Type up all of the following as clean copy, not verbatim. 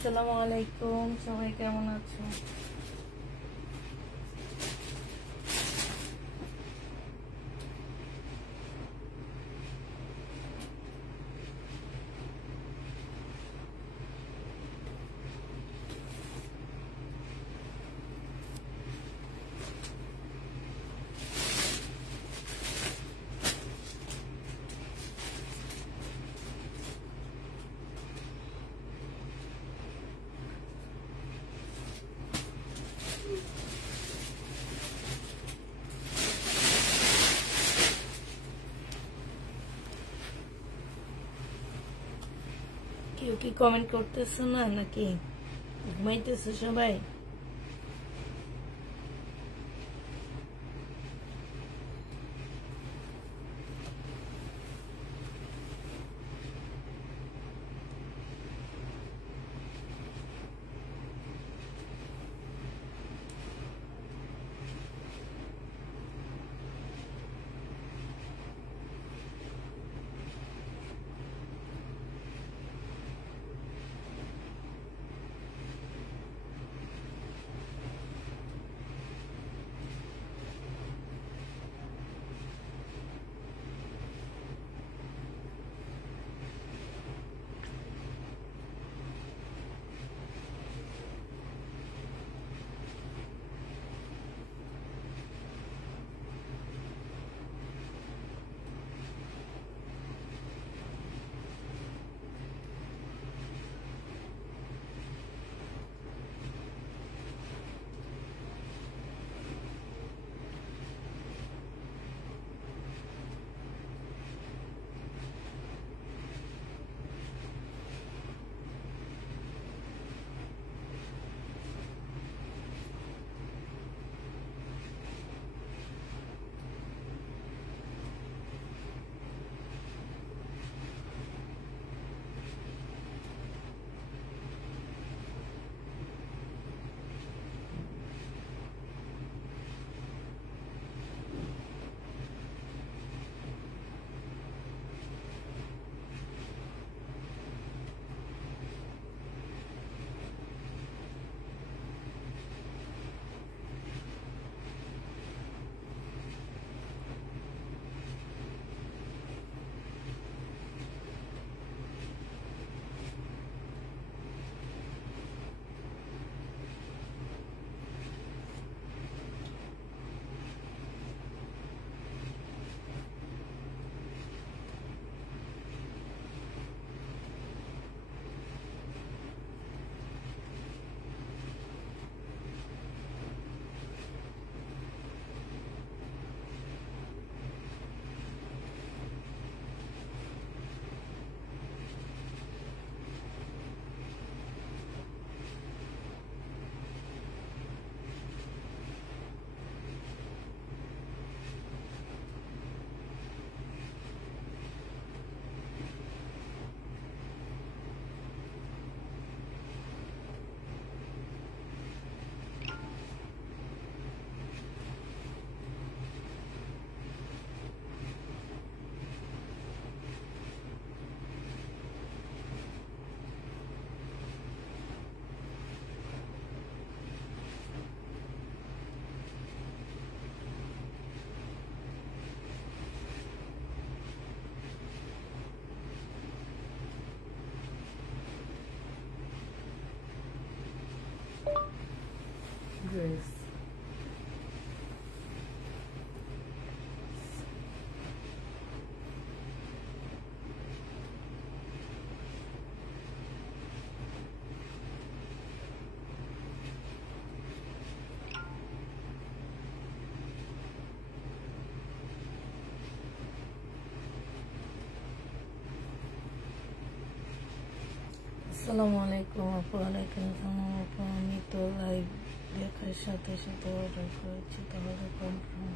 আসসালামু আলাইকুম, সবাই কেমন আছো? কেউ কি কমেন্ট করতেছো না নাকি ঘুমাইতেছো সবাই? Grace. আসসালামু আলাইকুম আপু। ওয়ালাইকুম আসসালাম আপু। আমি তো লাইভ দেখার সাথে সাথে অর্ডার করেছি, তাহলে কনফার্ম?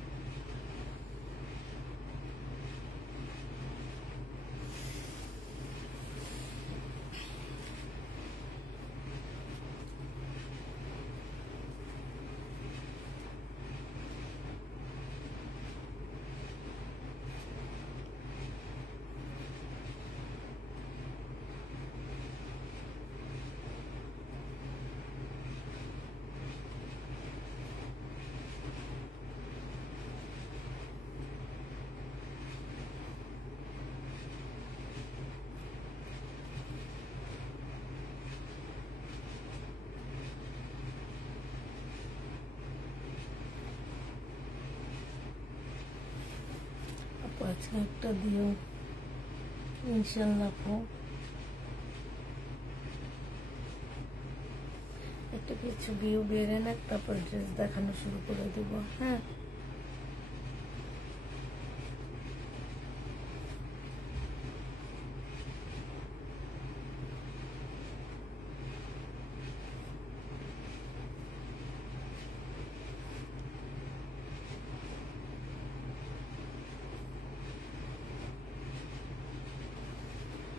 আজকে একটা দিও ইনশাল্লাহ আপু। একটা কিছু ভিউ বেড়ে না, তারপর ড্রেস দেখানো শুরু করে দেব। হ্যাঁ,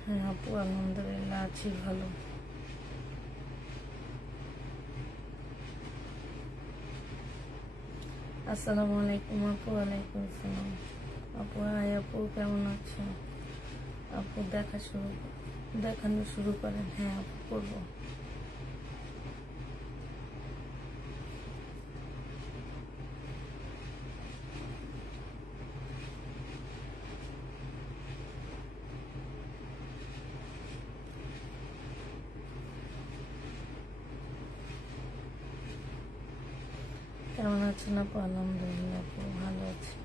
হ্যাঁ আপু আলহামদুলিল্লাহ আছি ভালো। আসসালামু আলাইকুম আপু। ওয়ালাইকুম আসসালাম আপু। হাই আপু, কেমন আছো আপু? দেখানো শুরু করেন। হ্যাঁ আপু করবো। কেমন আছেন আপু? আলহামদুলিল্লাহ আপু ভালো আছি।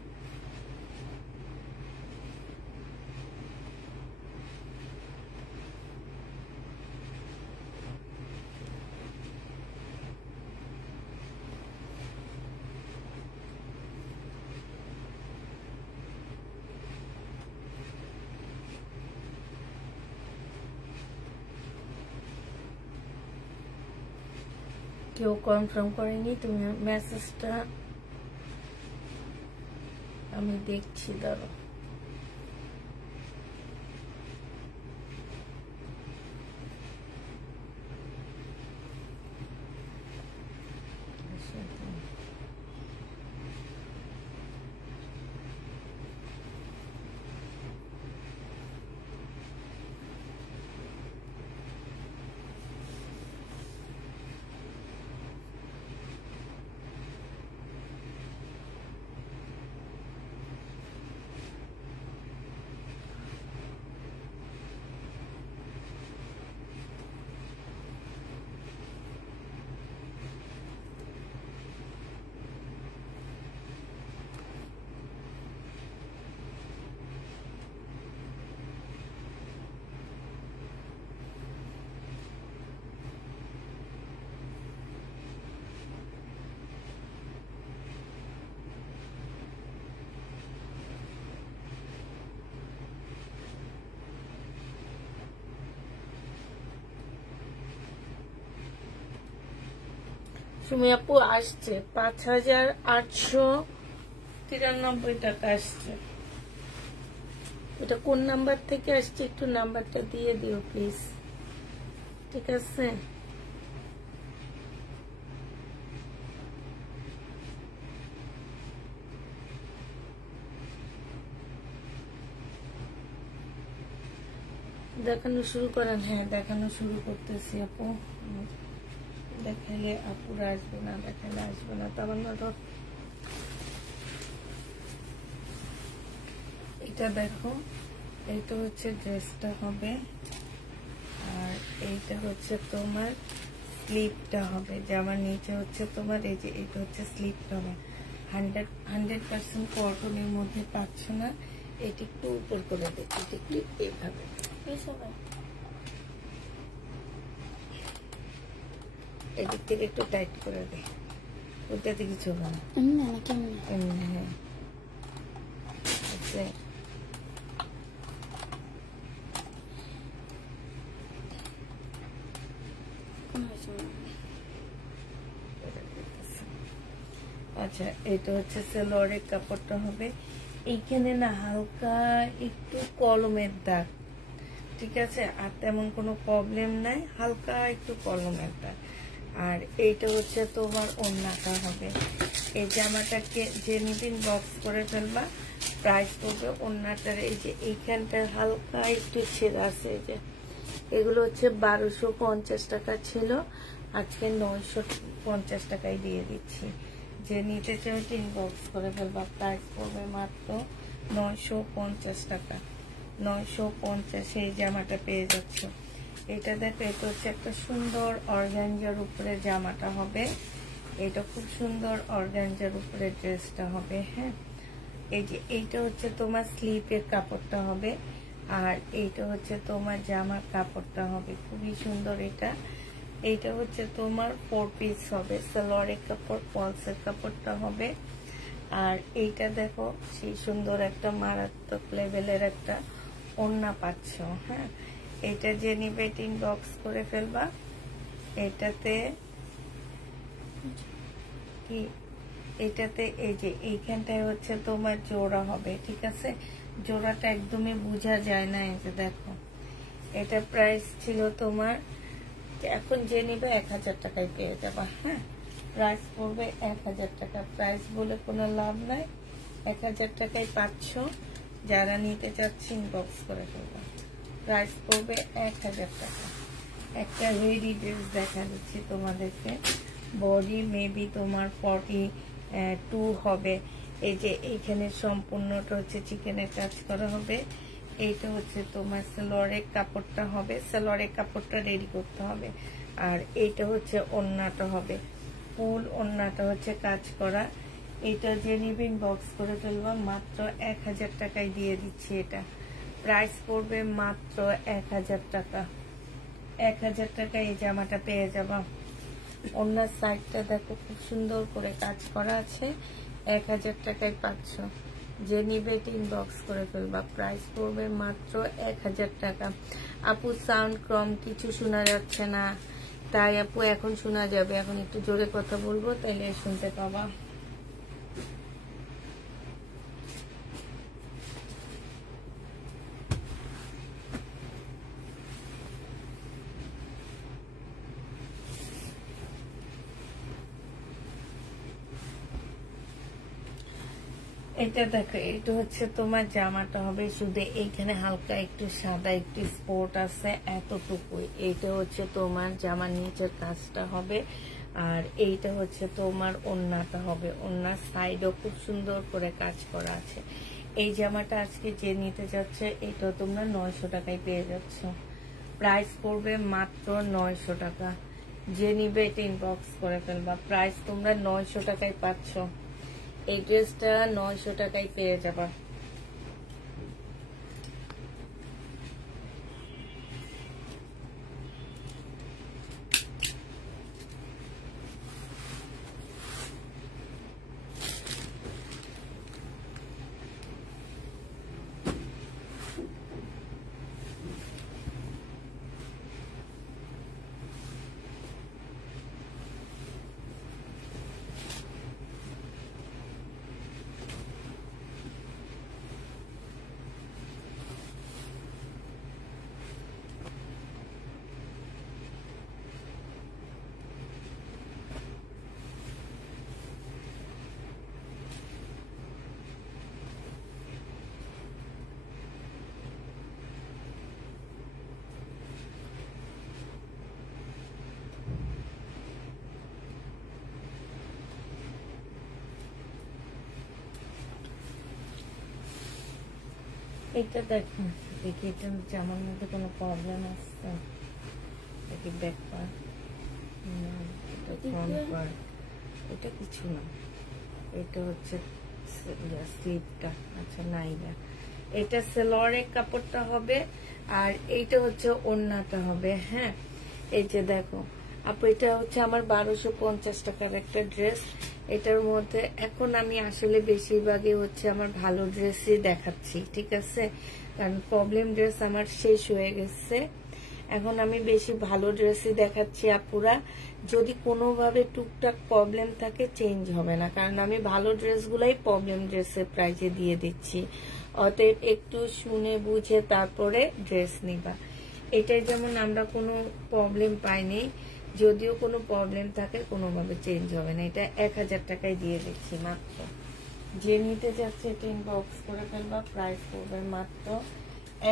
কেউ কনফার্ম করেনি? তুমি মেসেজটা আমি দেখছি, দাঁড়ো। সুমি আপু আসছে 5,893 টাকা আসছে। ওটা কোন নাম্বার থেকে আসছে একটু নাম্বারটা দিয়ে দিও প্লিজ, ঠিক আছে? দেখানো শুরু করেন। হ্যাঁ দেখানো শুরু করতেছি আপু। দেখাইলে আপুরা আসবে না, দেখাইলে আসবে না। তারপর না তো এটা দেখো, এইটা হচ্ছে ড্রেসটা হবে, আর এইটা হচ্ছে তোমার স্লিপটা হবে। জামার নিচে হচ্ছে তোমার এই যে এটা হচ্ছে স্লিপটা হবে। 100% কটনের মধ্যে পাচ্ছ না। এটা একটু উপর করে দেয়, এটা একটু এইভাবে এদিক থেকে একটু টাইট করে দেয়, ওইটাতে কিছু হবে না। এমনি হ্যাঁ আচ্ছা। এটা হচ্ছে সালোয়ারের কাপড়টা হবে। এইখানে না হালকা একটু কলমের দাগ, ঠিক আছে? আর তেমন কোনো প্রবলেম নাই, হালকা একটু কলমের দাগ। আর এইটা হচ্ছে তোমার ওড়নাটা হবে। এই জামাটাকে যে নিদিন বক্স করে ফেলবা, প্রাইস পড়বে ওড়নাটার এই যে এইখানটার হালকা একটু ছেঁড়া আছে। এই যে এগুলো হচ্ছে 1250 টাকা ছিল, আজকে 950 টাকায় দিয়ে দিচ্ছি। যে নিতে চাও ইনবক্স করে ফেলবা, প্রাইস পড়বে মাত্র 950 টাকা। 950 এই জামাটা পেয়ে যাচ্ছ। এটা দেখো, এটা হচ্ছে একটা সুন্দর অর্গানজার উপরে জামাটা হবে। এটা খুব সুন্দর অর্গানজার উপরে ড্রেসটা হবে। হ্যাঁ, এই যে এইটা হচ্ছে তোমার স্লিপের কাপড়টা হবে, আর এইটা হচ্ছে তোমার জামার কাপড়টা হবে। খুবই সুন্দর এটা। এইটা হচ্ছে তোমার 4 পিস হবে, সালোয়ারের কাপড়, ফলসের কাপড়টা হবে। আর এইটা দেখো সেই সুন্দর একটা মারাত্মক লেভেলের একটা ওড়না পাচ্ছ। হ্যাঁ, এটা যে নিবে ইনবক্স করে ফেলবা। এটাতে কি, এটাতে এই যে এইখানটায় হচ্ছে তোমার জোড়া হবে, ঠিক আছে? জোড়াটা একদমই বোঝা যায় না। এই যে দেখো, এটা প্রাইস ছিল তোমার, এখন যে নিবে 1000 টাকায় পেয়ে যাবা। হ্যাঁ, প্রাইস পড়বে 1000 টাকা। প্রাইস বলে কোনো লাভ নাই, 1000 টাকায় পাচ্ছ। যারা নিতে চাচ্ছি ইনবক্স করে ফেলবা। প্রাইস পড়বে 1000 টাকা। একটা রেডি ড্রেস দেখা দিচ্ছি তোমাদেরকে। বডি মেবি তোমার 42 হবে। এই যে এইখানে সম্পূর্ণটা হচ্ছে চিকেনের কাজ করা হবে। এইটা হচ্ছে তোমার সালোয়ারের কাপড়টা হবে, সালোয়ারের কাপড়টা রেডি করতে হবে। আর এইটা হচ্ছে ওড়নাটা হবে, ফুল ওড়নাটা হচ্ছে কাজ করা। এটা যে নিবে ইনবক্স করে ফেলবা। মাত্র 1000 টাকায় দিয়ে দিচ্ছি এটা। প্রাইস পড়বে মাত্র 1000 টাকা। 1000 টাকায় এই জামাটা পেয়ে যাবা। ওড়নার সাইডটা দেখো খুব সুন্দর করে কাজ করা আছে। 1000 টাকায় পাচ্ছ। যে নিবে ইনবক্স করে ফেলবা। প্রাইস পড়বে মাত্র 1000 টাকা। আপু সাউন্ড কম, কিছু শোনা যাচ্ছে না। তাই আপু এখন শোনা যাবে, এখন একটু জোরে কথা বলবো, তাইলে শুনতে পাবা। এটা দেখো, এটা হচ্ছে তোমার জামাটা হবে। শুধু এইখানে হালকা একটু সাদা একটু স্পট আছে, এতটুকুই। এইটা হচ্ছে তোমার জামার নিচের কাজটা হবে। আর এইটা হচ্ছে তোমার ওড়নাটা হবে। ওড়নার সাইডও খুব সুন্দর করে কাজ করা আছে। এই জামাটা আজকে যে নিতে যাচ্ছে, এটা তোমরা 900 টাকায় পেয়ে যাচ্ছ। প্রাইস পড়বে মাত্র 900 টাকা। যে নিবে এটা ইনবক্স করে ফেলবা। প্রাইস তোমরা 900 টাকায় পাচ্ছ। এই ড্রেসটা 900 টাকায় পেয়ে যাবা। এটা দেখুন, দেখি এটা জামার মধ্যে কোনো প্রবলেম আসছে দেখি। ব্যাক পার্ট, এটা ফ্রন্ট পার্ট, এটা কিছু না। এটা হচ্ছে স্লিপটা, আচ্ছা নাই না। এটা সালোয়ারের কাপড়টা হবে, আর এইটা হচ্ছে ওড়নাটা হবে। হ্যাঁ, এই যে দেখো আপু, এটা হচ্ছে আমার 1250 টাকার একটা ড্রেস। এটার মধ্যে এখন আমি আসলে বেশিরভাগই হচ্ছে আমার ভালো ড্রেসই দেখাচ্ছি, ঠিক আছে? কারণ প্রবলেম ড্রেস আমার শেষ হয়ে গেছে। এখন আমি বেশি ভালো ড্রেসই দেখাচ্ছি আপুরা। যদি কোনোভাবে টুকটাক প্রবলেম থাকে চেঞ্জ হবে না, কারণ আমি ভালো ড্রেসগুলাই প্রবলেম ড্রেসের প্রাইজে দিয়ে দিচ্ছি। অতএব একটু শুনে বুঝে তারপরে ড্রেস নিবা। এটাই যেমন আমরা কোনো প্রবলেম পাইনি, যদিও কোনো প্রবলেম থাকে কোনোভাবে চেঞ্জ হবে না। এটা 1000 টাকায় দিয়ে দিচ্ছি মাত্র। যে নিতে যাচ্ছে এটা ইনবক্স করে ফেলবা। প্রাইস পড়বে মাত্র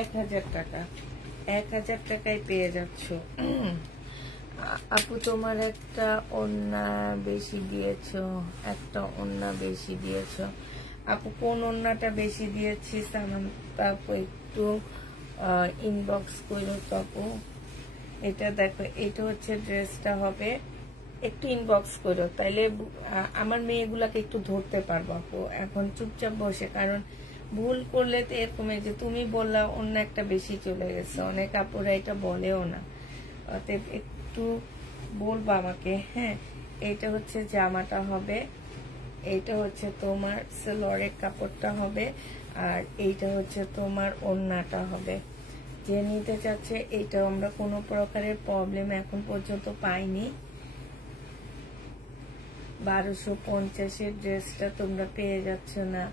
1000 টাকা। 1000 টাকায় পেয়ে যাচ্ছ। আপু তোমার একটা ওড়না বেশি দিয়েছ, একটা ওড়না বেশি দিয়েছ। আপু কোন ওড়নাটা বেশি দিয়েছি সামান্তা আপু একটু ইনবক্স করো তো আপু। এটা দেখো, এটা হচ্ছে ড্রেসটা হবে। একটু ইনবক্স করো, তাইলে আমার মেয়েগুলাকে একটু ধরতে পারবো আপু। এখন চুপচাপ বসে, কারণ ভুল করলে তো এরকম যে তুমি বললা অন্য একটা বেশি চলে গেছে, অনেক আপুরা এটা বলেও না, অতএব একটু বলবা আমাকে। হ্যাঁ, এইটা হচ্ছে জামাটা হবে, এইটা হচ্ছে তোমার সালোয়ারের কাপড়টা হবে, আর এইটা হচ্ছে তোমার ওড়নাটা হবে। যে নিতে চাচ্ছে এইটা আমরা কোনো প্রকারের প্রবলেম এখন পর্যন্ত পাইনি। 1250-এর ড্রেসটা তোমরা পেয়ে যাচ্ছ না,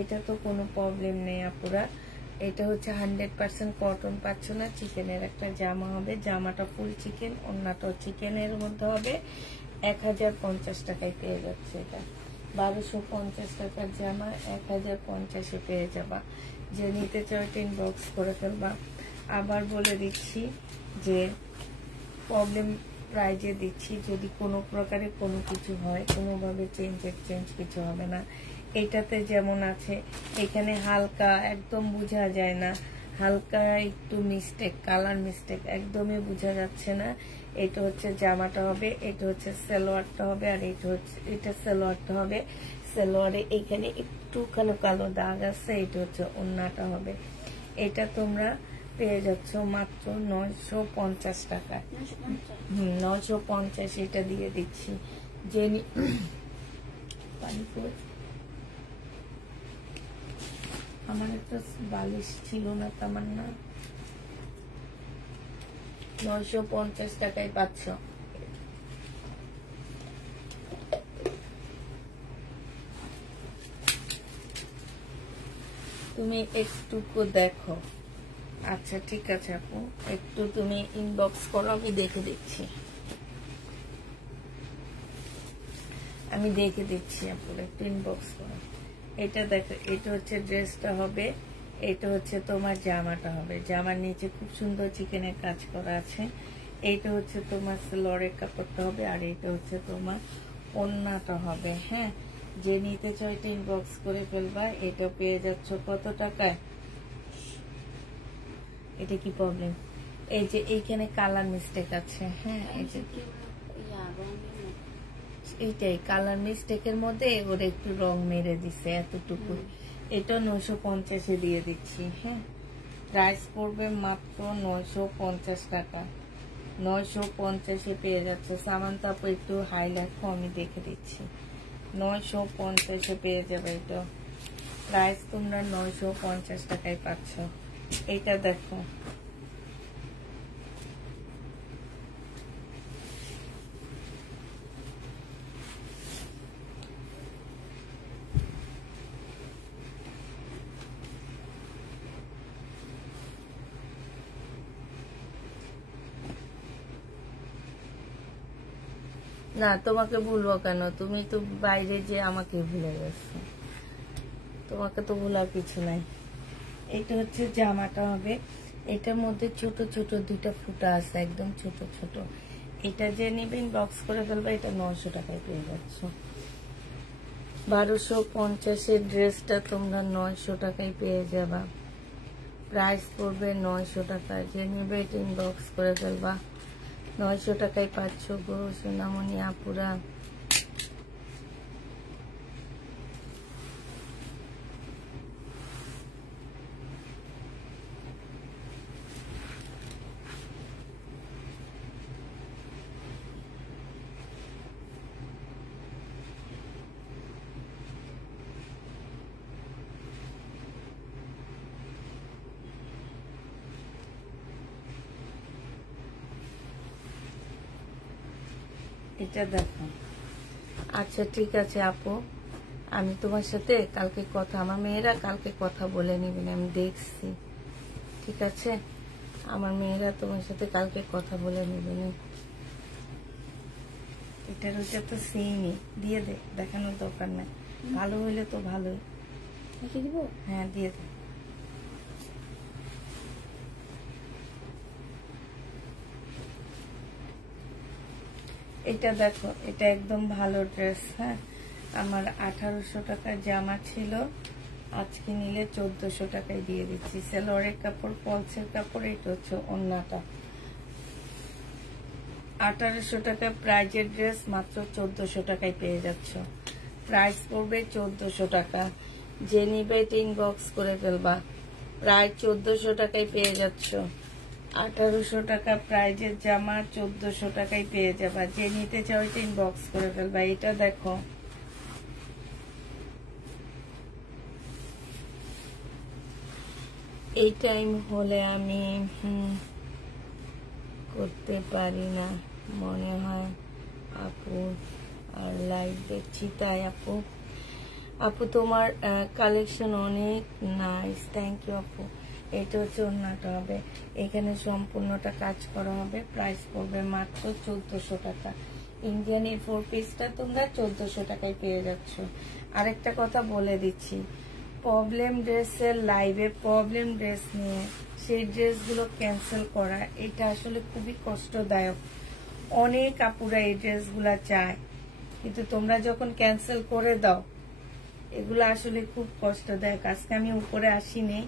এটা তো কোনো প্রবলেম নেই আপুরা। এটা হচ্ছে 100% কটন পাচ্ছ না, চিকেনের একটা জামা হবে, জামাটা ফুল চিকেন, ওড়নাটাও চিকেনের মধ্যে হবে। 1050 টাকায় পেয়ে যাচ্ছে এটা। 1250 টাকার জামা 1050-এ পেয়ে যাবা। যে নিতে চাও ইনবক্স করে ফেলবা। আবার বলে দিচ্ছি যে প্রবলেম প্রাইজে দিচ্ছি, যদি কোনো প্রকারে কোনো কিছু হয় কোনোভাবে চেঞ্জ কিছু হবে না। এইটাতে যেমন আছে, এখানে হালকা একদম বোঝা যায় না, হালকা একটু মিস্টেক, কালার মিস্টেক, একদমই বোঝা যাচ্ছে না। এটা হচ্ছে জামাটা হবে, এটা হচ্ছে সালোয়ারটা হবে, আর এটা সালোয়ারটা হবে। সালোয়ারে এখানে একটুখানি কালো দাগ আছে, এটা হচ্ছে ওড়নাটা হবে। এটা তোমরা পেয়ে যাচ্ছ মাত্র 950 টাকায়। 950 এটা দিয়ে দিচ্ছি। জেনি আমার একটা বালিশ ছিল না তামান্না, 950 টাকায় পাচ্ছ। তুমি একটুকু দেখো। আচ্ছা ঠিক আছে আপু, একটু তুমি ইনবক্স করো, আমি দেখে দিচ্ছি, আমি দেখে দিচ্ছি আপু, একটু ইনবক্স করো। এটা দেখো, এটা হচ্ছে ড্রেসটা হবে, এটা হচ্ছে তোমার জামাটা হবে। জামার নিচে খুব সুন্দর চিকেনের কাজ করা আছে। এইটা হচ্ছে তোমার সালোয়ারের কাপড়টা হবে, আর এটা হচ্ছে তোমার ওড়নাটা হবে। হ্যাঁ, যে নিতে চাও এটা ইনবক্স করে ফেলবা। এটা পেয়ে যাচ্ছ কত টাকায়? এটা কি প্রবলেম? এই যে এইখানে কালার মিস্টেক আছে। হ্যাঁ, এই যে এইটাই কালার মিস্টেকের মধ্যে ওরা একটু রং মেরে দিছে এতটুকু। এটা 950-এ দিয়ে দিচ্ছি। হ্যাঁ, প্রাইস পড়বে মাত্র 950 টাকা। 950-এ পেয়ে যাচ্ছে। সামান্তা আপু একটু হাইলাইট আমি দেখে দিচ্ছি। 950-এ পেয়ে যাবে এটা। প্রাইস তোমরা 950 টাকায় পাচ্ছ। এটা দেখো, না তোমাকে ভুলবো কেন? তুমি তো বাইরে যে আমাকে ভুলে গেছো, তোমাকে তো ভুলার কিছু নাই। এটা হচ্ছে জামাটা হবে, এটার মধ্যে ছোট ছোট দুইটা ফুটা আছে, একদম ছোট ছোট। এটা যে নিবেন বক্স করে ফেলবে। এটা 900 টাকায় পেয়ে যাচ্ছ। 1250-এর ড্রেসটা তোমরা 900 টাকায় পেয়ে যাবা। প্রাইস পড়বে 900 টাকা। যে নিবে এটা ইনবক্স করে ফেলবা। 900 টাকায় পাচ্ছ গো সোনামণি আপুরা। এটা দেখো। আচ্ছা ঠিক আছে আপু, আমি তোমার সাথে কালকে কথা, আমার মেয়েরা কালকে কথা বলে নিবেন, আমি দেখছি। ঠিক আছে, আমার মেয়েরা তোমার সাথে কালকে কথা বলে নিবেন। এটার ওইটা তো সেমই, দিয়ে দে, দেখানোর দরকার নাই। ভালো হইলে তো ভালোই। দিব? হ্যাঁ দিয়ে দে। এটা দেখো, এটা একদম ভালো ড্রেস। হ্যাঁ, আমার 1800 টাকার জামা ছিল, আজকে নিলে 1400 টাকায় দিয়ে দিচ্ছি। সালোয়ারের কাপড়, পলসের কাপড়, এটা হচ্ছে ওড়নাটা। 1800 টাকা প্রাইজের ড্রেস মাত্র 1400 টাকায় পেয়ে যাচ্ছ। প্রাইস পড়বে 1400 টাকা। যে নিবে ইনবক্স করে ফেলবা। প্রায় 1400 টাকায় পেয়ে যাচ্ছ। 1800 টাকা প্রাইজের জামা 1400 টাকায় পেয়ে যাবা। যে নিতে চাও ইনবক্স করে ফেলবা। এটা দেখো, এই টাইম হলে আমি করতে পারি না মনে হয় আপু, আর লাইভ দেখছি তাই। আপু তোমার কালেকশন অনেক নাইস, থ্যাংক ইউ আপু। এটা হচ্ছে ওড়নাটা হবে, এখানে সম্পূর্ণটা কাজ করা হবে। প্রাইস পড়বে মাত্র 1400 টাকা। ইন্ডিয়ান এই 4 পিসটা তোমরা 1400 টাকায় পেয়ে যাচ্ছ। আরেকটা কথা বলে দিচ্ছি, প্রবলেম ড্রেসের লাইভে প্রবলেম ড্রেস নিয়ে সেই ড্রেসগুলো ক্যান্সেল করা, এটা আসলে খুবই কষ্টদায়ক। অনেক আপুরা এই ড্রেসগুলা চায়, কিন্তু তোমরা যখন ক্যান্সেল করে দাও, এগুলো আসলে খুব কষ্টদায়ক। আজকে আমি উপরে আসিনি,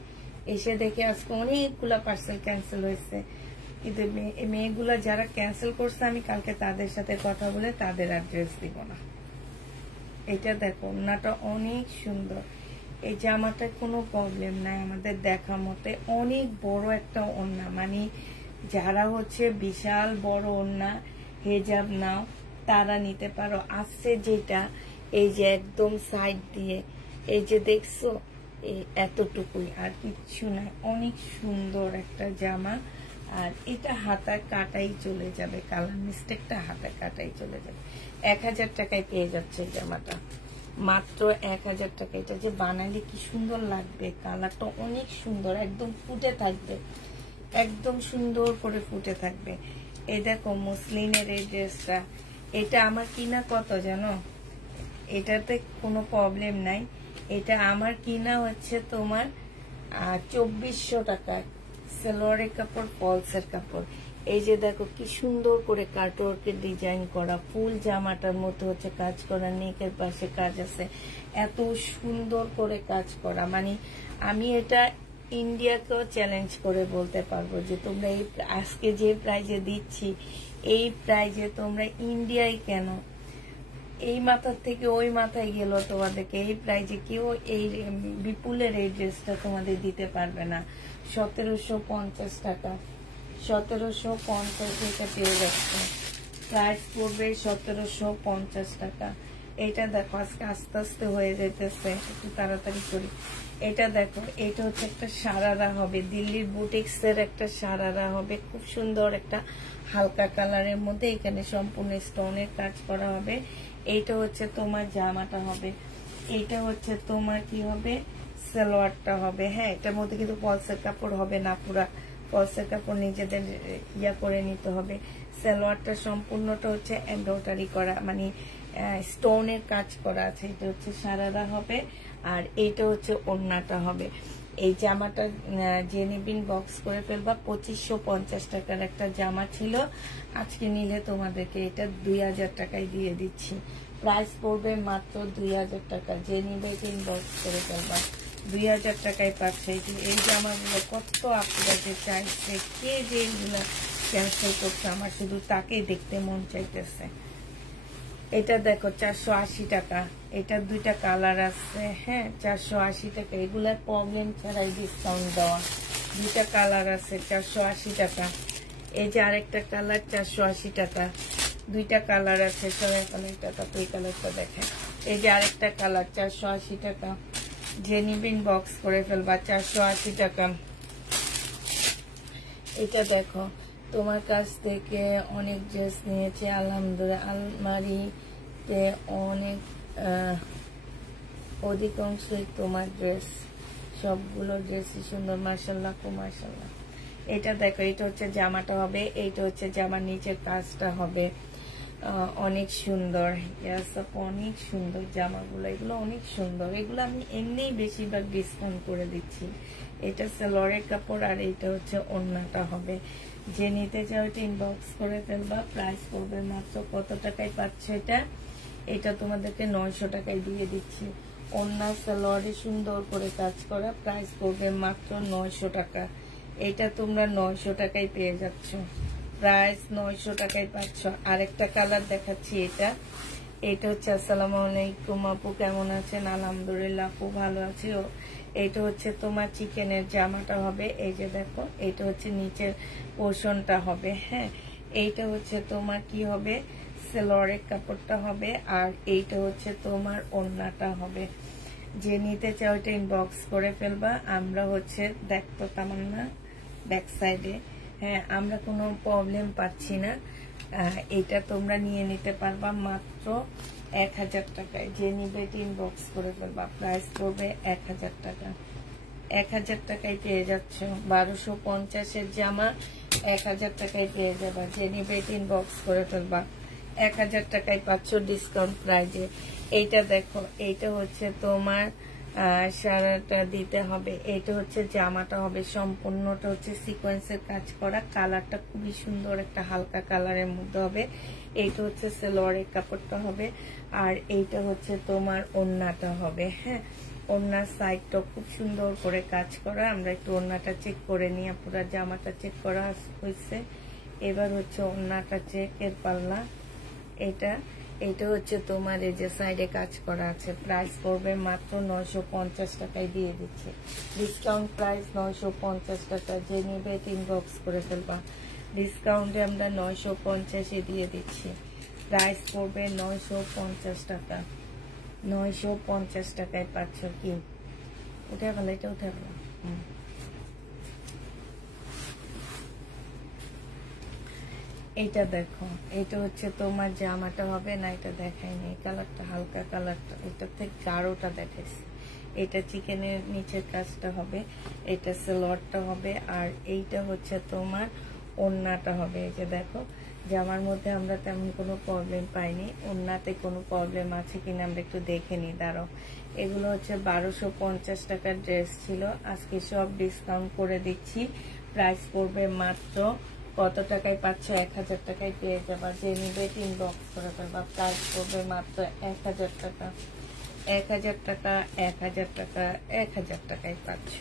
এসে দেখে আজকে অনেকগুলা পার্সেল ক্যান্সেল হয়েছে। কিন্তু মেয়েগুলা যারা ক্যান্সেল করছে, আমি কালকে তাদের সাথে কথা বলে তাদের আর ড্রেস দিব না। এটা দেখো, ওড়নাটা অনেক সুন্দর। এই জামাটা কোনো প্রবলেম নাই আমাদের দেখা মতে। অনেক বড় একটা ওড়না, মানে যারা হচ্ছে বিশাল বড় ওড়না হেজাব নাও তারা নিতে পারো। আসছে যেটা এই যে একদম সাইড দিয়ে, এই যে দেখছো এই এতটুকুই, আর কিচ্ছু নাই। অনেক সুন্দর একটা জামা। আর এটা হাতা কাটাই চলে যাবে, কালার মিস্টেকটা হাতা কাটাই চলে যাবে। 1000 টাকায় পেয়ে যাচ্ছে জামাটা, মাত্র 1000 টাকা। এটা যে বানালে কি সুন্দর লাগবে, কালারটা অনেক সুন্দর, একদম ফুটে থাকবে, একদম সুন্দর করে ফুটে থাকবে। এই দেখো মুসলিনের এই ড্রেসটা, এটা আমার কিনা কত জানো? এটাতে কোনো প্রবলেম নাই। এটা আমার কিনা হচ্ছে তোমার 2400 টাকা। সালোয়ারের কাপড়, পলসের কাপড়। এই যে দেখো কি সুন্দর করে কাটওয়ার্কের ডিজাইন করা, ফুল জামাটার মতো হচ্ছে কাজ করা, নেকের পাশে কাজ আছে, এত সুন্দর করে কাজ করা। মানে আমি এটা ইন্ডিয়াকেও চ্যালেঞ্জ করে বলতে পারবো যে তোমরা এই আজকে যে প্রাইজে দিচ্ছি, এই প্রাইজে তোমরা ইন্ডিয়ায় কেন, এই মাথার থেকে ওই মাথায় গেল তোমাদেরকে এই প্রাইজে কেউ এই বিপুলের এই ড্রেসটা তোমাদের দিতে পারবে না। 1750 টাকা, 1750 এটা পেয়ে যাচ্ছে। প্রাইস পড়বে 1750 টাকা। এটা দেখো আজকে আস্তে আস্তে হয়ে যেতেছে, একটু তাড়াতাড়ি করি। এটা দেখো, এটা হচ্ছে একটা সারারা হবে, দিল্লির বুটিক্স এর একটা সারারা হবে, খুব সুন্দর একটা হালকা কালারের মধ্যে। এখানে সম্পূর্ণ স্টোনের কাজ করা হবে। এইটা হচ্ছে তোমার জামাটা হবে, এইটা হচ্ছে তোমার কি হবে, সালোয়ারটা হবে। হ্যাঁ, এটার মধ্যে কিন্তু পলসের কাপড় হবে না, পুরা পলসের কাপড় নিজেদের ইয়া করে নিতে হবে। সালোয়ারটা সম্পূর্ণটা হচ্ছে এমব্রয়ডারি করা, মানে স্টোনের কাজ করা আছে। এটা হচ্ছে সারারা হবে, আর এইটা হচ্ছে ওড়নাটা হবে। এই জামাটা যে নিবিন বক্স করে ফেলবা। 2550 টাকার একটা জামা ছিল, আজকে নিলে তোমাদেরকে এটা 2000 টাকায় দিয়ে দিচ্ছি। প্রাইস পড়বে মাত্র 2000 টাকা। যে নিবে বক্স করে ফেলবা, 2000 টাকায় পাচ্ছে। এই জামাগুলো কত আপনারা যে চাইছে, কে যে এগুলো ক্যান্সেল করছে, আমার শুধু তাকেই দেখতে মন চাইতেছে। এটা দেখো 480 টাকা, এটা দুইটা কালার আছে। হ্যাঁ, 480 টাকা। এগুলার প্রবলেম ছাড়াই ডিসকাউন্ট দেওয়া। দুইটা কালার আছে, 480 টাকা। এই যে আরেকটা কালার, 480 টাকা। দুইটা কালার আছে, সবাই কালারটা, তারপর এই কালারটা দেখেন। এই যে আরেকটা কালার, 480 টাকা। যে নিবেন বক্স করে ফেলবা, 480 টাকা। এটা দেখো, তোমার কাছ থেকে অনেক ড্রেস নিয়েছে আলহামদুলিল্লাহ। আলমারিতে অনেক অধিকাংশই তোমার ড্রেস, সবগুলো ড্রেসই সুন্দর, মার্শাল্লাহ কো মার্শাল্লাহ। এটা দেখো, এটা হচ্ছে জামাটা হবে, এইটা হচ্ছে জামার নিচের কাজটা হবে। অনেক সুন্দর, অনেক সুন্দর জামাগুলো, এগুলো অনেক সুন্দর। এগুলো আমি এমনিই বেশিরভাগ ডিসকাউন্ট করে দিচ্ছি। এটা সালোয়ারের কাপড়, আর এইটা হচ্ছে ওড়নাটা হবে। যে নিতে চাও এটা ইনবক্স করে ফেলবা। প্রাইস পড়বে মাত্র কত টাকায় পাচ্ছে এটা? এটা তোমাদেরকে 900 টাকায় দিয়ে দিচ্ছি। ওড়না সালোয়ারে সুন্দর করে কাজ করা, প্রাইস পড়বে মাত্র 900 টাকা। এটা তোমরা 900 টাকায় পেয়ে যাচ্ছ। প্রাইস 900 টাকায় পাচ্ছ। আরেকটা কালার দেখাচ্ছি, এটা হচ্ছে আসসালামু আলাইকুম আপু, কেমন আছেন? আলহামদুলিল্লাহ আপু ভালো আছি। এটা হচ্ছে তোমার চিকেনের জামাটা হবে, এই যে দেখো, এটা হচ্ছে নিচের পোর্শনটা হবে। হ্যাঁ, এইটা হচ্ছে তোমার কি হবে, সেলোয়ারের কাপড়টা হবে, আর এইটা হচ্ছে তোমার ওড়নাটা হবে। যে নিতে চাও ওইটা ইনবক্স করে ফেলবা। আমরা হচ্ছে দেখতো তামান্না ব্যাক সাইডে, হ্যাঁ আমরা কোনো প্রবলেম পাচ্ছি না। এটা তোমরা নিয়ে নিতে পারবা মাত্র 1000 টাকায়। যে নিবে ইনবক্স করে ফেলবা। প্রাইস পড়বে 1000 টাকা। 1000 টাকায় পেয়ে যাচ্ছ। 1250-এর জামা 1000 টাকায় পেয়ে যাবা। যে নিবে ইনবক্স করে ফেলবা। 1000 টাকায় পাচ্ছ ডিসকাউন্ট প্রাইজে। এইটা দেখো, এইটা হচ্ছে তোমার সারাটা দিতে হবে। এইটা হচ্ছে জামাটা হবে, সম্পূর্ণটা হচ্ছে সিকোয়েন্সের কাজ করা। কালারটা খুবই সুন্দর, একটা হালকা কালারের মধ্যে হবে। এইটা হচ্ছে সালোয়ারের কাপড়টা হবে, আর এইটা হচ্ছে তোমার ওড়নাটা হবে। হ্যাঁ, ওড়নার সাইডটা খুব সুন্দর করে কাজ করা। আমরা একটু ওড়নাটা চেক করে নিয়ে, পুরো জামাটা চেক করা হয়েছে। এবার হচ্ছে ওড়নাটা চেক এর পাল্লা। এটা হচ্ছে তোমার এই যে সাইডে কাজ করা আছে। প্রাইস পড়বে মাত্র 950 টাকায় দিয়ে দিচ্ছে। ডিসকাউন্ট প্রাইস 950 টাকা। যে নিবে ইনবক্স করে ফেলবা। ডিসকাউন্টে আমরা 950-এ দিয়ে দিচ্ছি। প্রাইস পড়বে 950 টাকা। 950 টাকায় পাচ্ছ। কি উঠে ফেলো, এটা উঠে ফেলো। এইটা দেখো, এটা হচ্ছে তোমার জামাটা হবে না, এটা দেখাইনি। এই কালারটা হালকা কালারটা, এটা থেকে গাঢ়টা দেখাইছি। এটা চিকেনের নিচের কাজটা হবে, এটা সালোয়ারটা হবে, আর এইটা হচ্ছে তোমার ওড়নাটা হবে। এই যে দেখো, জামার মধ্যে আমরা তেমন কোনো প্রবলেম পাইনি। ওড়নাতে কোনো প্রবলেম আছে কিনা আমরা একটু দেখে নিই, দাঁড়াও। এগুলো হচ্ছে 1250 টাকার ড্রেস ছিল, আজকে সব ডিসকাউন্ট করে দিচ্ছি। প্রাইস পড়বে মাত্র কত টাকায় পাচ্ছ? 1000 টাকায় পেয়ে যাবা। যে নিবে ইনবক্স করে ফেলবা। প্রাইস পড়বে মাত্র 1000 টাকা। 1000 টাকা, 1000 টাকা, 1000 টাকায় পাচ্ছ।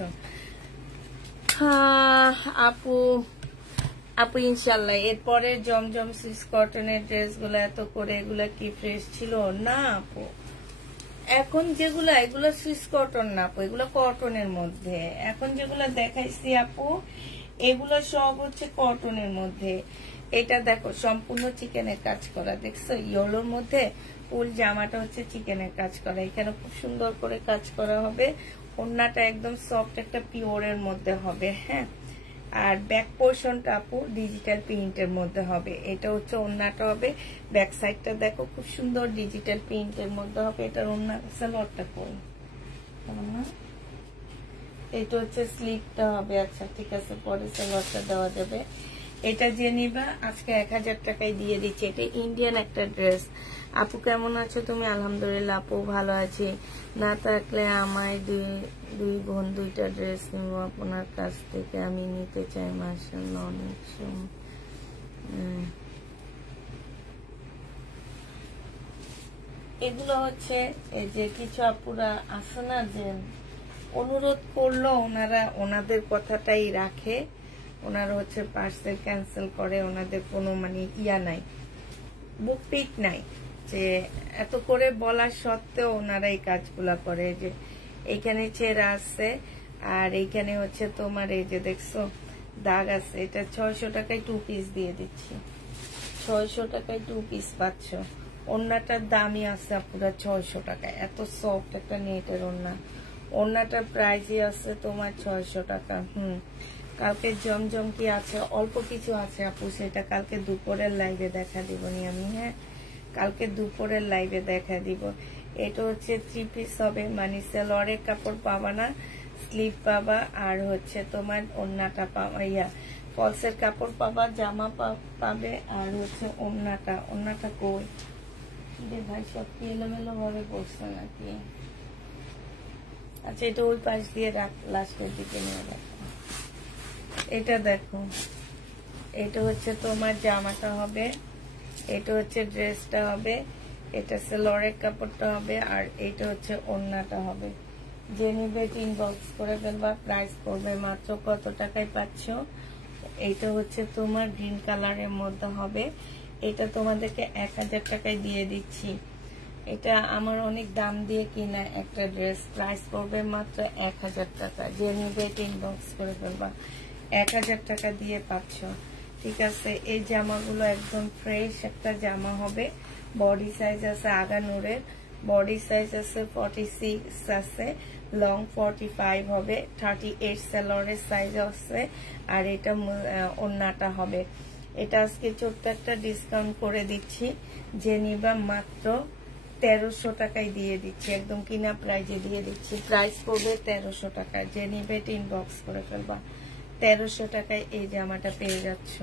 আপু ইনশাল্লাহ এরপরে জমজম সুইস কটনের ড্রেসগুলো এত করে, এগুলা কি ফ্রেশ ছিল না আপু? এখন যেগুলো, এগুলো সুইস কটন না আপু, এগুলো কটনের মধ্যে। এখন যেগুলো দেখাইছি আপু, এগুলো সব হচ্ছে কটনের মধ্যে। এটা দেখো, সম্পূর্ণ চিকেনের কাজ করা, দেখছো? ইয়েলোর মধ্যে ফুল জামাটা হচ্ছে চিকেনের কাজ করা। এখানে খুব সুন্দর করে কাজ করা হবে। ওড়নাটা একদম সফট একটা পিওরের মধ্যে হবে। হ্যাঁ, আর ব্যাক পোর্শনটা আপু ডিজিটাল প্রিন্টের মধ্যে হবে। এটা হচ্ছে ওড়নাটা হবে। ব্যাক সাইডটা দেখো, খুব সুন্দর ডিজিটাল প্রিন্টের মধ্যে হবে। এটার ওড়না সালোয়ারটা কই, এটা হচ্ছে স্লিপটা হবে। আচ্ছা ঠিক আছে, পরে সালোয়ারটা দেওয়া যাবে। এটা যে নিবা আজকে 1000 টাকায় দিয়ে দিচ্ছি। এটা ইন্ডিয়ান একটা ড্রেস। আপু কেমন আছো তুমি? আলহামদুলিল্লাহ আপু ভালো আছি। না থাকলে আমায় দুই বোন 2টা ড্রেস নিব আপনার কাছ থেকে, আমি নিতে চাই। মাশাআল্লাহ, অনেক সুন্দর। এগুলো হচ্ছে এই যে কিছু আপুরা আছে না, যে অনুরোধ করলো, ওনারা ওনাদের কথাটাই রাখে। ওনারা হচ্ছে পার্সেল ক্যান্সেল করে, ওনাদের কোনো মানে ইয়া নাই, বুক পিক নাই, যে এত করে বলার সত্ত্বেও ওনারা এই কাজগুলা করে। যে এইখানে ছেঁড়া আছে, আর এইখানে হচ্ছে তোমার এই যে দেখছো দাগ আছে। এটা 600 টাকায় 2 পিস দিয়ে দিচ্ছি। 600 টাকায় 2 পিস পাচ্ছ। ওড়নাটার দামই আছে আপুরা 600 টাকায়। এত সফট একটা নেটের ওড়না। ওড়নাটার প্রাইসই আছে তোমার 600 টাকা। কালকে জমজম কি আছে, অল্প কিছু আছে আপু, সেটা কালকে দুপুরের লাইভে দেখা দিব নি আমি। হ্যাঁ, কালকে দুপুরের লাইভে দেখা দিব। এটা হচ্ছে 3 পিস হবে, মানে সালোয়ারের কাপড় পাবা না, স্লিভ পাবা, আর হচ্ছে তোমার ওড়নাটা পাবা, ফলসের কাপড় পাবা, জামা পাবে, আর হচ্ছে ওড়নাটা কই ভাই, সব কি এলোমেলো ভাবে বসছে নাকি? আচ্ছা, এটা ওই পাশ দিয়ে রাখ, লাস্টের দিকে নিয়ে রাখো। এটা দেখো, এটা হচ্ছে তোমার জামাটা হবে, এটা হচ্ছে ড্রেসটা হবে, এটা সালোয়ারের কাপড়টা হবে, আর এটা হচ্ছে ওড়নাটা হবে। যে নিবে ইনবক্স করে ফেলবা। প্রাইস পড়বে মাত্র কত টাকায় পাচ্ছ? এইটা হচ্ছে তোমার গ্রিন কালারের মধ্যে হবে। এটা তোমাদেরকে 1000 টাকায় দিয়ে দিচ্ছি। এটা আমার অনেক দাম দিয়ে কিনা একটা ড্রেস, প্রাইস পড়বে মাত্র 1000 টাকা। যে নিবে ইনবক্স করে ফেলবা, 1000 টাকা দিয়ে পাচ্ছ। ঠিক আছে, এই জামাগুলো একদম ফ্রেশ একটা জামা হবে। বডি সাইজ আছে আগানুরের, বডি সাইজ আছে 46 আছে, লং 45 হবে, 38 সেলরের সাইজ আছে। আর এটা ওন্নাটা হবে। এটা আজকে ছোট্ট একটা ডিসকাউন্ট করে দিচ্ছি, যে নিবা মাত্র 1300 টাকায় দিয়ে দিচ্ছি, একদম কিনা প্রাইজে দিয়ে দিচ্ছি। প্রাইস পড়বে 1300 টাকা। যে নিবে ইনবক্স করে ফেলবা, 1300 টাকায় এই জামাটা পেয়ে যাচ্ছ।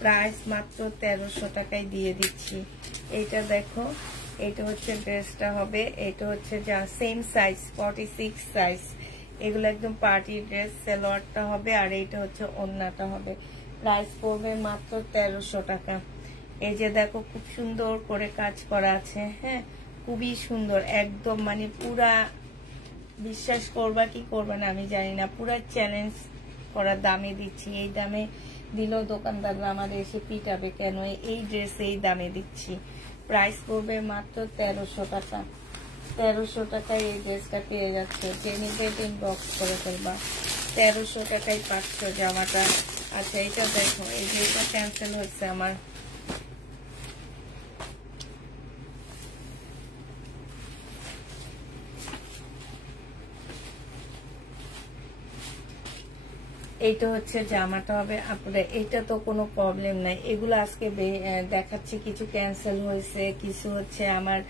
প্রাইস মাত্র 1300 টাকায় দিয়ে দিচ্ছি। এইটা দেখো, এটা হচ্ছে ড্রেসটা হবে। এটা হচ্ছে যা সেম সাইজ 46 সাইজ। এগুলো একদম পার্টি ড্রেস। সালোয়ারটা হবে আর এইটা হচ্ছে ওড়নাটা হবে। প্রাইস পড়বে মাত্র 1300 টাকা। এই যে দেখো খুব সুন্দর করে কাজ করা আছে, হ্যাঁ খুবই সুন্দর একদম, মানে পুরা বিশ্বাস করবা কি করবা না আমি জানি না, পুরা চ্যালেঞ্জ করা দামে দিচ্ছি। এই দামে দিলেও দোকানদাররা আমাদের এসে পিটাবে, কেন এই ড্রেস এই দামে দিচ্ছি। প্রাইস পড়বে মাত্র 1300 টাকা। 1300 টাকায় এই ড্রেসটা পেয়ে যাচ্ছে। যে নিবে ইনবক্স করে ফেলবা, 1300 টাকায় পাচ্ছ জামাটা। আচ্ছা এটা দেখো, এই যে এটা ক্যান্সেল হচ্ছে আমার। এইটা হচ্ছে জামাটা হবে আপনাদের। এইটা তো কোনো প্রবলেম নাই, এগুলো আজকে দেখাচ্ছি। কিছু ক্যান্সেল হয়েছে, কিছু হচ্ছে আমার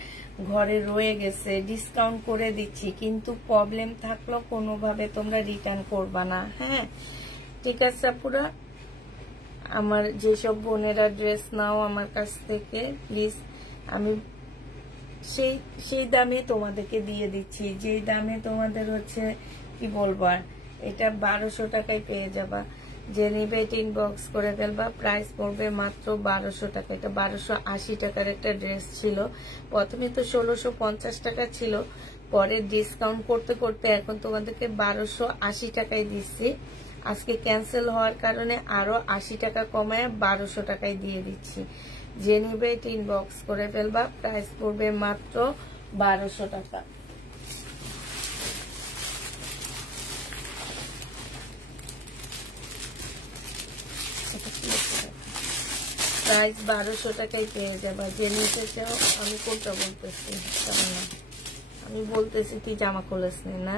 ঘরে রয়ে গেছে, ডিসকাউন্ট করে দিচ্ছি। কিন্তু প্রবলেম থাকলেও কোনোভাবে তোমরা রিটার্ন করবা না, হ্যাঁ ঠিক আছে আপুরা। আমার যেসব বোনেরা ড্রেস নাও আমার কাছ থেকে প্লিজ, আমি সেই দামে তোমাদেরকে দিয়ে দিচ্ছি, যেই দামে তোমাদের হচ্ছে কি বলবো আর, এটা 1200 টাকায় পেয়ে যাবা। যে নিবে ইনবক্স করে ফেলবা। প্রাইস পড়বে মাত্র 1200 টাকা। এটা 1280 টাকার একটা ড্রেস ছিল। প্রথমে তো 1650 টাকা ছিল, পরে ডিসকাউন্ট করতে করতে এখন তোমাদেরকে 1280 টাকায় দিচ্ছি। আজকে ক্যান্সেল হওয়ার কারণে আরো 80 টাকা কমায় 1200 টাকায় দিয়ে দিচ্ছি। যে নিবে ইনবক্স করে ফেলবা। প্রাইস পড়বে মাত্র 1200 টাকা। প্রাইস 1200 টাকায় পেয়ে যাবা। যে নিতে চাও, আমি কোনটা বলতেছি না, আমি বলতেছি তুই জামা খুলিস না।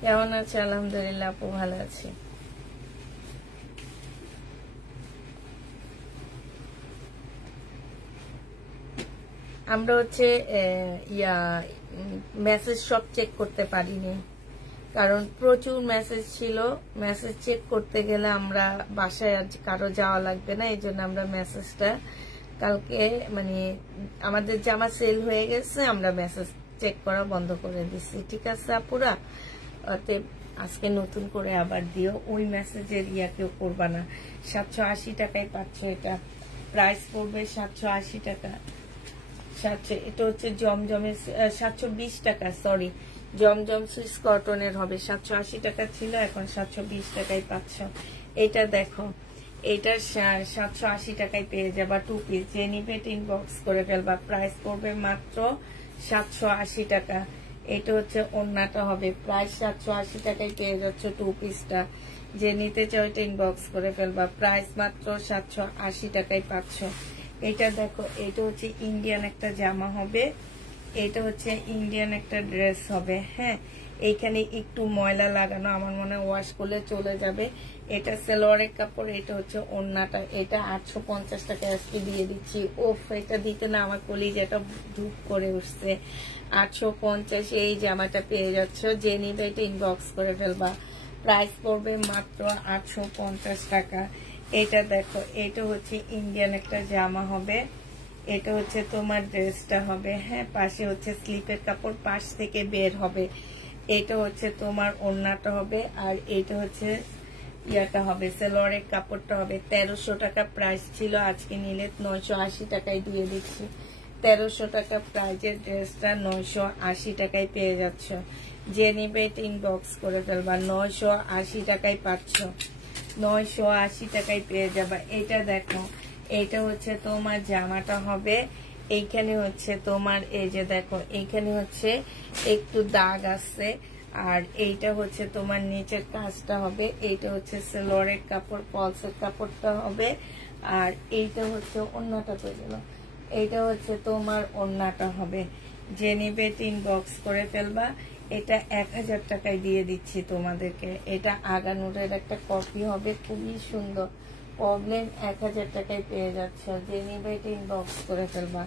কেমন আছে? আলহামদুলিল্লাহ আপু ভালো আছি। আমরা হচ্ছে মেসেজ সব চেক করতে পারিনি, কারণ প্রচুর মেসেজ ছিল। মেসেজ চেক করতে গেলে আমরা বাসায় আজ কারো যাওয়া লাগবে না, এই জন্য আমরা মেসেজটা কালকে, মানে আমাদের জামা সেল হয়ে গেছে, আমরা মেসেজ চেক করা বন্ধ করে দিচ্ছি। ঠিক আছে আপুরা, অতএব আজকে নতুন করে আবার দিও, ওই মেসেজের কেউ করবা না। 780 টাকায় পাচ্ছ এটা। প্রাইস পড়বে 780 টাকা। এটা হচ্ছে জমজমের 720 টাকা, সরি জমজম সুইস কটনের হবে। 780 টাকা ছিল, এখন 720 টাকায় পাচ্ছ। এটা দেখো, এটা 780 টাকায় পেয়ে যাবা 2 পিস। যে নিবে ইনবক্স করে ফেলবা। প্রাইস পড়বে মাত্র 780 টাকা। এটা হচ্ছে ওড়নাটা হবে। প্রাইস 780 টাকায় পেয়ে যাচ্ছ 2 পিসটা। যে নিতে চাও এটা ইনবক্স করে ফেলবা। প্রাইস মাত্র 780 টাকায় পাচ্ছ। এটা দেখো, এটা হচ্ছে ইন্ডিয়ান একটা জামা হবে, এটা হচ্ছে ইন্ডিয়ান একটা ড্রেস হবে, হ্যাঁ এইখানে একটু ময়লা লাগানো, আমার মনে হয় ওয়াশ করলে চলে যাবে। এটা সালোয়ারের কাপড়, এটা হচ্ছে ওড়নাটা। এটা 850 টাকা আজকে দিয়ে দিচ্ছি। ওফ, এটা দিতে না আমার কলিজাটা ধূপ করে উঠছে। 850 এই জামাটা পেয়ে যাচ্ছ। যে নিবে এটা ইনবক্স করে ফেলবা। প্রাইস পড়বে মাত্র 850 টাকা। এটা দেখো, এটা হচ্ছে ইন্ডিয়ান একটা জামা হবে, এটা হচ্ছে তোমার ড্রেসটা হবে, হ্যাঁ পাশে হচ্ছে স্লিপের কাপড় পাশ থেকে বের হবে। এটা হচ্ছে তোমার ওড়নাটা হবে, আর এটা হচ্ছে ইয়াটা হবে, সালোয়ারের কাপড়টা হবে। 1300 টাকা প্রাইস ছিল, আজকে নিলে 980 টাকায় দিয়ে দিচ্ছি। 1300 টাকা প্রাইজের ড্রেসটা 980 টাকায় পেয়ে যাচ্ছ। যে নিবে এটা ইনবক্স করে ফেলবা। 980 টাকায় পাচ্ছ, 980 টাকায় পেয়ে যাবা। এটা দেখো, এটা হচ্ছে তোমার জামাটা হবে, এইখানে হচ্ছে তোমার এই যে দেখো এইখানে হচ্ছে একটু দাগ আছে, আর এইটা হচ্ছে তোমার নিচের কাজটা হবে, এইটা হচ্ছে সেলোয়ারের কাপড়, পলসের কাপড়টা হবে, আর এইটা হচ্ছে ওড়নাটা পেয়ে গেল, এইটা হচ্ছে তোমার ওড়নাটা হবে। যে নিবে ইনবক্স করে ফেলবা। এটা 1000 টাকায় দিয়ে দিচ্ছি তোমাদেরকে। এটা আগানুরের একটা কপি হবে, খুবই সুন্দর, প্রবলেম 1000 টাকায় পেয়ে যাচ্ছ। যে নিবে ইনবক্স করে ফেলবা।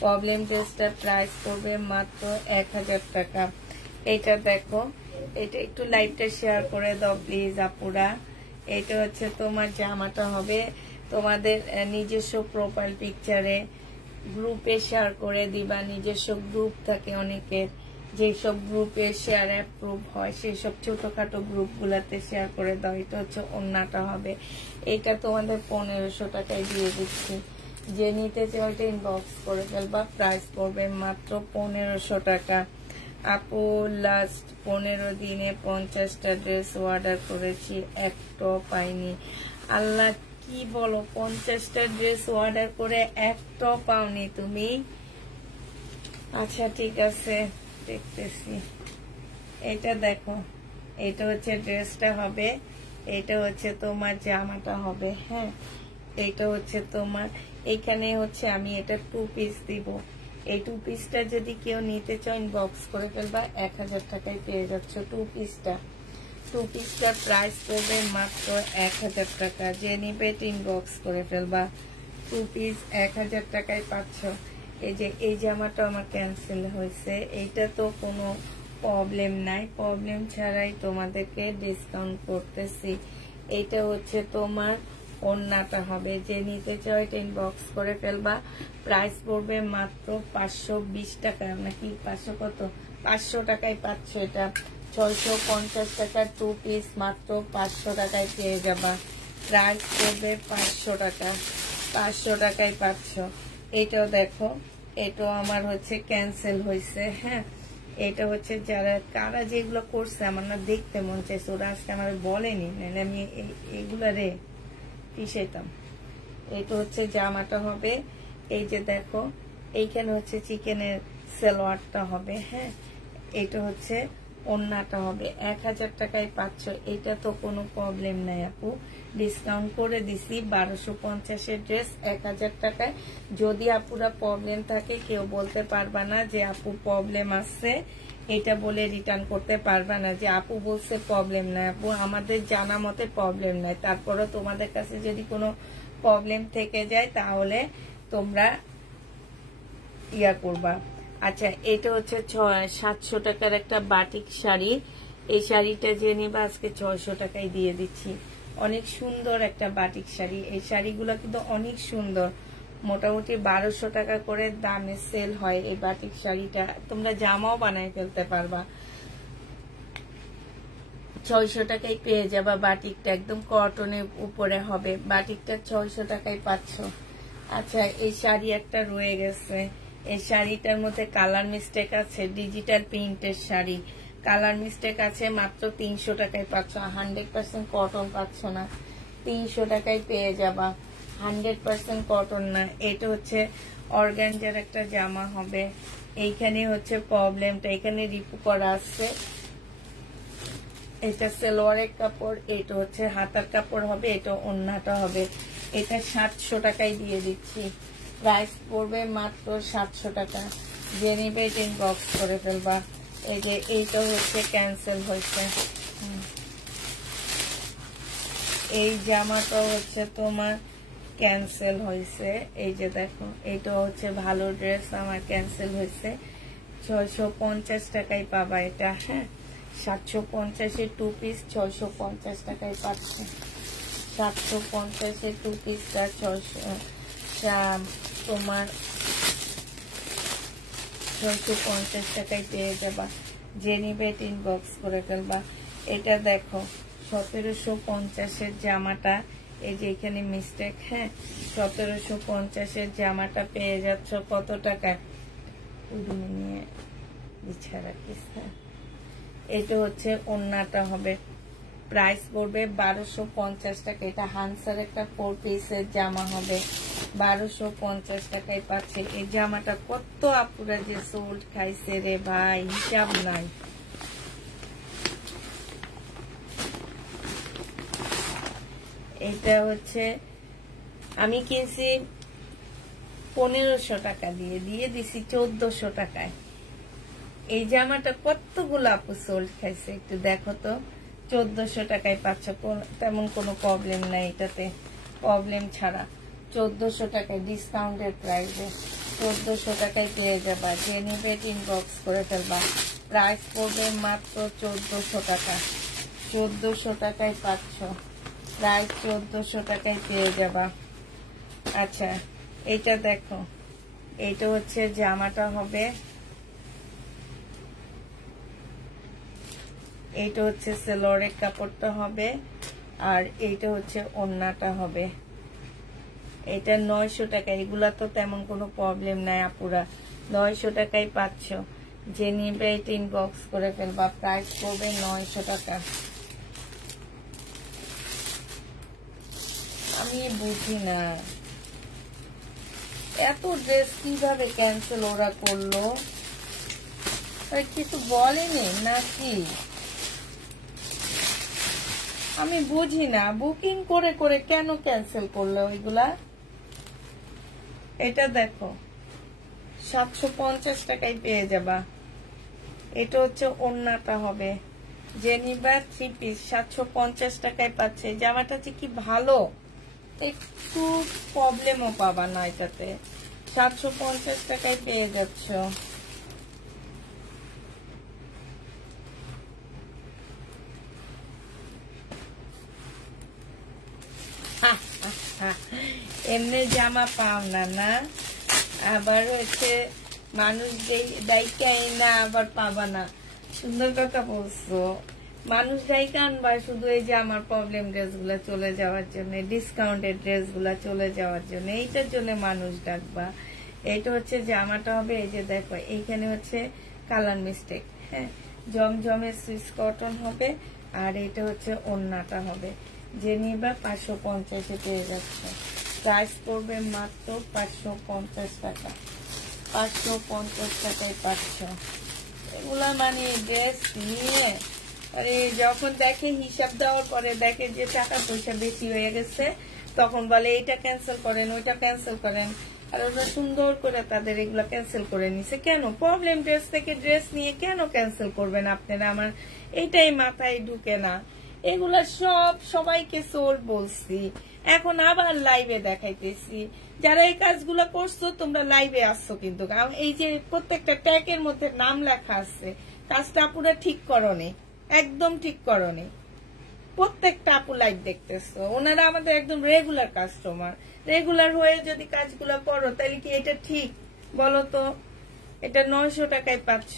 প্রবলেম ড্রেসটার প্রাইস পড়বে মাত্র 1000 টাকা। এটা দেখো, এটা একটু লাইভটা শেয়ার করে দাও প্লিজ আপুরা। এটা হচ্ছে তোমার জামাটা হবে, তোমাদের নিজস্ব প্রোফাইল পিকচারে গ্রুপে শেয়ার করে দিবা। নিজস্ব গ্রুপ থাকে অনেকের, যেসব গ্রুপে শেয়ার অ্যাপ্রুভ হয় সেই সব ছোটখাটো গ্রুপগুলোতে শেয়ার করে দাও। এটা হচ্ছে ওড়নাটা হবে, এটা তোমাদের 1500 টাকায় দিয়ে দিচ্ছি। যে নিতে চাও ওইটা ইনবক্স করে ফেলবা। প্রাইস পড়বে মাত্র 1500 টাকা। আপু লাস্ট 15 দিনে 50টা ড্রেস অর্ডার করেছি, একটাও পাইনি। আল্লাহ, কি বলো, 50টা ড্রেস অর্ডার করে একটাও পাওনি তুমি? আচ্ছা ঠিক আছে, দেখতেছি। এটা দেখো, এটা হচ্ছে ড্রেসটা হবে, এটা হচ্ছে তোমার জামাটা হবে। হ্যাঁ, এইটা হচ্ছে তোমার, এইখানে হচ্ছে আমি এটা 2 পিস দিব। এই 2 পিসটা যদি কেউ নিতে চাও ইনবক্স করে ফেলবা। 1000 টাকায় পেয়ে যাচ্ছ 2 পিসটা। 2 পিসটার প্রাইস পড়বে মাত্র 1000 টাকা। যে নিবে ইনবক্স করে ফেলবা। 2 পিস 1000 টাকায় পাচ্ছ। এই যে এই জামাটা আমার ক্যান্সেল হয়েছে, এইটা তো কোনো প্রবলেম নাই, প্রবলেম ছাড়াই তোমাদেরকে ডিসকাউন্ট করতেছি। এইটা হচ্ছে তোমার ওড়নাটা হবে। যে নিতে চাও এটা ইনবক্স করে ফেলবা। প্রাইস পড়বে মাত্র 520 টাকা, নাকি 500 কত, 500 টাকায় পাচ্ছ। এটা 650 টাকার 2 পিস মাত্র 500 টাকায় পেয়ে যাবা। প্রাইস পড়বে 500 টাকা, 500 টাকায় পাচ্ছ। এটাও দেখো, এটাও আমার হচ্ছে ক্যান্সেল হয়েছে। হ্যাঁ, এটা হচ্ছে যারা কারা যেগুলো করছে আমার না দেখতে মন চাইছে, ওরা আজকে আমার বলেনি, নাহলে আমি এগুলা রে পিছাইতাম। এটা হচ্ছে জামাটা হবে, এই যে দেখো এইখানে হচ্ছে চিকেনের সালোয়ারটা হবে। হ্যাঁ, এটা হচ্ছে ওড়নাটা হবে। 1000 টাকায় পাচ্ছ। এটা তো কোনো প্রবলেম নাই আপু, ডিসকাউন্ট করে দিছি। 1250-এর ড্রেস 1000 টাকায়। যদি আপুরা প্রবলেম থাকে, কেউ বলতে পারবা না যে আপু প্রবলেম আছে, এটা বলে রিটার্ন করতে পারবা না যে আপু বলছে প্রবলেম নাই। আপু আমাদের জানা মতে প্রবলেম নাই, তারপরে তোমাদের কাছে যদি কোনো প্রবলেম থেকে যায় তাহলে তোমরা ইয়া করবা। আচ্ছা, এটা হচ্ছে 700 টাকার একটা বাটিক শাড়ি। এই শাড়িটা যে নিবা আজকে 600 টাকায় দিয়ে দিচ্ছি। অনেক সুন্দর একটা বাটিক শাড়ি। এই শাড়িগুলো কিন্তু অনেক সুন্দর, মোটামুটি 1200 টাকা করে দামে সেল হয় এই বাটিক শাড়িটা। তোমরা জামাও বানাই ফেলতে পারবা। 600 টাকায় পেয়ে যাবা বাটিকটা, একদম কটনের উপরে হবে। বাটিকটা 600 টাকায় পাচ্ছ। আচ্ছা, এই শাড়ি একটা রয়ে গেছে। এই শাড়িটার মধ্যে কালার মিস্টেক আছে, ডিজিটাল প্রিন্টের শাড়ি, কালার মিস্টেক আছে। মাত্র 300 টাকায় পাচ্ছ। 100% কটন পাচ্ছ না, 300 টাকায় পেয়ে যাবা। 100% কটন না। এটা হচ্ছে অর্গানজার একটা জামা হবে। এইখানে হচ্ছে প্রবলেমটা, এখানে রিপু করা আছে। এটা সালোয়ারের কাপড়, এটা হচ্ছে হাতার কাপড় হবে, এটা ওড়নাটা হবে। এটা 700 টাকায় দিয়ে দিচ্ছি। প্রাইস পড়বে মাত্র 700 টাকা। যে নিবে এটা ইনবক্স করে ফেলবা। এই যে এইটা হচ্ছে ক্যান্সেল হয়েছে। এই জামাটা হচ্ছে তোমার ক্যান্সেল হয়েছে। এই যে দেখো, এটা হচ্ছে ভালো ড্রেস, আমার ক্যান্সেল হয়েছে। 650 টাকায় পাবা এটা। হ্যাঁ, 750-এর 2 পিস 650 টাকায় পাচ্ছে। 750-এর 2 পিসটা 600 তোমার 650 টাকায় পেয়ে যাবা। যে নিবে ইনবক্স করে ফেলবা। এটা দেখো 1750-এর জামাটা, এই যে এখানে মিস্টেক। হ্যাঁ, 1750-এর জামাটা পেয়ে যাচ্ছ কত টাকায়? নিয়ে বিছা রাখিস। এটা হচ্ছে ওড়নাটা হবে, প্রাইস পড়বে 1250 টাকা। এটা হানসার একটা 4 পিসের জামা হবে, 1250 টাকায় পাচ্ছে। এই জামাটা কত আপুরা যে সোল্ড খাইছে রে ভাই, হিসাব নাই। এটা হচ্ছে আমি কিনছি 1500 টাকা দিয়ে দিছি 1400 টাকায়। এই জামাটা কতগুলো আপু সোল্ড খাইছে একটু দেখো তো। 1400 টাকায় পাচ্ছ, তেমন কোনো প্রবলেম নাই এটাতে, প্রবলেম ছাড়া 1400 টাকায় ডিসকাউন্টের প্রাইসে 1400 টাকায় পেয়ে যাবা। যে নিবে ইনবক্স করে ফেলবা। প্রাইস পড়বে মাত্র 1400 টাকা। 1400 টাকায় পাচ্ছ, প্রাইস 1400 টাকায় পেয়ে যাবা। আচ্ছা এইটা দেখো, এইটা হচ্ছে জামাটা হবে, এইটা হচ্ছে সেলোয়ারের কাপড়টা হবে, আর এইটা হচ্ছে ওড়নাটা হবে। এটা 900 টাকা। এগুলা তো তেমন কোনো প্রবলেম নাই আপুরা, 900 টাকায় পাচ্ছ। যে নিবে এটা ইনবক্স করে ফেলবা। প্রাইস পড়বে 900 টাকা। আমি বুঝি না এত ড্রেস কিভাবে ক্যান্সেল ওরা করলো, কিছু বলেনি নাকি? আমি বুঝি না, বুকিং করে করে কেন ক্যান্সেল করলো ওইগুলা। এটা দেখো 750 টাকায় পেয়ে যাবা। এটা হচ্ছে ওড়নাটা হবে, যে নিবা 3 পিস 750 টাকায় পাচ্ছে। জামাটা যে কি ভালো, একটু প্রবলেমও পাবা না এটাতে। 750 টাকায় পেয়ে যাচ্ছ। এমনি জামা পাও না না, আবার হচ্ছে মানুষ দায়িত্ব না, আবার পাবা না। সুন্দর কথা বলছো, মানুষ দায়িত্ব আনবা শুধু এই যে আমার প্রবলেম ড্রেস গুলা চলে যাওয়ার জন্য, ডিসকাউন্টের ড্রেস গুলা চলে যাওয়ার জন্য, এইটার জন্য মানুষ ডাকবা। এইটা হচ্ছে জামাটা হবে, এই যে দেখো এইখানে হচ্ছে কালার মিস্টেক, হ্যাঁ জমজমের সুইস কটন হবে, আর এটা হচ্ছে ওড়নাটা হবে। যে নিবা 550 পেয়ে যাচ্ছে। প্রাইস পড়বে মাত্র 550 টাকা। 550 টাকায় পাচ্ছ। এগুলা মানে ড্রেস নিয়ে আরে যখন দেখে হিসাব দেওয়ার পরে দেখে যে টাকা পয়সা বেশি হয়ে গেছে, তখন বলে এইটা ক্যান্সেল করেন, ওইটা ক্যান্সেল করেন। আর ওরা সুন্দর করে তাদের এগুলা ক্যান্সেল করে নিছে। কেন প্রবলেম ড্রেস থেকে ড্রেস নিয়ে কেন ক্যান্সেল করবেন আপনারা? আমার এইটাই মাথায় ঢুকে না। এগুলা সব সবাইকে সোল বলছি, এখন আবার লাইভে দেখাইতেছি। যারা এই কাজগুলো করছো তোমরা লাইভে আসছো, কিন্তু এই যে প্রত্যেকটা ট্যাগের মধ্যে নাম লেখা আছে, কাজটা আপুরা ঠিক করনি, একদম ঠিক করনি। প্রত্যেকটা আপু লাইভ দেখতেছো, ওনারা আমাদের একদম রেগুলার কাস্টমার। রেগুলার হয়ে যদি কাজগুলো করো তাহলে কি এটা ঠিক বলো তো? এটা 900 টাকায় পাচ্ছ।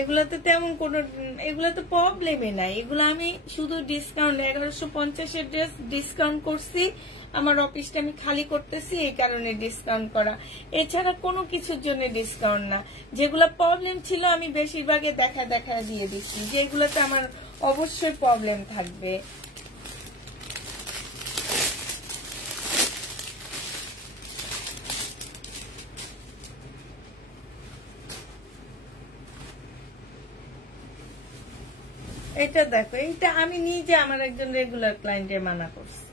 এগুলাতে তেমন কোনো, এগুলা তো প্রবলেমই নাই। এগুলো আমি শুধু ডিসকাউন্ট 1150 ড্রেস ডিসকাউন্ট করছি। আমার অফিসটা আমি খালি করতেছি, এই কারণে ডিসকাউন্ট করা, এছাড়া কোনো কিছুর জন্য ডিসকাউন্ট না। যেগুলা প্রবলেম ছিল আমি বেশিরভাগে দেখা দিয়ে দিচ্ছি, যেগুলোতে আমার অবশ্যই প্রবলেম থাকবে। এটা দেখো, এইটা আমি নিজে আমার একজন রেগুলার ক্লায়েন্টের মানা করছি।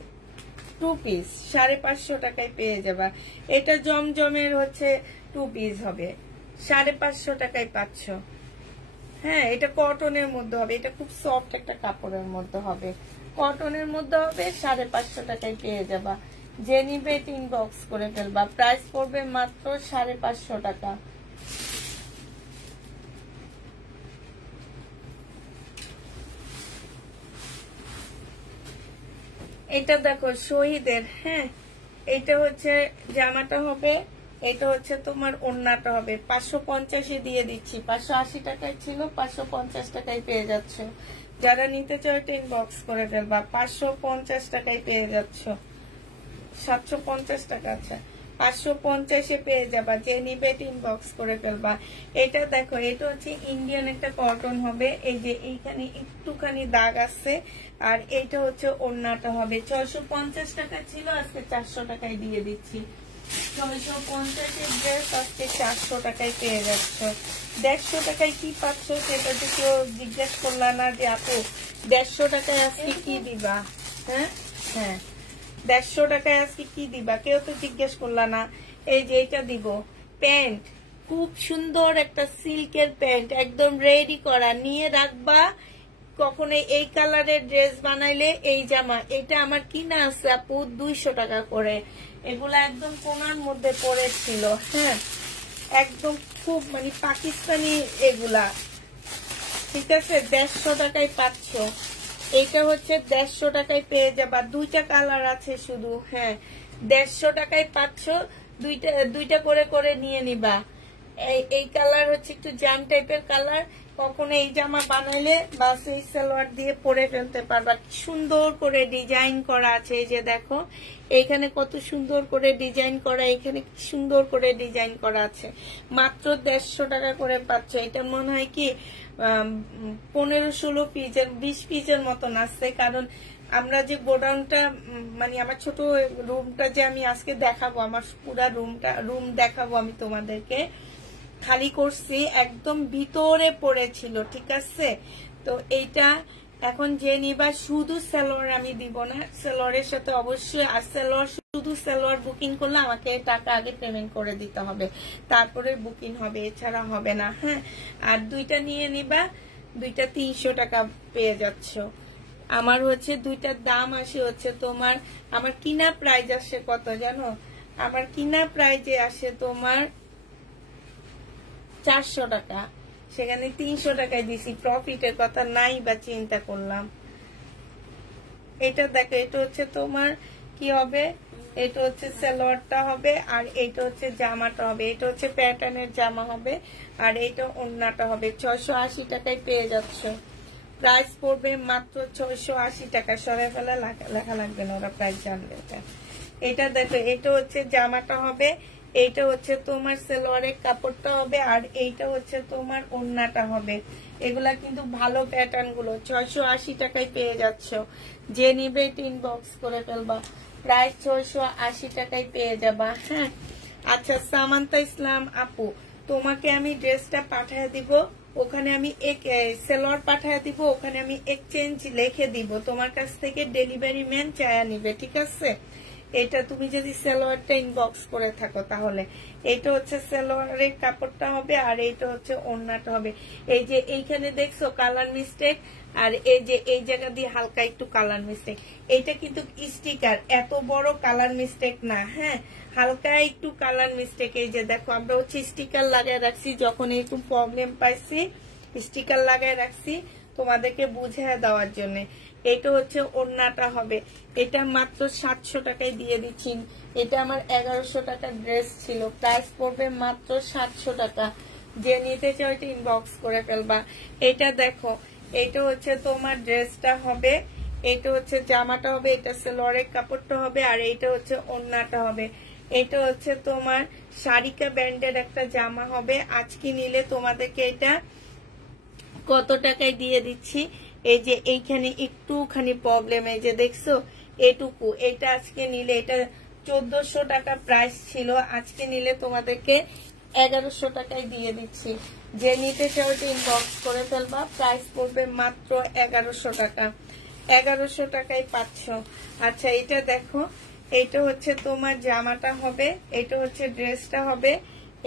2 পিস 550 টাকায় পেয়ে যাবা। এটা জমজমের হচ্ছে 2 পিস হবে, 550 টাকায় পাচ্ছ। হ্যাঁ এটা কটনের মধ্যে হবে, এটা খুব সফট একটা কাপড়ের মধ্যে হবে, কটনের মধ্যে হবে। 550 টাকায় পেয়ে যাবা। যে নিবে ইনবক্স করে ফেলবা। প্রাইস পড়বে মাত্র 550 টাকা। এটা দেখো শহীদের, হ্যাঁ এটা হচ্ছে জামাটা হবে, এটা হচ্ছে তোমার ওড়নাটা হবে। 550 দিয়ে দিচ্ছি, 580 টাকায় ছিল, 550 টাকায় পেয়ে যাচ্ছ। যারা নিতে চাও এটা ইনবক্স করে ফেলবা। 550 টাকায় পেয়ে যাচ্ছ। 750 টাকা, আচ্ছা 550-এ পেয়ে যাবা, যে নিবে ইনবক্স করে ফেলবা। এটা দেখো, এটা হচ্ছে ইন্ডিয়ান একটা কটন হবে, এই যে এইখানে একটুখানি দাগ আছে, আর এটা হচ্ছে ওড়নাটা হবে। 650 টাকা ছিল, আজকে 400 টাকায় দিয়ে দিচ্ছি। 650-এর ড্রেস আজকে 400 টাকায় পেয়ে যাচ্ছ। 150 টাকায় কি পাচ্ছ সেটা তো কেউ জিজ্ঞেস করলা না যে আপু 150 টাকায় আজকে কি দিবা। হ্যাঁ হ্যাঁ, 150 টাকায় আজকে কি দিবা কেউ তো জিজ্ঞেস করলা না। এই যে এটা দিব, প্যান্ট, খুব সুন্দর একটা সিল্কের প্যান্ট, একদম রেডি করা, নিয়ে রাখবা। কখনো এই কালারের ড্রেস বানাইলে এই জামা, এটা আমার কিনা আছে আপু 200 টাকা করে। এগুলা একদম কোনার মধ্যে পড়েছিল। হ্যাঁ, একদম খুব মানে পাকিস্তানি এগুলা, ঠিক আছে। 150 টাকায় পাচ্ছ। এইটা হচ্ছে 150 টাকায় পেয়ে যাবা, 2টা কালার আছে শুধু। হ্যাঁ, 150 টাকায় পাচ্ছ, দুইটা করে করে নিয়ে নিবা। এই কালার হচ্ছে একটু জাম টাইপের কালার। কখনো এই জামা বানাইলে বাস এই সালোয়ার দিয়ে পরে ফেলতে পারবা। সুন্দর করে ডিজাইন করা আছে, এই যে দেখো এইখানে কত সুন্দর করে ডিজাইন করা, এখানে কি সুন্দর করে ডিজাইন করা আছে। মাত্র 150 টাকা করে পাচ্ছ। এটা মনে হয় কি 15-16 পিসের 20 পিসের মতন আসছে। কারণ আমরা যে গোডাউনটা মানে আমার ছোট রুমটা যে আমি আজকে দেখাবো, আমার পুরা রুম দেখাবো আমি তোমাদেরকে, খালি করছি, একদম ভিতরে পড়েছিল, ঠিক আছে। তো এইটা এখন যে নিবা, শুধু সালোয়ার আমি দিব না, সালোয়ারের সাথে অবশ্যই, আর সালোয়ার শুধু সালোয়ার বুকিং করলে আমাকে টাকা আগে পেমেন্ট করে দিতে হবে, তারপরে বুকিং হবে, এছাড়া হবে না। হ্যাঁ, আর দুইটা নিয়ে নিবা, দুইটা 300 টাকা পেয়ে যাচ্ছ। আমার হচ্ছে দুইটার দাম আসে হচ্ছে তোমার, আমার কিনা প্রাইস আসে কত জানো? আমার কিনা প্রাইজে আসে তোমার 400 টাকা, সেখানে 300 টাকায় দিছি। প্রফিটের কথা নাই বা চিন্তা করলাম। এটা দেখো, এটা হচ্ছে তোমার কি হবে, এটা হচ্ছে সালোয়ারটা হবে, আর এটা হচ্ছে জামাটা হবে। এটা হচ্ছে প্যাটার্নের জামা হবে, আর এটা ওড়নাটা হবে। 680 টাকায় পেয়ে যাচ্ছ। প্রাইস পড়বে মাত্র 680 টাকা। সরে ফেলে লেখা লাগবে না, ওরা প্রাইস জানবে। এটা দেখো, এটা হচ্ছে জামাটা হবে, এইটা হচ্ছে তোমার সালোয়ারের কাপড়টা হবে, আর এইটা হচ্ছে তোমার ওড়নাটা হবে। এগুলা কিন্তু ভালো প্যাটার্ন গুলো। 680 টাকায় পেয়ে যাচ্ছ। যে নিবে ইনবক্স করে ফেলবা, প্রাইস 680 টাকায় পেয়ে যাবা। হ্যাঁ, আচ্ছা সামান্তা ইসলাম আপু, তোমাকে আমি ড্রেসটা পাঠিয়ে দিব, ওখানে আমি সালোয়ার পাঠিয়ে দিব, ওখানে আমি এক্সচেঞ্জ লিখে দিব, তোমার কাছ থেকে ডেলিভারি ম্যান চায়া নিবে, ঠিক আছে। এটা তুমি যদি সালোয়ারটা ইনবক্স করে থাকো তাহলে। এটা হচ্ছে সালোয়ারের কাপড়টা হবে, আর এইটা হচ্ছে ওড়নাটা হবে। এই যে এইখানে দেখছো কালার মিস্টেক, আর এই যে এই জায়গা দিয়ে হালকা একটু কালার মিস্টেক, এইটা কিন্তু স্টিকার, এত বড় কালার মিস্টেক না। হ্যাঁ, হালকা একটু কালার মিস্টেক। এই যে দেখো, আমরা হচ্ছে স্টিকার লাগাই রাখছি, যখন একটু প্রবলেম পাইছি স্টিকার লাগাই রাখছি তোমাদেরকে বুঝিয়ে দেওয়ার জন্য। এটা হচ্ছে ওড়নাটা হবে, এটা মাত্র 700 টাকায় দিয়ে দিচ্ছি। এটা আমার 1100 টাকার ড্রেস ছিল, প্রাইস পড়বে মাত্র 700 টাকা। যে নিতে চাও এটা ইনবক্স করে ফেলবা। এটা দেখো, এটা হচ্ছে তোমার ড্রেসটা হবে, এটা হচ্ছে জামাটা হবে, এটা সালোয়ারের কাপড়টা হবে, আর এইটা হচ্ছে ওড়নাটা হবে। এটা হচ্ছে তোমার সারিকা ব্র্যান্ডের একটা জামা হবে। আজকে নিলে তোমাদেরকে এটা কত টাকায় দিয়ে দিচ্ছি। এই যে এইখানে একটুখানি প্রবলেম, এই যে দেখছো এটুকু, এটা আজকে নিলে এটা 1400 টাকা প্রাইস ছিল, আজকে নিলে তোমাদেরকে 1100 টাকায় দিয়ে দিচ্ছি। যে নিতে চাও ইনবক্স করে ফেলবা, প্রাইস পড়বে মাত্র 1100 টাকা। 1100 টাকায় পাচ্ছ। আচ্ছা, এটা দেখো, এটা হচ্ছে তোমার জামাটা হবে, এটা হচ্ছে ড্রেসটা হবে,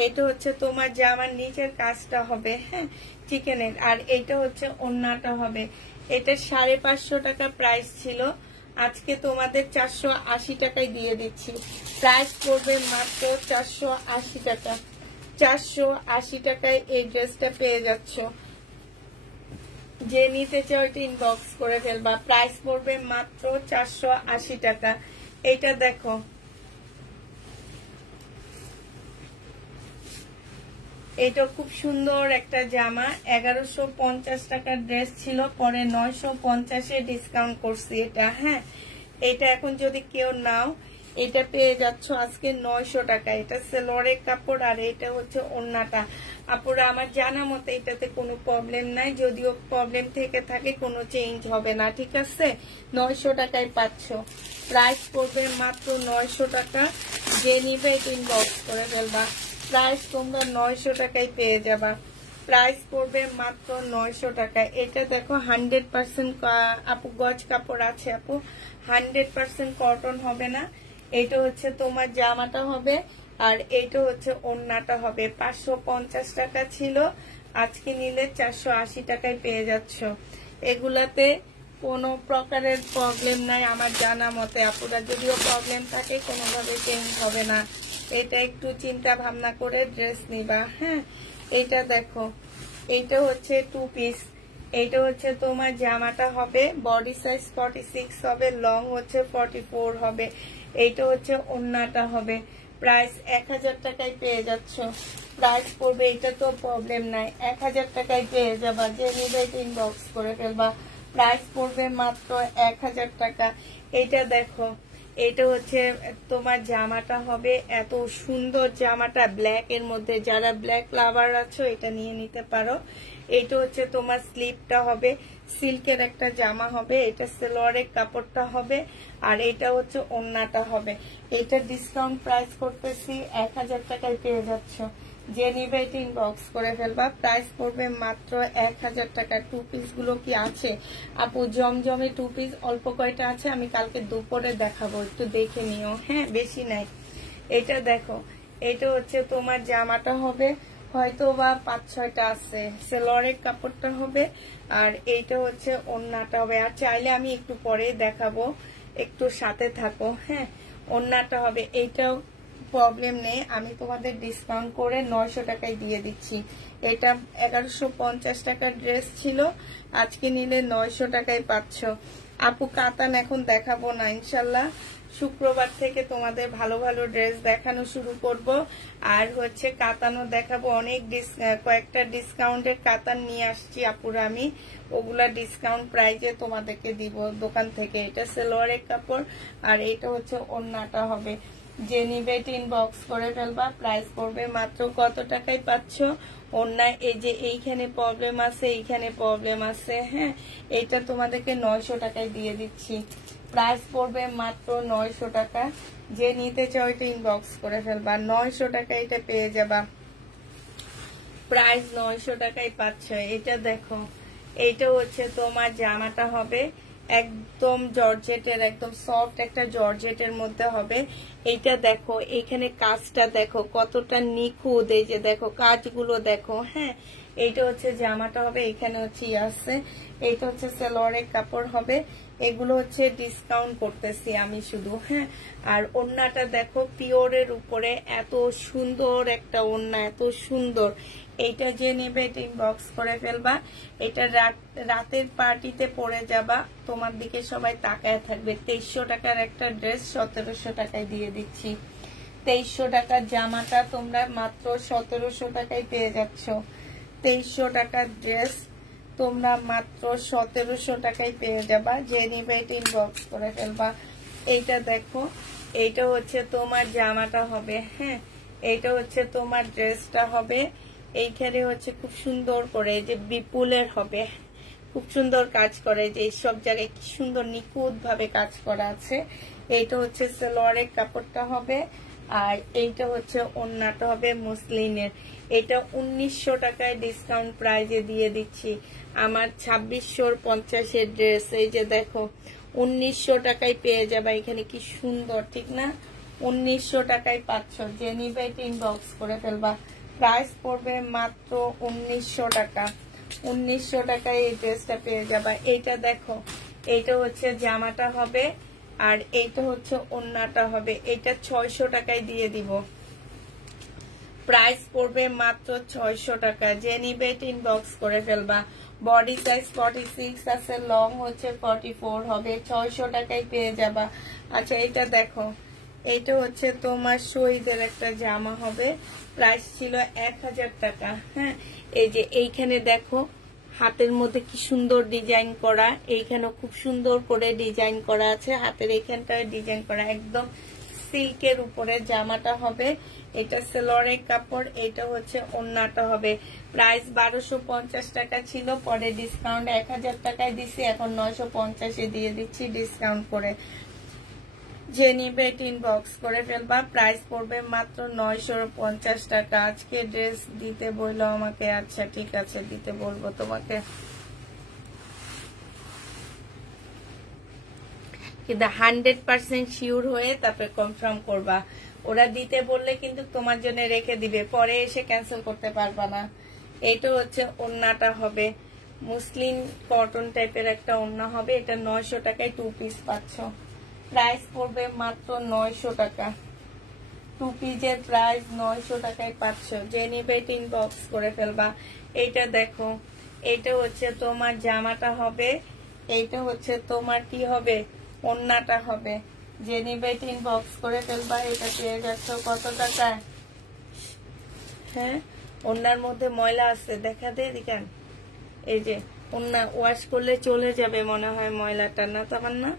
এটা হচ্ছে তোমার জামার নিচের কাজটা হবে। হ্যাঁ, চিকেনের, আর এটা হচ্ছে ওড়নাটা হবে। এটা 550 টাকা প্রাইস ছিল, আজকে তোমাদের 480 টাকায় দিয়ে দিচ্ছি। প্রাইস পড়বে মাত্র 480 টাকা। 480 টাকায় এই ড্রেসটা পেয়ে যাচ্ছ। যে নিতে চাও এটা ইনবক্স করে ফেলবা, প্রাইস পড়বে মাত্র 480 টাকা। এটা দেখো, এটা খুব সুন্দর একটা জামা, 1150 টাকার ড্রেস ছিল, পরে 950-এ ডিসকাউন্ট করছি এটা। হ্যাঁ, এটা এখন যদি কেউ নাও, এটা পেয়ে যাচ্ছ আজকে 900 টাকা। এটা সেলোয়ারের কাপড় আর এটা হচ্ছে ওড়নাটা। আপুরা আমার জানা মতে এটাতে কোনো প্রবলেম নাই, যদিও প্রবলেম থেকে থাকে কোনো চেঞ্জ হবে না, ঠিক আছে। 900 টাকায় পাচ্ছ। প্রাইস পড়বে মাত্র 900 টাকা। যে নিবে এটা ইনবক্স করে ফেলবা। প্রাইস তোমরা 900 টাকায় পেয়ে যাবা। প্রাইস পড়বে মাত্র 900 টাকা। এটা দেখো 100% আপু গজ কাপড় আছে আপু, 100% কটন হবে না। এটা হচ্ছে তোমার জামাটা হবে আর এইটা হচ্ছে ওড়নাটা হবে। 550 টাকা ছিল, আজকে নিলে 480 টাকায় পেয়ে যাচ্ছ। এগুলাতে কোনো প্রকারের প্রবলেম নাই আমার জানা মতে। আপুরা যদিও প্রবলেম থাকে কোনোভাবে চেঞ্জ হবে না, এটা একটু চিন্তা ভাবনা করে ড্রেস নিবা। হ্যাঁ, এটা দেখো, এইটা হচ্ছে 2 পিস। এইটা হচ্ছে তোমার জামাটা হবে, বডি সাইজ 46 হবে, লং হচ্ছে 44 হবে। এইটা হচ্ছে ওড়নাটা হবে। প্রাইস 1000 টাকায় পেয়ে যাচ্ছ। প্রাইস পড়বে, এটা তো প্রবলেম নাই, 1000 টাকায় পেয়ে যাবা। যে নিবে ইনবক্স করে ফেলবা। প্রাইস পড়বে মাত্র 1000 টাকা। এইটা দেখো, এটা হচ্ছে তোমার জামাটা হবে, এত সুন্দর জামাটা ব্ল্যাক এর মধ্যে। যারা ব্ল্যাক লাভার আছো এটা নিয়ে নিতে পারো। এটা হচ্ছে তোমার স্লিপটা হবে, সিল্কের একটা জামা হবে। এটা সেলোয়ারের কাপড়টা হবে আর এটা হচ্ছে ওড়নাটা হবে। এটা ডিসকাউন্ট প্রাইস করতেছি 1000 টাকায় পেয়ে যাচ্ছ। যে নিবে এটা ইনবক্স করে ফেলবা। প্রাইস পড়বে মাত্র 1000 টাকা। 2 পিস গুলো কি আছে আপু? জমজমে 2 পিস অল্প কয়টা আছে, আমি কালকে দুপুরে দেখাবো, একটু দেখে নিও। হ্যাঁ, বেশি নাই। এটা দেখো, এটা হচ্ছে তোমার জামাটা হবে, হয়তো বা 5-6টা আছে। সেলোয়ারের কাপড়টা হবে আর এইটা হচ্ছে ওড়নাটা হবে। আর চাইলে আমি একটু পরে দেখাবো, একটু সাথে থাকো। হ্যাঁ, ওড়নাটা হবে। এইটাও প্রবলেম নেই, আমি তোমাদের ডিসকাউন্ট করে 900 টাকায় দিয়ে দিচ্ছি। এটা 1150 টাকার ড্রেস ছিল, আজকে নিলে 900 টাকায় পাচ্ছ। আপু কাতান এখন দেখাবো না, ইনশাল্লাহ শুক্রবার থেকে তোমাদের ভালো ভালো ড্রেস দেখানো শুরু করব। আর হচ্ছে কাতানও দেখাবো। অনেক কয়েকটা ডিসকাউন্টের কাতান নিয়ে আসছি আপুরা, আমি ওগুলা ডিসকাউন্ট প্রাইজে তোমাদেরকে দিব দোকান থেকে। এটা সেলোয়ারের কাপড় আর এটা হচ্ছে ওড়নাটা হবে। যে নিবে ইনবক্স করে ফেলবা। প্রাইস পড়বে মাত্র কত টাকায় পাচ্ছ? ওড়নায় এই যে এইখানে প্রবলেম আছে, এইখানে প্রবলেম আছে। হ্যাঁ, এটা তোমাদেরকে 900 টাকায় দিয়ে দিচ্ছি। প্রাইস পড়বে মাত্র 900 টাকা। যে নিতে চাও এটা ইনবক্স করে ফেলবা। 900 টাকা এটা পেয়ে যাবা। প্রাইস 900 টাকায় পাচ্ছ। এটা দেখো, এইটা হচ্ছে তোমার জামাটা হবে একদম জর্জেটের, একদম সফট একটা জর্জেটের মধ্যে হবে। এইটা দেখো, এইখানে কাজটা দেখো কতটা নিখুঁত, এই যে দেখো কাজগুলো দেখো। হ্যাঁ, এইটা হচ্ছে জামাটা হবে, এখানে হচ্ছে আছে। এইটা হচ্ছে সালোয়ারের কাপড় হবে। এগুলো হচ্ছে ডিসকাউন্ট করতেছি আমি শুধু। হ্যাঁ, আর ওড়নাটা দেখো পিওরের উপরে, এত সুন্দর একটা ওড়না, এত সুন্দর। এইটা যে নেবে এটা ইনবক্স করে ফেলবা। এটা রাতের পার্টিতে পরে যাবা, তোমার দিকে সবাই তাকায় থাকবে। 2300 টাকার একটা ড্রেস 1700 টাকায় দিয়ে দিচ্ছি। 2300 টাকার জামাটা তোমরা মাত্র 1700 টাকায় পেয়ে যাচ্ছ। 2300 টাকার ড্রেস তোমরা মাত্র 1700 টাকায় পেয়ে যাবা। যে নিবে এটা ইনবক্স করে ফেলবা। এইটা দেখো, এইটা হচ্ছে তোমার জামাটা হবে। হ্যাঁ, এইটা হচ্ছে তোমার ড্রেসটা হবে। এইখানে হচ্ছে খুব সুন্দর করে যে বিপুলের হবে, খুব সুন্দর কাজ করে, যে সব জায়গায় কি সুন্দর নিখুঁত ভাবে কাজ করা আছে। এইটা হচ্ছে সালোয়ারের কাপড়টা হবে আর এইটা হচ্ছে ওড়নাটা হবে মসলিনের। এটা 1900 টাকায় ডিসকাউন্ট প্রাইজে দিয়ে দিচ্ছি। আমার 2650 ড্রেস, এই যে দেখো 1900 টাকায় পেয়ে যাবে। এখানে কি সুন্দর, ঠিক না? 1900 টাকায় পাচ্ছ। যে নিবে এটা ইনবক্স করে ফেলবা। প্রাইস পড়বে মাত্র 1900 টাকা। 1900 টাকায় এই ড্রেসটা পেয়ে যাবা। এইটা দেখো, এইটা হচ্ছে জামাটা হবে আর এইটা হচ্ছে ওড়নাটা হবে। এটা 600 টাকায় দিয়ে দিব। প্রাইস পড়বে মাত্র 600 টাকা। যে নিবে এটা ইনবক্স করে ফেলবা। বডি সাইজ 46 আছে, লং হচ্ছে 44 হবে। 600 টাকায় পেয়ে যাবা। আচ্ছা, এটা দেখো, এইটা হচ্ছে তোমার শহীদের একটা জামা হবে। প্রাইস ছিল 1000 টাকা। হ্যাঁ, এই যে এইখানে দেখো হাতের মধ্যে কি সুন্দর ডিজাইন করা, এইখানে খুব সুন্দর করে ডিজাইন করা আছে। হাতের এইখানটায় ডিজাইন করা, একদম সিল্কের উপরে জামাটা হবে, এটা সেলোয়ারের কাপড়, এটা হচ্ছে ওড়নাটা হবে। প্রাইস 1250 টাকা ছিল, পরে ডিসকাউন্ট 1000 টাকায় দিছি, এখন 950-এ দিয়ে দিচ্ছি ডিসকাউন্ট করে। যে নিবে ইনবক্স করে ফেলবা, প্রাইস পড়বে মাত্র 950 টাকা। আজকে ড্রেস দিতে বললো আমাকে, আচ্ছা ঠিক আছে দিতে বলবো তোমাকে, কিন্তু 100% শিওর হয়ে তারপরে কনফার্ম করবা। ওরা দিতে বললে কিন্তু তোমার জন্য রেখে দিবে, পরে এসে ক্যান্সেল করতে পারবা না। এইটা হচ্ছে ওড়নাটা হবে, মুসলিম কটন টাইপের একটা ওড়না হবে, এটা 900 টাকায় 2 পিস পাচ্ছ। প্রাইস পড়বে মাত্র 900 টাকা, 2 পিসের প্রাইস 900 টাকায় পাচ্ছ। যে নিবে ইনবক্স করে ফেলবা। এইটা দেখো, এটা হচ্ছে তোমার জামাটা হবে, এইটা হচ্ছে তোমার কি হবে, ওড়নাটা হবে। যে নিবে ইনবক্স করে ফেলবা। এটা পেয়ে যাচ্ছ কত টাকায়? হ্যাঁ, ওড়নার মধ্যে ময়লা আছে, দেখা দে দিকেন। এই যে ওড়না ওয়াশ করলে চলে যাবে মনে হয় ময়লাটা, না তোমার না?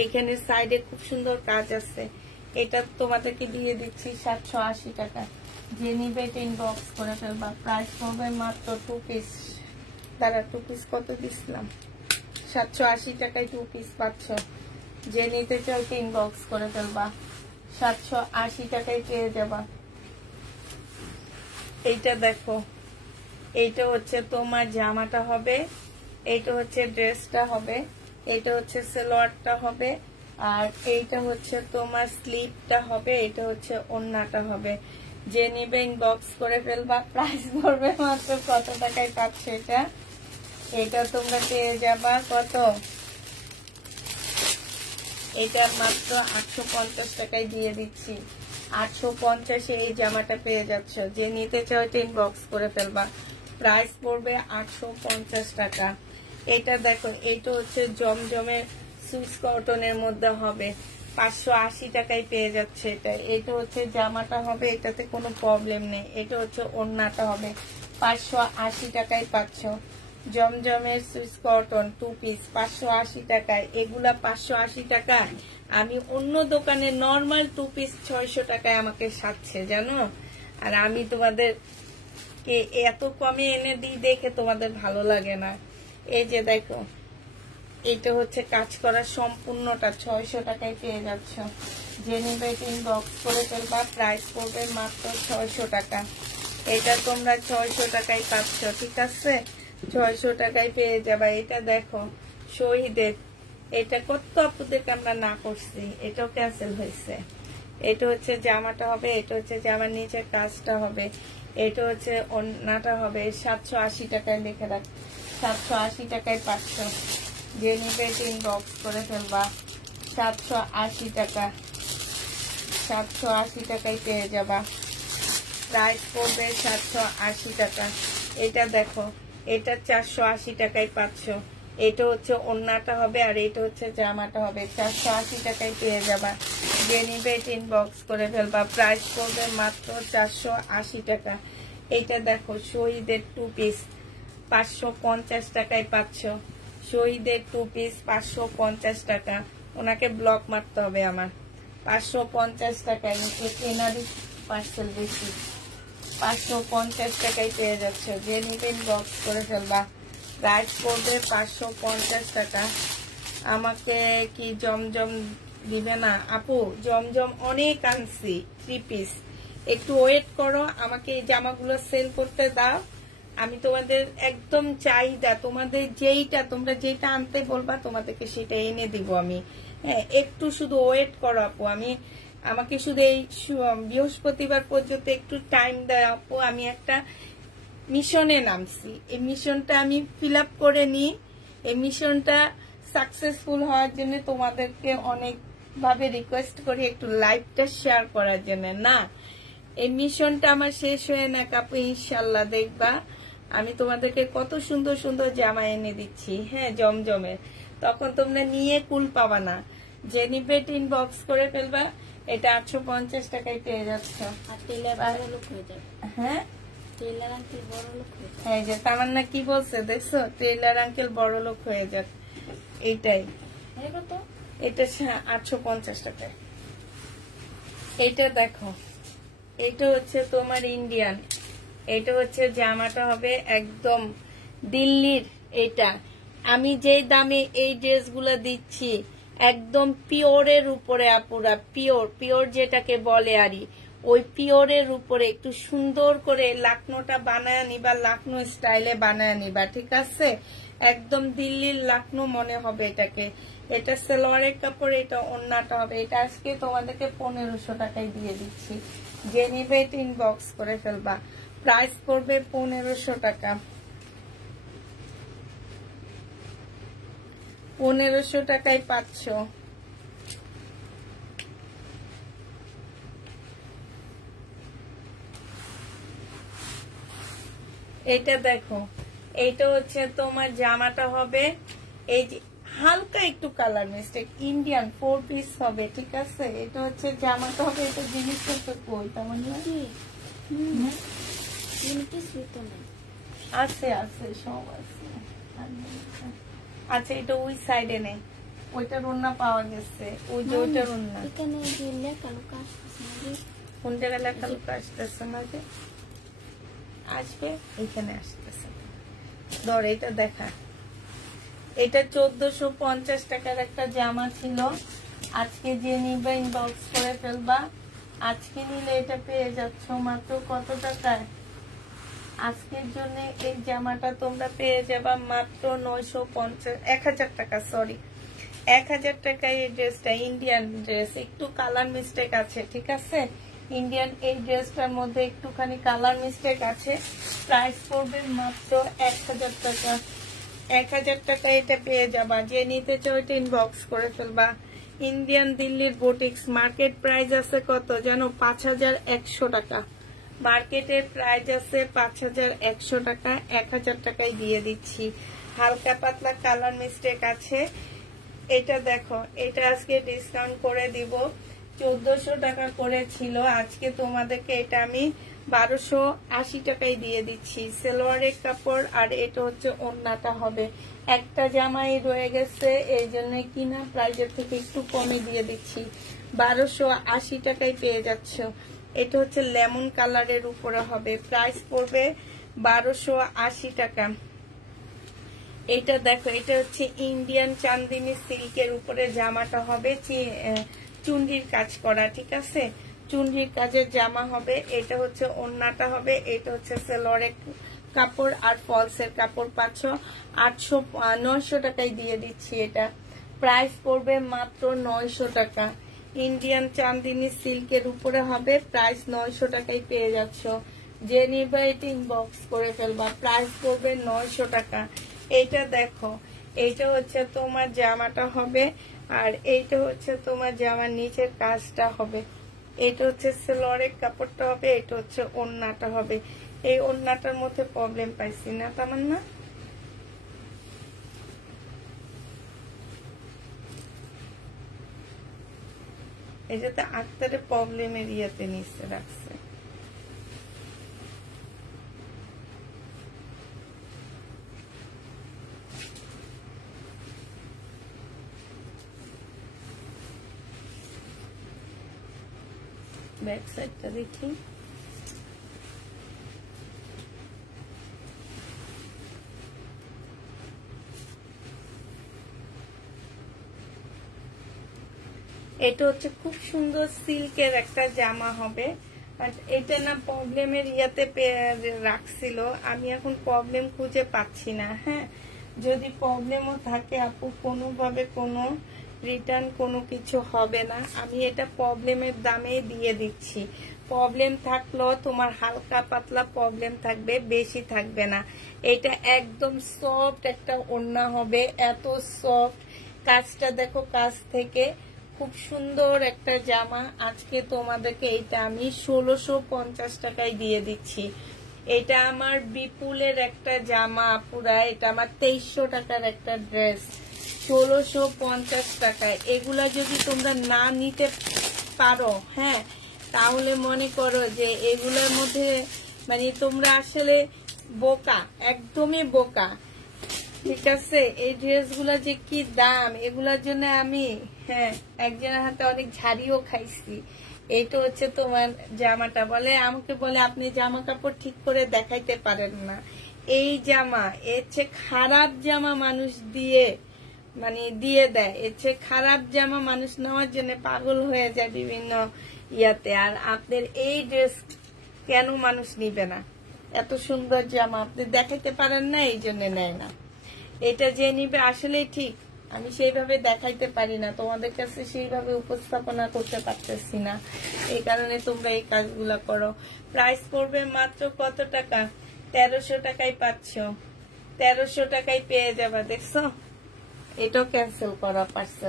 এইখানে সাইডে খুব সুন্দর কাজ আছে। এটা তোমাদেরকে দিয়ে দিচ্ছি 780 টাকা। যে নিবে ইনবক্স করে ফেলবা। প্রাইস পড়বে মাত্র 2 পিস। দাঁড়া, 2 পিস কত দিছিলাম? 780 টাকায় 2 পিস পাচ্ছ। যে নিতে চাও ইনবক্স করে ফেলবা, 780 টাকায় পেয়ে যাবা। এইটা দেখো, এইটা হচ্ছে তোমার জামাটা হবে, এইটা হচ্ছে ড্রেসটা হবে, এইটা হচ্ছে সালোয়ারটা হবে, আর এইটা হচ্ছে তোমার স্লিভটা হবে, এটা হচ্ছে ওড়নাটা হবে। যে নিবে ইনবক্স করে ফেলবা। প্রাইস পড়বে মাত্র কত টাকায় পাচ্ছ এটা? এটা তোমরা পেয়ে যাবা কত? এটা মাত্র 850 টাকায় দিয়ে দিচ্ছি। 850-এ এই জামাটা পেয়ে যাচ্ছ। যে নিতে চাও ইনবক্স করে ফেলবা। প্রাইস পড়বে 850 টাকা। এটা দেখো, এইটা হচ্ছে জমজমের সুইস কটনের মধ্যে হবে, 580 টাকায় পেয়ে যাচ্ছে এটা। এটা হচ্ছে জামাটা হবে, এটাতে কোনো প্রবলেম নেই। এটা হচ্ছে ওড়নাটা হবে, 580 টাকায় পাচ্ছ। জমজমের সুইস কটন 2 পিস 580 টাকায়। এগুলা 580 টাকা, আমি অন্য দোকানে নর্মাল 2 পিস 600 টাকায় আমাকে সাচ্ছে জানো। আর আমি তোমাদেরকে এত কমে এনে দিই দেখে তোমাদের ভালো লাগে না। এই যে দেখো, এটা হচ্ছে কাজ করা সম্পূর্ণটা 600 টাকায় পেয়ে যাচ্ছ। যে নিবে ইনবক্স করে ফেলবা। প্রাইস পড়বে মাত্র 600 টাকা। এটা তোমরা 600 টাকায় পাচ্ছ, ঠিক আছে? 600 টাকায় পেয়ে যাবা। এটা দেখো, শহীদের, এটা কত আপুদেরকে আমরা না করছি, এটাও ক্যান্সেল হয়েছে। এটা হচ্ছে জামাটা হবে, এটা হচ্ছে জামার নিচে কাজটা হবে, এটা হচ্ছে ওড়নাটা হবে। 780 টাকায় লিখে রাখ, 780 টাকায় পাচ্ছ। যে নিবে ইনবক্স করে ফেলবা। 780 টাকা, 780 টাকায় পেয়ে যাবা। প্রাইস পড়বে 780 টাকা। এটা দেখো, এটা 480 টাকায় পাচ্ছ। এটা হচ্ছে ওড়নাটা হবে, আর এটা হচ্ছে জামাটা হবে। 480 টাকায় পেয়ে যাবা। যে নিবে ইনবক্স করে ফেলবা। প্রাইস পড়বে মাত্র 480 টাকা। এইটা দেখো, শহীদের 2 পিস 550 টাকায় পাচ্ছ। শহীদের 2 পিস 550 টাকা। ওনাকে ব্লক মারতে হবে আমার। 550 টাকায় এনারই পার্সেল বেশি। 550 টাকায় পেয়ে যাচ্ছে। যে নিবে ইনবক্স করে ফেলবা। প্রাইস পড়বে 550 টাকা। আমাকে কি জমজম দিবে না আপু? জমজম অনেক আনছি 3 পিস। একটু ওয়েট করো, আমাকে এই জামাগুলো সেল করতে দাও। আমি তোমাদের একদম চাহিদা, তোমাদের তোমরা যেটা আনতে বলবা তোমাদেরকে সেটা এনে দিব আমি। হ্যাঁ, একটু শুধু ওয়েট করো আপু। আমাকে শুধু এই বৃহস্পতিবার পর্যন্ত একটু টাইম দেয় আপু। আমি একটা মিশনে নামছি, এই মিশনটা আমি ফিল আপ করে নিই। এই মিশনটা সাকসেসফুল হওয়ার জন্য তোমাদেরকে অনেকভাবে রিকোয়েস্ট করি একটু লাইভটা শেয়ার করার জন্য। না, এই মিশনটা আমার শেষ হয়ে না কাপু, ইনশাল্লাহ দেখবা আমি তোমাদেরকে কত সুন্দর সুন্দর জামা এনে দিচ্ছি। হ্যাঁ, জমজমের, তখন তোমরা নিয়ে কুল পাবা না। যে নিবে ইনবক্স করে ফেলবা। এটা 850 টাকায় পেয়ে যাচ্ছ। হ্যাঁ, এই যে তামান্না কি বলছে দেখছো, টেইলার আঙ্কেল বড় লোক হয়ে যাক। এইটাই, এটা 850 টাকায়। এটা দেখো, এটা হচ্ছে তোমার ইন্ডিয়ান, এটা হচ্ছে জামাটা হবে একদম দিল্লির। এটা আমি যে দামে এই ড্রেসগুলো দিচ্ছি একদম পিওরের উপরে আপুরা, পিওর পিওর যেটাকে বলে আরই, ওই পিওরের উপরে একটু সুন্দর করে লাকনোটা বানায় নিবা, লাকনো স্টাইলে বানায় নিবা, ঠিক আছে? একদম দিল্লির লাকনো মনে হবে এটাকে। এটা সালোয়ারের কাপড়, এটা ওড়নাটা হবে। এটা আজকে তোমাদেরকে 1500 টাকায় দিয়ে দিচ্ছি, যে নিবে এটা ইনবক্স করে ফেলবা। প্রাইস পড়বে 1500 টাকা, 1500 টাকায় পাচ্ছ। এটা দেখো, এইটা হচ্ছে তোমার জামাটা হবে এই যে হালকা একটু কালার মিস্টেক, ইন্ডিয়ান 4 পিস হবে, ঠিক আছে? এটা হচ্ছে জামাটা হবে, এটা জিনিসটা তো কই তেমন আছে, আছে সব আছে। আচ্ছা, এটা ওই সাইডে নেই, ওইটার ওড়না পাওয়া গেছে, ওই যে ওইটার ওড়না। কোন জায়গায় লেখা লুকা আসতেছে না যে আসবে, এখানে আসতেছে। ধর এটা দেখা, এটা 1450 টাকার একটা জামা ছিল। আজকে যে নিবে ইনবক্স করে ফেলবা। আজকে নিলে এটা পেয়ে যাচ্ছ মাত্র কত টাকায়? আজকের জন্য এই জামাটা তোমরা পেয়ে যাবা মাত্র 1000 টাকা, সরি 1000 টাকায়। এই ড্রেসটা ইন্ডিয়ান ড্রেস, একটু কালার মিস্টেক আছে, ঠিক আছে? ইন্ডিয়ান এই ড্রেসটার মধ্যে একটুখানি কালার মিস্টেক আছে। প্রাইস পড়বে মাত্র 1000 টাকা, 1000 টাকা এটা পেয়ে যাবা। যে নিতে চাও এটা ইনবক্স করে ফেলবা। ইন্ডিয়ান দিল্লির বুটিক্স, মার্কেট প্রাইস আছে কত জানো? 5100 টাকা। মার্কেটের প্রাইস আছে 5100 টাকা, 1000 টাকায় দিয়ে দিচ্ছি। হালকা পাতলা কালার মিস্টেক আছে। এটা দেখো, এটা আজকে ডিসকাউন্ট করে দিব, 1400 টাকা করে ছিল, আজকে তোমাদেরকে এটা আমি 1280 টাকায় দিয়ে দিচ্ছি। সালোয়ারের কাপড়, আর এটা হচ্ছে ওড়নাটা হবে। একটা জামাই রয়ে গেছে, এই জন্য কিনা প্রাইজের থেকে একটু কমে দিয়ে দিচ্ছি, 1280 টাকায় পেয়ে যাচ্ছ। এটা হচ্ছে লেমন কালারের উপরে হবে, প্রাইস পড়বে 1280 টাকা। এটা দেখো, এটা হচ্ছে ইন্ডিয়ান চান্দিনী সিল্কের উপরে জামাটা হবে, চুন্ডির কাজ করা, ঠিক আছে? চুন্ডির কাজের জামা হবে। এটা হচ্ছে ওড়নাটা হবে, এটা হচ্ছে সালোয়ারের কাপড় আর ফলসের কাপড়। 900 টাকায় দিয়ে দিচ্ছি। এটা প্রাইস পড়বে মাত্র 900 টাকা। ইন্ডিয়ান চান্দিনী সিল্কের উপরে হবে, প্রাইস 900 টাকায় পেয়ে যাচ্ছ। যে নিবে এটা ইনবক্স করে ফেলবা। প্রাইস পড়বে 900 টাকা। এইটা দেখো, এইটা হচ্ছে তোমার জামাটা হবে, আর এইটা হচ্ছে তোমার জামার নিচের কাজটা হবে। এটা হচ্ছে সালোয়ারের কাপড়টা হবে, এটা হচ্ছে ওড়নাটা হবে। এই ওড়নাটার মধ্যে প্রবলেম পাইছি না তামান্না? এই যাতে আক্তারের প্রবলেমের ইয়েতে নিচে রাখছে। ব্যাক সাইডটা দেখি, এটা হচ্ছে খুব সুন্দর সিল্কের একটা জামা হবে। এটা না প্রবলেমের ইয়াতে রাখছিল, আমি এখন প্রবলেম খুঁজে পাচ্ছি না। হ্যাঁ, যদি প্রবলেমও থাকে আপু, কোনোভাবে কোনো রিটার্ন কোনো কিছু হবে না। আমি এটা প্রবলেমের দামেই দিয়ে দিচ্ছি। প্রবলেম থাকলেও তোমার হালকা পাতলা প্রবলেম থাকবে, বেশি থাকবে না। এটা একদম সফট একটা ওড়না হবে, এত সফট। কাজটা দেখো, কাজ থেকে খুব সুন্দর একটা জামা। আজকে তোমাদেরকে এটা আমি 1650 টাকায় দিয়ে দিচ্ছি। এটা আমার বিপুলের একটা জামা পুরা, এটা আমার 2300 টাকার একটা ড্রেস, 1650 টাকায়। এগুলা যদি তোমরা না নিতে পারো, হ্যাঁ, তাহলে মনে করো যে এগুলোর মধ্যে মানে তোমরা আসলে বোকা, একদমই বোকা, ঠিক আছে? এই ড্রেসগুলা যে কি দাম, এগুলার জন্য আমি একজনের হাতে অনেক ঝাড়িও খাইছি। এইটা হচ্ছে তোমার জামাটা। আমাকে বলে আপনি জামা কাপড় ঠিক করে দেখাইতে পারেন না। এই জামা এর চেয়ে খারাপ জামা মানুষ দিয়ে দেয়। এর চেয়ে খারাপ জামা মানুষ নেওয়ার জন্য পাগল হয়ে যায় বিভিন্ন ইয়াতে। আর আপনার এই ড্রেস কেন মানুষ নিবে না? এত সুন্দর জামা আপনি দেখাইতে পারেন না, এই জন্য নেয় না। এটা যে নিবে আসলেই ঠিক, আমি সেইভাবে দেখাইতে পারি না, তোমাদের কাছে সেইভাবে উপস্থাপনা করতে পারতেছি না, এই কারণে তোমরা এই কাজগুলা করো। প্রাইস পড়বে মাত্র কত টাকা? 1300 টাকায় পাচ্ছ। 1300 টাকায় পেয়ে যাবা। দেখছো, এটাও ক্যান্সেল করা পারছো।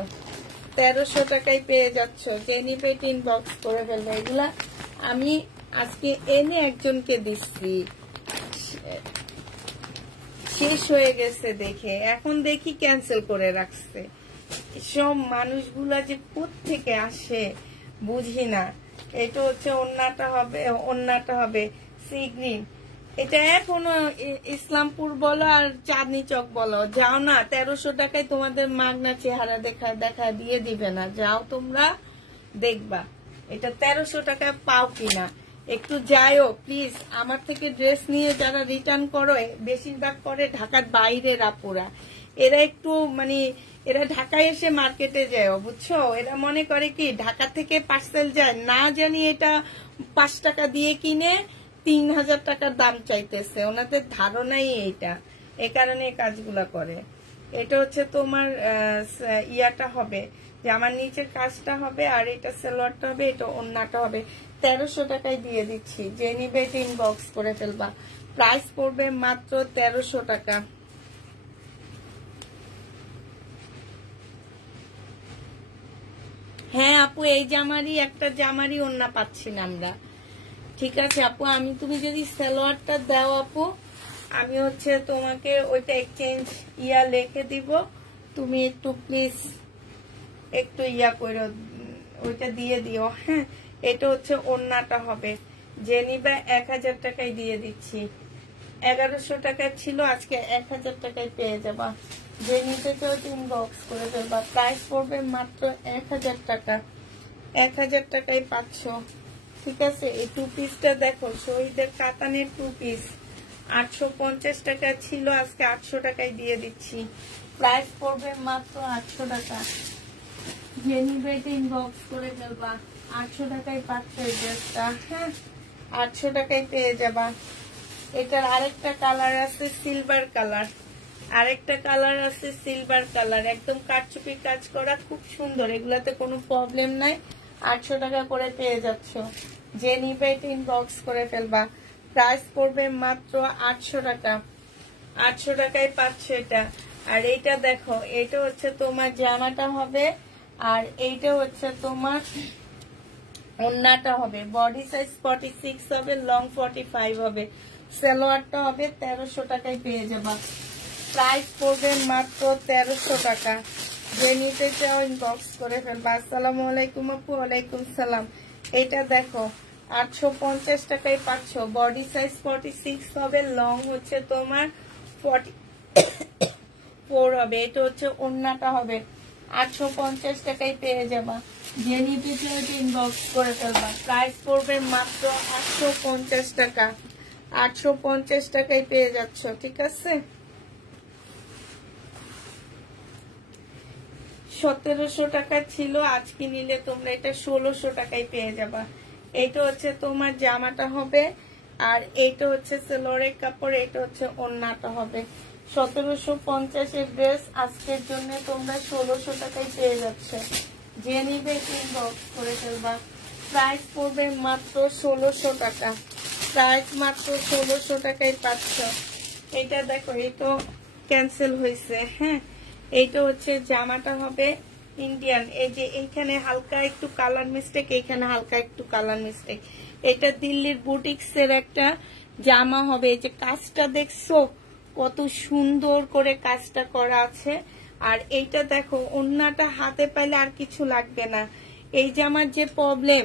1300 টাকায় পেয়ে যাচ্ছ। যে নিবে ইনবক্স করে ফেলবে। এগুলা আমি আজকে এনে একজনকে দিচ্ছি, শেষ হয়ে গেছে দেখে, এখন দেখি ক্যান্সেল করে রাখছে। সব মানুষগুলা যে কোত্থেকে আসে বুঝি না। এটা হচ্ছে ওন্নাটা হবে সি গ্রিন। এটা এখনো ইসলামপুর বলো আর চাঁদনি চক বলো, যাও না, 1300 টাকায় তোমাদের মাগনা চেহারা দেখা দিয়ে দিবে না। যাও তোমরা দেখবা এটা 1300 টাকায় পাও কিনা। একটু যাইও প্লিজ। আমার থেকে ড্রেস নিয়ে যারা রিটার্ন করো, বেশিরভাগ করে ঢাকার বাইরের আপুরা, এরা একটু এরা ঢাকায় এসে মার্কেটে যায়, বুঝছো? এরা মনে করে কি ঢাকা থেকে পার্সেল যায়, না জানি এটা 5 টাকা দিয়ে কিনে 3000 টাকার দাম চাইতেছে। ওনাদের ধারণাই এইটা, এ কারণে কাজগুলা করে। এটা হচ্ছে তোমার ইয়াটা হবে, যে আমার নিচের কাজটা হবে, আর এটা সালোয়ারটা হবে, এটা ওন্নাটা হবে। 1300 টাকায় দিয়ে দিচ্ছি। যে নিবে ইনবক্স করে ফেলবা। প্রাইস পড়বে মাত্র 1300 টাকা। হ্যাঁ আপু, এই একটা জামারই ওন্না পাচ্ছি না আমরা। ঠিক আছে আপু, তুমি যদি সালোয়ারটা দাও আপু, আমি হচ্ছে তোমাকে ওইটা এক্সচেঞ্জ লিখে দিব। তুমি একটু প্লিজ একটু করে ওইটা দিয়ে দিও। হ্যাঁ, এটা হচ্ছে ওন্নাটা হবে। যে নিবে 1000 টাকায় দিয়ে দিচ্ছি। 1100 টাকা ছিল, আজকে 1000 টাকায় পেয়ে যাবা। যে নিতে চাও ইনবক্স করে ফেলবা। প্রাইস পড়বে মাত্র 1000 টাকা। 1000 টাকায় পাচ্ছ। ঠিক আছে, এই 2 পিসটা দেখো, শহীদের কাতানের 2 পিস 850 টাকা ছিল, আজকে 800 টাকায় দিয়ে দিচ্ছি। প্রাইস পড়বে মাত্র 800 টাকা। যে নিবে ইনবক্স করে ফেলবা। 800 টাকায় পাচ্ছ এই ড্রেসটা। হ্যাঁ, 800 টাকায় পেয়ে যাবা। এটার আরেকটা কালার আছে সিলভার কালার, একদম কারচুপি কাজ করা, খুব সুন্দর। এগুলাতে কোনো প্রবলেম নাই। 800 টাকা করে পেয়ে যাচ্ছ। যে নিবে ইনবক্স করে ফেলবা। প্রাইস পড়বে মাত্র 800 টাকা। 800 টাকায় পাচ্ছ এটা। আর এইটা দেখো, এটা হচ্ছে তোমার জামাটা হবে, আর এইটা হচ্ছে তোমার ওন্নাটা হবে। বডি সাইজ 46 হবে, লং 45 হবে। সালোয়ারটা হবে। 1300 টাকায় পেয়ে যাবা। প্রাইস পড়বে মাত্র 1300 টাকা। যে নিতে চাও ইনবক্স করে ফেলবা। আসসালামু আলাইকুম আপু। ওয়ালাইকুম সালাম। এটা দেখো, 850 টাকায় পাচ্ছ। বডি সাইজ 46 হবে, লং হচ্ছে তোমার 44 হবে। এটা হচ্ছে ওন্নাটা হবে। 850 টাকায় পেয়ে যাবা। যে নিতে চাও ইনবক্স করে ফেলবা। প্রাইস পড়বে মাত্র 850 টাকা। 850 টাকায় পেয়ে যাচ্ছ। ঠিক আছে, 1700 টাকা ছিল, আজকে নিলে তোমরা এটা 1600 টাকায় পেয়ে যাবা। এইটা হচ্ছে তোমার জামাটা হবে, আর এইটা হচ্ছে সালোয়ারের কাপড়, এটা হচ্ছে ওন্নাটা হবে। 1750 এর ড্রেস আজকের জন্য তোমরা 1600 টাকায় পেয়ে যাচ্ছ। যে নিবে ইনবক্স করে ফেলবা। প্রাইস পড়বে মাত্র 1600 টাকা। প্রাইস মাত্র 1600 টাকায় পাচ্ছ। এটা দেখো, এটা ক্যান্সেল হয়েছে। হ্যাঁ, এইটা হচ্ছে জামাটা হবে ইন্ডিয়ান। এই যে এইখানে হালকা একটু কালার মিস্টেক, এইখানে হালকা একটু কালার মিস্টেক। এটা দিল্লির বুটিক্সের একটা জামা হবে। এই যে কাজটা দেখছো কত সুন্দর করে কাজটা করা আছে। আর এইটা দেখো, ওন্নাটা হাতে পাইলে আর কিছু লাগবে না। এই জামার যে প্রবলেম,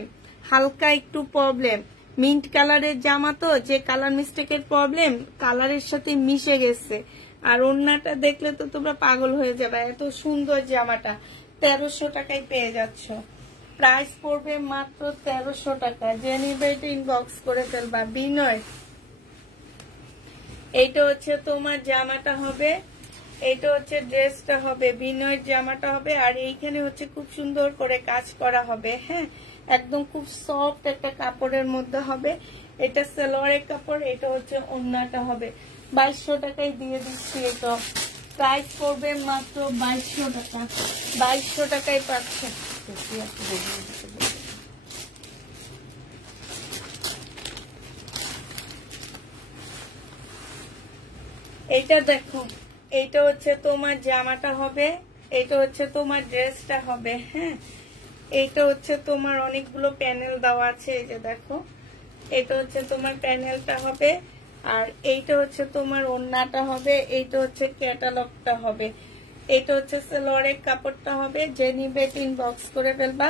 হালকা একটু প্রবলেম, মিন্ট কালারের জামা তো, যে কালার মিস্টেকের প্রবলেম কালারের সাথে মিশে গেছে। আর ওন্নাটা দেখলে তো তোমরা পাগল হয়ে যাবে, এত সুন্দর জামাটা 1300 টাকায় পেয়ে যাচ্ছ। প্রাইস পড়বে মাত্র 1300 টাকা। যে নিবে এটা ইনবক্স করে ফেলবা। বিনয়, এইটা হচ্ছে তোমার জামাটা হবে, এইটা হচ্ছে ড্রেসটা হবে, বিনয়ের জামাটা হবে। আর এইখানে হচ্ছে খুব সুন্দর করে কাজ করা হবে। হ্যাঁ, একদম খুব সফট একটা কাপড়ের মধ্যে হবে। এটা সালোয়ারের কাপড়, এটা হচ্ছে ওড়নাটা হবে। 2200 টাকায় দিয়ে দিচ্ছি। এটা প্রাইস পড়বে মাত্র 2200 টাকা। 2200 টাকায় পাচ্ছে। এইটা দেখো, এইটা হচ্ছে তোমার জামাটা হবে, এইটা হচ্ছে তোমার ড্রেসটা হবে। হ্যাঁ, এইটা হচ্ছে তোমার অনেকগুলো প্যানেল দেওয়া আছে, এই যে দেখো, এটা হচ্ছে তোমার প্যানেলটা হবে। আর এইটা হচ্ছে তোমার ওড়নাটা হবে, এইটা হচ্ছে ক্যাটালগটা হবে, এটা হচ্ছে সালোয়ারের কাপড়টা হবে। যে নিবে ইনবক্স করে ফেলবা।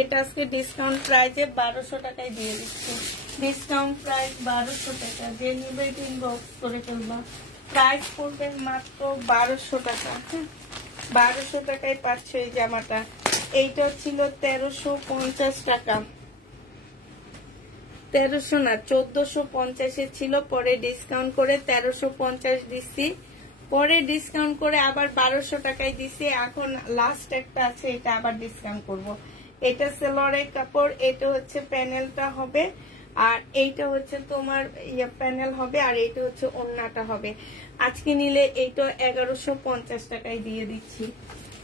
এটা আজকে ডিসকাউন্ট প্রাইসে 1200 টাকায় দিয়ে দিচ্ছি। ডিসকাউন্ট প্রাইস 1200 টাকা। যে নিবে ইনবক্স করে ফেলবা। প্রাইস পড়বে মাত্র 1200 টাকা। হ্যাঁ, 1200 টাকায় পাচ্ছ এই জামাটা। এইটা ছিল 1350 টাকা, 1300 না 1450 ছিল, পরে ডিসকাউন্ট করে 1350 দিচ্ছি, পরে ডিসকাউন্ট করে আবার 1200 টাকায় দিছি। এখন লাস্ট একটা আছে, এটা আবার ডিসকাউন্ট করব। এটা সালোয়ারের কাপড়, এটা হচ্ছে প্যানেলটা হবে, আর এইটা হচ্ছে তোমার প্যানেল হবে, আর এইটা হচ্ছে ওড়নাটা হবে। আজকে নিলে এইটা 1150 টাকায় দিয়ে দিচ্ছি।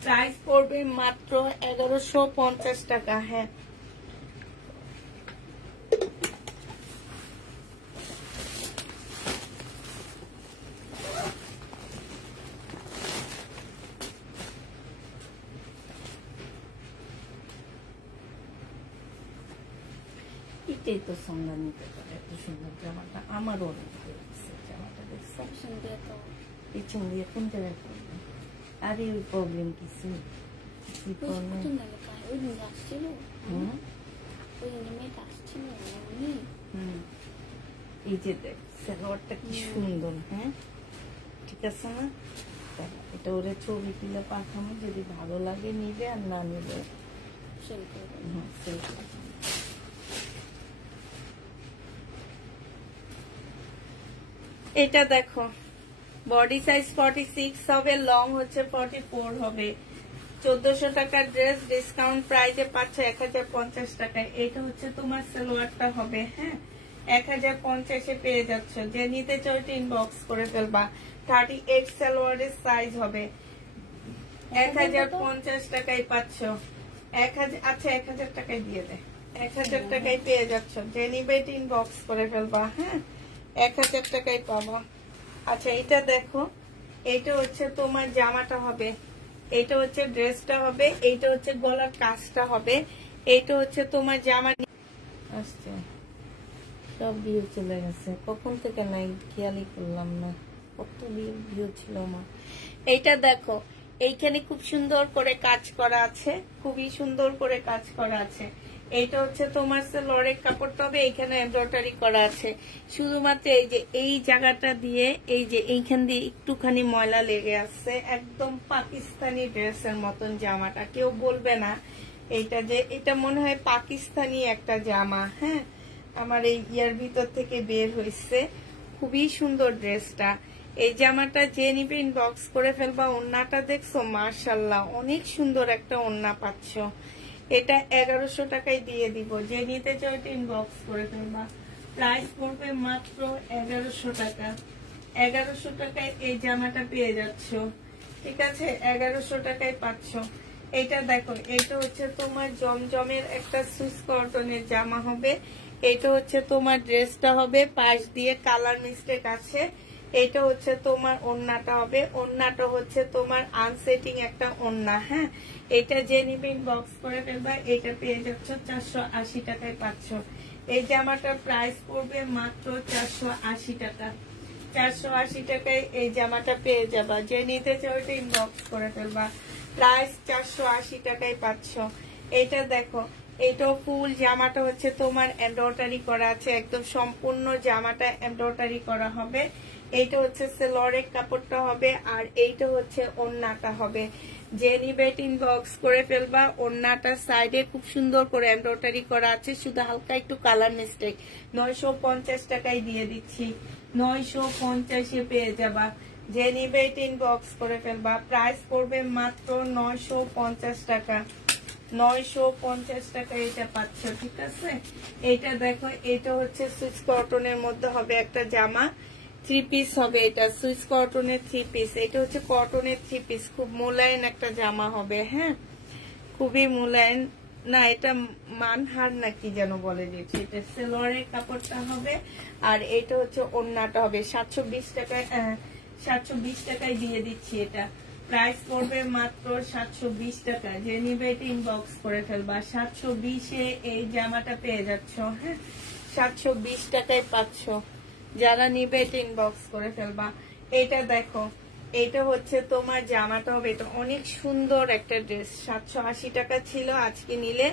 প্রাইস পড়বে মাত্র 1150 টাকা। হ্যাঁ, এটাই তো সন্ধ্যা নিতে পারে। এত সুন্দর জামাটা, আমারও অনেক ভালো লাগছে জামাটা। দেখছো পিছন দিয়ে কোন জায়গায় করবে? আরে ওই প্রবলেম কিছু এই যে দেখ সালোয়ারটা কি সুন্দর। হ্যাঁ, ঠিক আছে না? এটা ওরে ছবি তুলে পাঠানো, যদি ভালো লাগে নিবে, আর না নিবে সেল করবে। এটা দেখো, বডি সাইজ 46 হবে, লং হচ্ছে 44 হবে। 1400 টাকার ড্রেস ডিসকাউন্ট প্রাইসে পাচ্ছ 1050 টাকায়। এটা হচ্ছে তোমার সালোয়ারটা হবে। হ্যাঁ, 1050 পেয়ে যাচ্ছ। যে নিতে চাও ইনবক্স করে ফেলবা। 38 সালোয়ারের সাইজ হবে, 1050 টাকায় পাচ্ছ। 1000, আচ্ছা 1000 টাকায় দিয়ে দে। 1000 টাকায় পেয়ে যাচ্ছ। যে নিবে ইনবক্স করে ফেলবা। হ্যাঁ, 1000 টাকায় পাবো। আচ্ছা, এটা দেখো, এইটা হচ্ছে তোমার জামাটা হবে, এইটা হচ্ছে ড্রেসটা হবে, এইটা হচ্ছে গলার কাজটা হবে, এইটা হচ্ছে তোমার জামা। আসছে সব ভিউ চলে গেছে, কখন থেকে নাই খেয়ালই করলাম না কত ভিউ ছিল মা। এইটা দেখো, এইখানে খুব সুন্দর করে কাজ করা আছে, খুবই সুন্দর করে কাজ করা আছে। এইটা হচ্ছে তোমার সালোয়ারের কাপড়টা হবে, এইখানে এমব্রয়ডারি করা আছে। শুধুমাত্র এই যে এই জায়গাটা দিয়ে, এই যে এইখান দিয়ে একটুখানি ময়লা লেগে আছে। একদম পাকিস্তানি ড্রেসের মতন জামাটা, কেউ বলবে না এইটা যে এটা মনে হয় পাকিস্তানি একটা জামা। হ্যাঁ, আমার এই ইয়ার ভিতর থেকে বের হয়েছে। খুবই সুন্দর ড্রেসটা। এই জামাটা যে নিবে ইনবক্স করে ফেলবা। ওড়নাটা দেখছো, মাশাআল্লাহ অনেক সুন্দর একটা ওড়না পাচ্ছ। এটা 1100 টাকায় দিয়ে দিব। যে নিতে চাও ইনবক্স করে ফেলবা। প্রাইস পড়বে মাত্র 1100 টাকা। 1100 টাকায় এই জামাটা পেয়ে যাচ্ছ। ঠিক আছে, 1100 টাকায় পাচ্ছ। এটা দেখো, এটা হচ্ছে তোমার জমজমের একটা সুইস কটনের জামা হবে। এটা হচ্ছে তোমার ড্রেসটা হবে, পাশ দিয়ে কালার মিস্টেক আছে। এটা হচ্ছে তোমার ওড়নাটা হবে, ওড়নাটা হচ্ছে তোমার আনসেটিং একটা ওড়না। হ্যাঁ, এটা যে নিবে ইনবক্স করে ফেলবা। এটা পেয়ে যাচ্ছ 480 টাকায় পাচ্ছ। এই জামাটার প্রাইস পড়বে মাত্র 480 টাকা। 480 টাকায় এই জামাটা পেয়ে যাবা। যে নিতে চাও এটা ইনবক্স করে ফেলবা। প্রাইস 480 টাকায় পাচ্ছ। এটা দেখো, এটাও ফুল জামাটা হচ্ছে তোমার এমব্রয়ডারি করা আছে, একদম সম্পূর্ণ জামাটা এমব্রয়ডারি করা হবে। এইটা হচ্ছে সেলরের কাপড়টা হবে, আর এইটা হচ্ছে ওড়নাটা হবে। যে নিবে ইনবক্স করে ফেলবা। ওড়নাটার সাইডে খুব সুন্দর করে এমব্রয়ডারি করা আছে, শুধু হালকা একটু কালার মিস্টেক। 950 টাকায় দিয়ে দিচ্ছি, 950-এ পেয়ে যাবা। যে নিবে ইনবক্স করে ফেলবা। প্রাইস পড়বে মাত্র 950 টাকা, 950 টাকা এটা পাচ্ছ, ঠিক আছে। এটা দেখো, এটা হচ্ছে সুইস কটনের মধ্যে হবে একটা জামা, 3 পিস হবে। এটা সুইস কটনের 3 পিস, এটা হচ্ছে কটনের 3 পিস, খুব মোলায়েম একটা জামা হবে। হ্যাঁ, খুবই মোলায়েম, না এটা মানহার না কি যেন বলে দিচ্ছি। এটা সেলোয়ারের কাপড়টা হবে, আর এটা হচ্ছে ওড়নাটা হবে। 720 টাকায় 720 টাকায় দিয়ে দিচ্ছি এটা। প্রাইস পড়বে মাত্র 720 টাকা। যে নিবে এটা ইনবক্স করে ফেলবা। 720-এ এই জামাটা পেয়ে যাচ্ছ। হ্যাঁ, 720 টাকায় পাচ্ছ। যারা নিবে এটা ইনবক্স করে ফেলবা। এটা দেখো, এটা হচ্ছে তোমার জামাটা হবে। এটা অনেক সুন্দর একটা ড্রেস, 780 টাকা ছিল, আজকে নিলে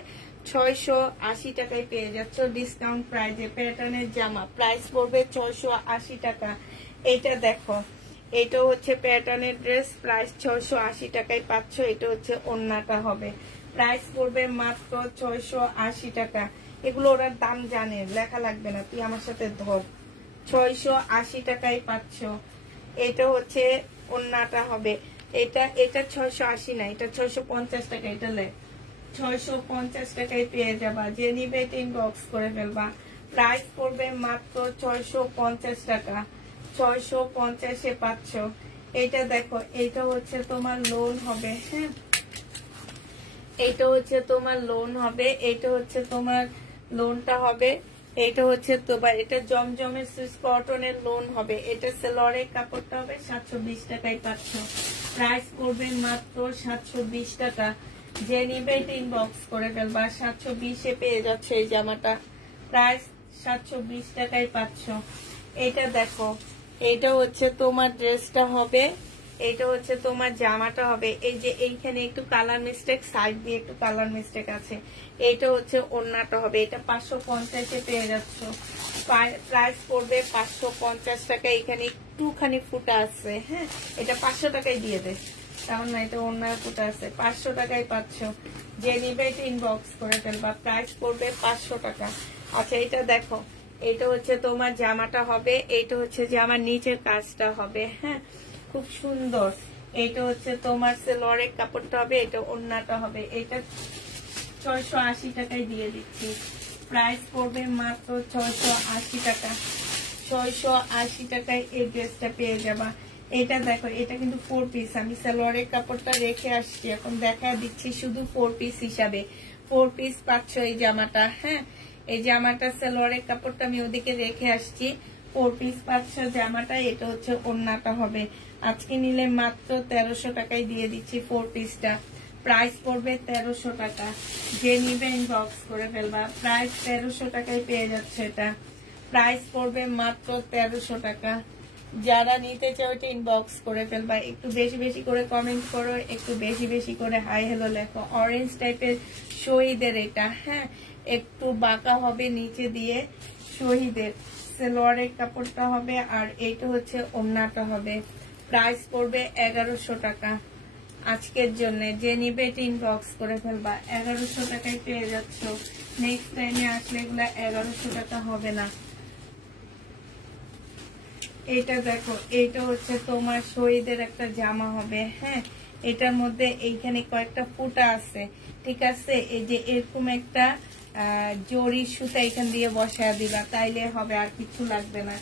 680 টাকায় পেয়ে যাচ্ছ ডিসকাউন্ট প্রাইজে। প্যাটার্নের জামা, প্রাইস পড়বে 680 টাকা। এটা দেখো, এটা হচ্ছে প্যাটার্নের ড্রেস, প্রাইস 680 টাকায় পাচ্ছ। এটা হচ্ছে ওড়নাটা হবে, প্রাইস পড়বে মাত্র 680 টাকা। এগুলো ওরা দাম জানে, লেখা লাগবে না, তুই আমার সাথে ধর। 680 টাকায় পাচ্ছ। এটা হচ্ছে ওড়নাটা হবে। এটা 680 না, এটা 650 টাকা। এটা লে 650 টাকায় পেয়ে যাবা। যে নিবে এটা ইনবক্স করে ফেলবা। প্রাইস পড়বে মাত্র 650 টাকা, 650-এ পাচ্ছ। এটা দেখো, এটা হচ্ছে তোমার লোন হবে। হ্যাঁ, এটা হচ্ছে তোমার লোন হবে, এটা হচ্ছে তোমার লোনটা হবে। এটা হচ্ছে তোমার, এটা জমজমের সুইস কটনের লোন হবে। এটা সেলরের কাপড়টা হবে। 720 টাকায় পাচ্ছ। প্রাইস করবে মাত্র 720 টাকা। যে নিবে এটা ইনবক্স করে ফেলবা। 720-এ পেয়ে যাচ্ছে এই জামাটা, প্রাইস 720 টাকায় পাচ্ছ। এটা দেখো, এটা হচ্ছে তোমার ড্রেসটা হবে, এটা হচ্ছে তোমার জামাটা হবে। এই যে এইখানে একটু কালার মিস্টেক, সাইড দিয়ে একটু কালার মিস্টেক আছে। এটা হচ্ছে ওড়নাটা হবে। এটা 550-এ পেয়ে যাচ্ছ। প্রাইস পড়বে 550 টাকা। এখানে একটুখানি ফুটা আছে। হ্যাঁ, এটা 500 টাকায় দিয়ে দে, তেমন না, এটা ওড়নার ফুটা আছে। 500 টাকায় পাচ্ছ। যে নিবে এটা ইনবক্স করে ফেলবা। প্রাইস পড়বে 500 টাকা। আচ্ছা, এটা দেখো, এটা হচ্ছে তোমার জামাটা হবে, এটা হচ্ছে জামার নিচের কাজটা হবে। হ্যাঁ, খুব সুন্দর। এটা হচ্ছে তোমার সেলোয়ারের কাপড়টা হবে, এটা ওড়নাটা হবে। এটা 680 টাকায় দিয়ে দিচ্ছি। প্রাইস পড়বে মাত্র 680 টাকা, 680 টাকায় এই ড্রেসটা পেয়ে যাবা। এটা দেখো, এটা কিন্তু 4 পিস, আমি সালোয়ারের কাপড়টা রেখে আসছি, এখন দেখা দিচ্ছি শুধু 4 পিস হিসাবে। 4 পিস পাচ্ছ এই জামাটা। হ্যাঁ, এই জামাটা সালোয়ারের কাপড়টা আমি ওদিকে রেখে আসছি, 4 পিস পাচ্ছ জামাটা। এটা হচ্ছে ওড়নাটা হবে। আজকে নিলে মাত্র 1300 টাকায় দিয়ে দিচ্ছি 4 পিসটা। প্রাইস পড়বে 1300 টাকা। যে নিবে ইনবক্স করে ফেলবা। প্রাইস 1300 টাকায় পেয়ে যাচ্ছে এটা। প্রাইস পড়বে মাত্র 1300 টাকা। যারা নিতে চাও এটা ইনবক্স করে ফেলবা। একটু বেশি বেশি করে কমেন্ট করো, একটু বেশি বেশি করে হাই হ্যালো লেখো। অরেঞ্জ টাইপের শহীদের এটা। হ্যাঁ, একটু বাঁকা হবে নিচে দিয়ে, শহীদের সেলোয়ারের কাপড়টা হবে, আর এইটা হচ্ছে ওড়নাটা হবে। প্রাইস পড়বে 1100 টাকা আজকের জন্য। যে নিবে এটা ইনবক্স করে ফেলবা। 1100 টাকায় পেয়ে যাচ্ছ। নেক্সট টাইমে আসলে এগুলা 1100 টাকা হবে না। এটা দেখো, এটা হচ্ছে তোমার শহীদের একটা জামা হবে। হ্যাঁ, এটার মধ্যে এইখানে কয়েকটা ফুটা আছে, ঠিক আছে। এই যে এরকম একটা জরি সুতা এখান দিয়ে বসায় দিবা, তাইলে হবে, আর কিছু লাগবে না।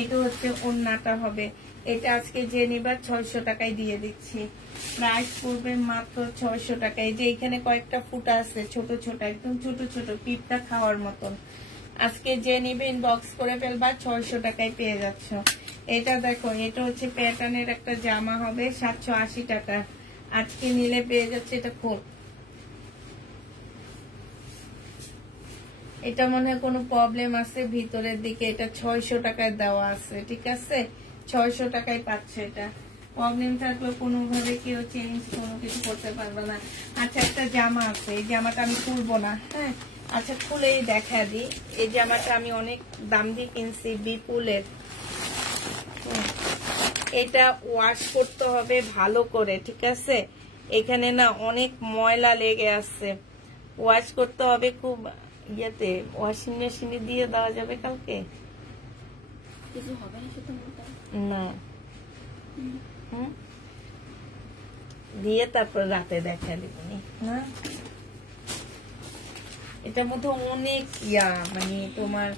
এটা হচ্ছে ওড়নাটা হবে। এটা আজকে যে নিবা 600 টাকায় দিয়ে দিচ্ছি। প্রাইস পড়বে মাত্র 600 টাকা। এই যে এখানে কয়েকটা ফুটা আছে, ছোট ছোট, একদম ছোট ছোট, পিঠটা খাওয়ার মতন। আজকে যে নিবে ইনবক্স করে ফেলবা, 600 টাকায় পেয়ে যাচ্ছ। এটা দেখো, এটা হচ্ছে প্যাটার্নের একটা জামা হবে, 780 টাকা। আজকে নিলে পেয়ে যাচ্ছে। এটা খোল, এটা মনে হয় কোনো প্রবলেম আছে ভিতরের দিকে। এটা 600 টাকায় দেওয়া আছে, ঠিক আছে। 600 টাকায় পাচ্ছে এটা। প্রবলেম থাকলে কোনোভাবে কেউ চেঞ্জ কোনো কিছু করতে পারবে না। আচ্ছা, একটা জামা আছে, এই জামাটা আমি খুলবো না। হ্যাঁ, আচ্ছা খুলেই দেখা দিই। এই জামাটা আমি অনেক দাম দিয়ে কিনছি, বিপুলের। এটা ওয়াশ করতে হবে ভালো করে, ঠিক আছে? এখানে না অনেক ময়লা লেগে আছে, ওয়াশ করতে হবে খুব ইয়েতে, ওয়াশিং মেশিনে দিয়ে দেওয়া যাবে কালকে? কিছু হবে না, না দিয়ে তারপর রাতে দেখা দিবনি না। এটার মধ্যে অনেক মানে তোমার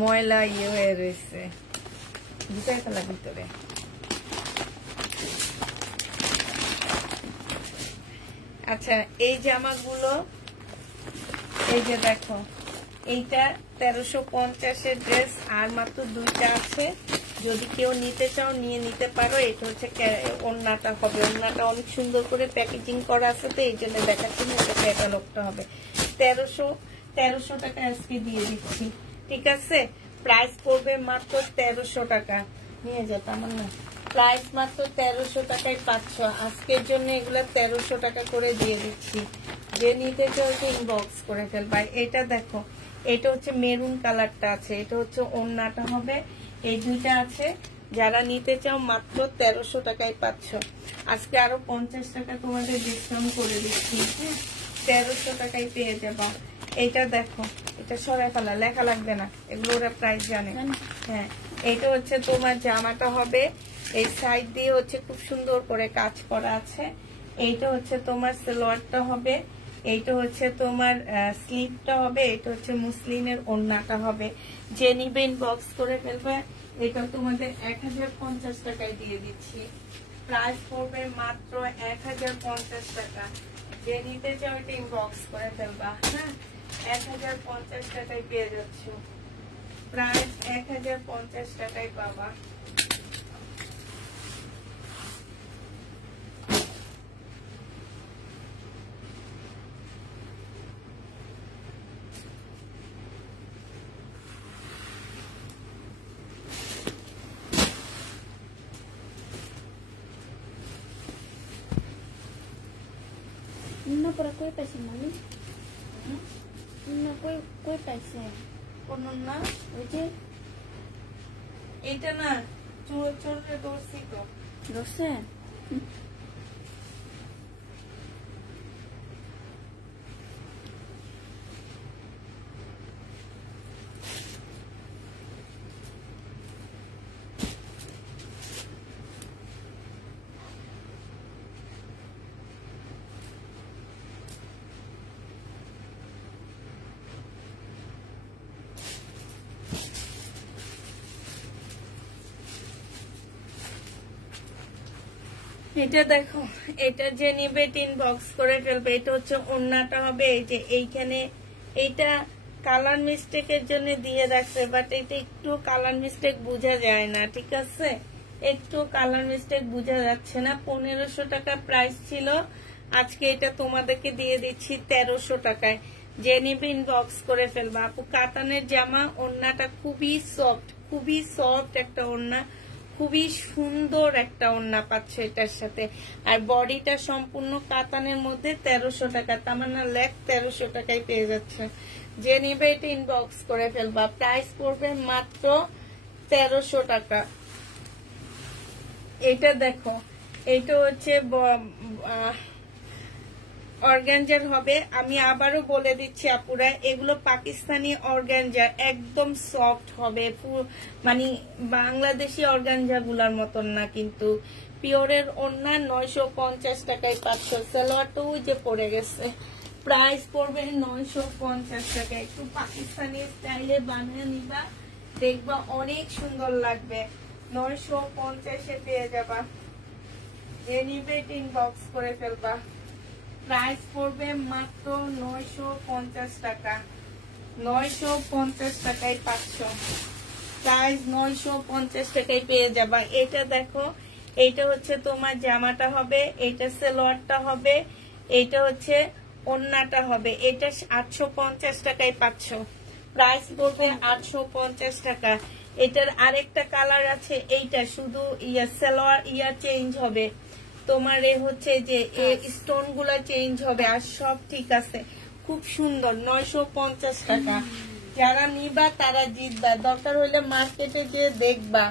ময়লা হয়ে রয়েছে, ভিতরে ফেলা ভিতরে। আচ্ছা, এই জামাগুলো এই যে দেখো, এইটা 1350-এর ড্রেস, আর মাত্র 2টা আছে। যদি কেউ নিতে চাও নিয়ে নিতে পারো। এটা হচ্ছে ওড়নাটা হবে, ওড়নাটা অনেক সুন্দর করে প্যাকেজিং করা আছে, তো এই জন্য দেখাচ্ছি না, এটা ক্যাটালগটা হবে। 1300 টাকা আজকে দিয়ে দিচ্ছি, ঠিক আছে? প্রাইস পড়বে মাত্র 1300 টাকা। নিয়ে যেত আমার না, প্রাইস মাত্র 1300 টাকায় পাচ্ছ। আজকের জন্য এগুলা 1300 টাকা করে দিয়ে দিচ্ছি। যে নিতে চাও ইনবক্স করে ফেলবা। এটা দেখো, এটা হচ্ছে মেরুন কালারটা আছে, এটা হচ্ছে ওড়নাটা হবে। এই 2টা আছে, যারা নিতে চাও মাত্র 1300 টাকায় পাচ্ছ। আজকে আরো 50 টাকা তোমাদের ডিসকাউন্ট করে দিচ্ছি, 1300 টাকায় পেয়ে যাবা। এটা দেখো, এটা সরাই ফেলা, লেখা লাগবে না, এগুলো ওরা প্রাইস জানে। হ্যাঁ, এইটা হচ্ছে তোমার জামাটা হবে, এই সাইড দিয়ে হচ্ছে খুব সুন্দর করে কাজ করা আছে। এইটা হচ্ছে তোমার সালোয়ারটা হবে, এইটা হচ্ছে তোমার স্লিভটা হবে, এটা হচ্ছে মুসলিমের ওড়নাটা হবে। যে নিবে ইনবক্স করে ফেলবে। এটা তোমাদের 1050 টাকায় দিয়ে দিচ্ছি, প্রাইস পড়বে মাত্র 1050 টাকা। যে নিতে চাও এটা ইনবক্স করে ফেলবা। হ্যাঁ, 1050 টাকায় পেয়ে যাচ্ছ, প্রাইস 1050 টাকায় পাবা। না পরে কই পাইছে মানে না কই পাইছে কোন না, ওই যে এটা না চোরে দৌড়ছি তো রসে এটা দেখো, এটা যে নিবে ইনবক্স করে ফেলবে। এটা হচ্ছে ওড়নাটা হবে, এই যে এইখানে এইটা কালার মিস্টেকের জন্য দিয়ে রাখছে, বাট এটা একটু কালার মিস্টেক বোঝা যায় না, ঠিক আছে? একটু কালার মিস্টেক বোঝা যাচ্ছে না। 1500 টাকা প্রাইস ছিল, আজকে এটা তোমাদেরকে দিয়ে দিচ্ছি 1300 টাকায়। যে নিবে ইনবক্স করে ফেলবা। আপু কাতানের জামা, ওড়নাটা খুবই সফট একটা ওড়না, খুবই সুন্দর একটা ওড়না পাচ্ছে এটার সাথে। আর বডিটা সম্পূর্ণ কাতানের মধ্যে 1300 টাকা, তামান্না লেখ 1300 টাকায় পেয়ে যাচ্ছে। যে নিবে এটা ইনবক্স করে ফেলবা, প্রাইস পড়বে মাত্র 1300 টাকা। এটা দেখো, এটা হচ্ছে অর্গানজার হবে। আমি আবারও বলে দিচ্ছি আপুরা, এগুলো পাকিস্তানি অর্গানজা, একদম সফট হবে, মানে বাংলাদেশি অর্গানজা গুলার মতন না, কিন্তু পিওরের ওড়না। 950 টাকায় পাচ্ছ। সালোয়ারটাও যে পড়ে গেছে, প্রাইস পড়বে 950 টাকা। একটু পাকিস্তানি স্টাইলে বানিয়ে নিবা, দেখবা অনেক সুন্দর লাগবে। 950-এ পেয়ে যাবা। যে নিবে ইনবক্স করে ফেলবা, প্রাইস পড়বে মাত্র 950 টাকা। 950 টাকায় পাচ্ছ, প্রাইস 950 টাকায় পেয়ে যাবা। এটা দেখো, এইটা হচ্ছে তোমার জামাটা হবে, এইটা সালোয়ারটা হবে, এইটা হচ্ছে ওড়নাটা হবে। এটা 850 টাকায় পাচ্ছ, প্রাইস পড়বে 850 টাকা। এটার আরেকটা কালার আছে, এইটা শুধু সালোয়ার চেঞ্জ হবে, তোমার হচ্ছে যে স্টোন গুলা চেঞ্জ হবে, আর সব ঠিক আছে, খুব সুন্দর। 950 টাকা। যারা নিবা তারা জিতবা, দরকার হলে মার্কেটে গিয়ে দেখবা।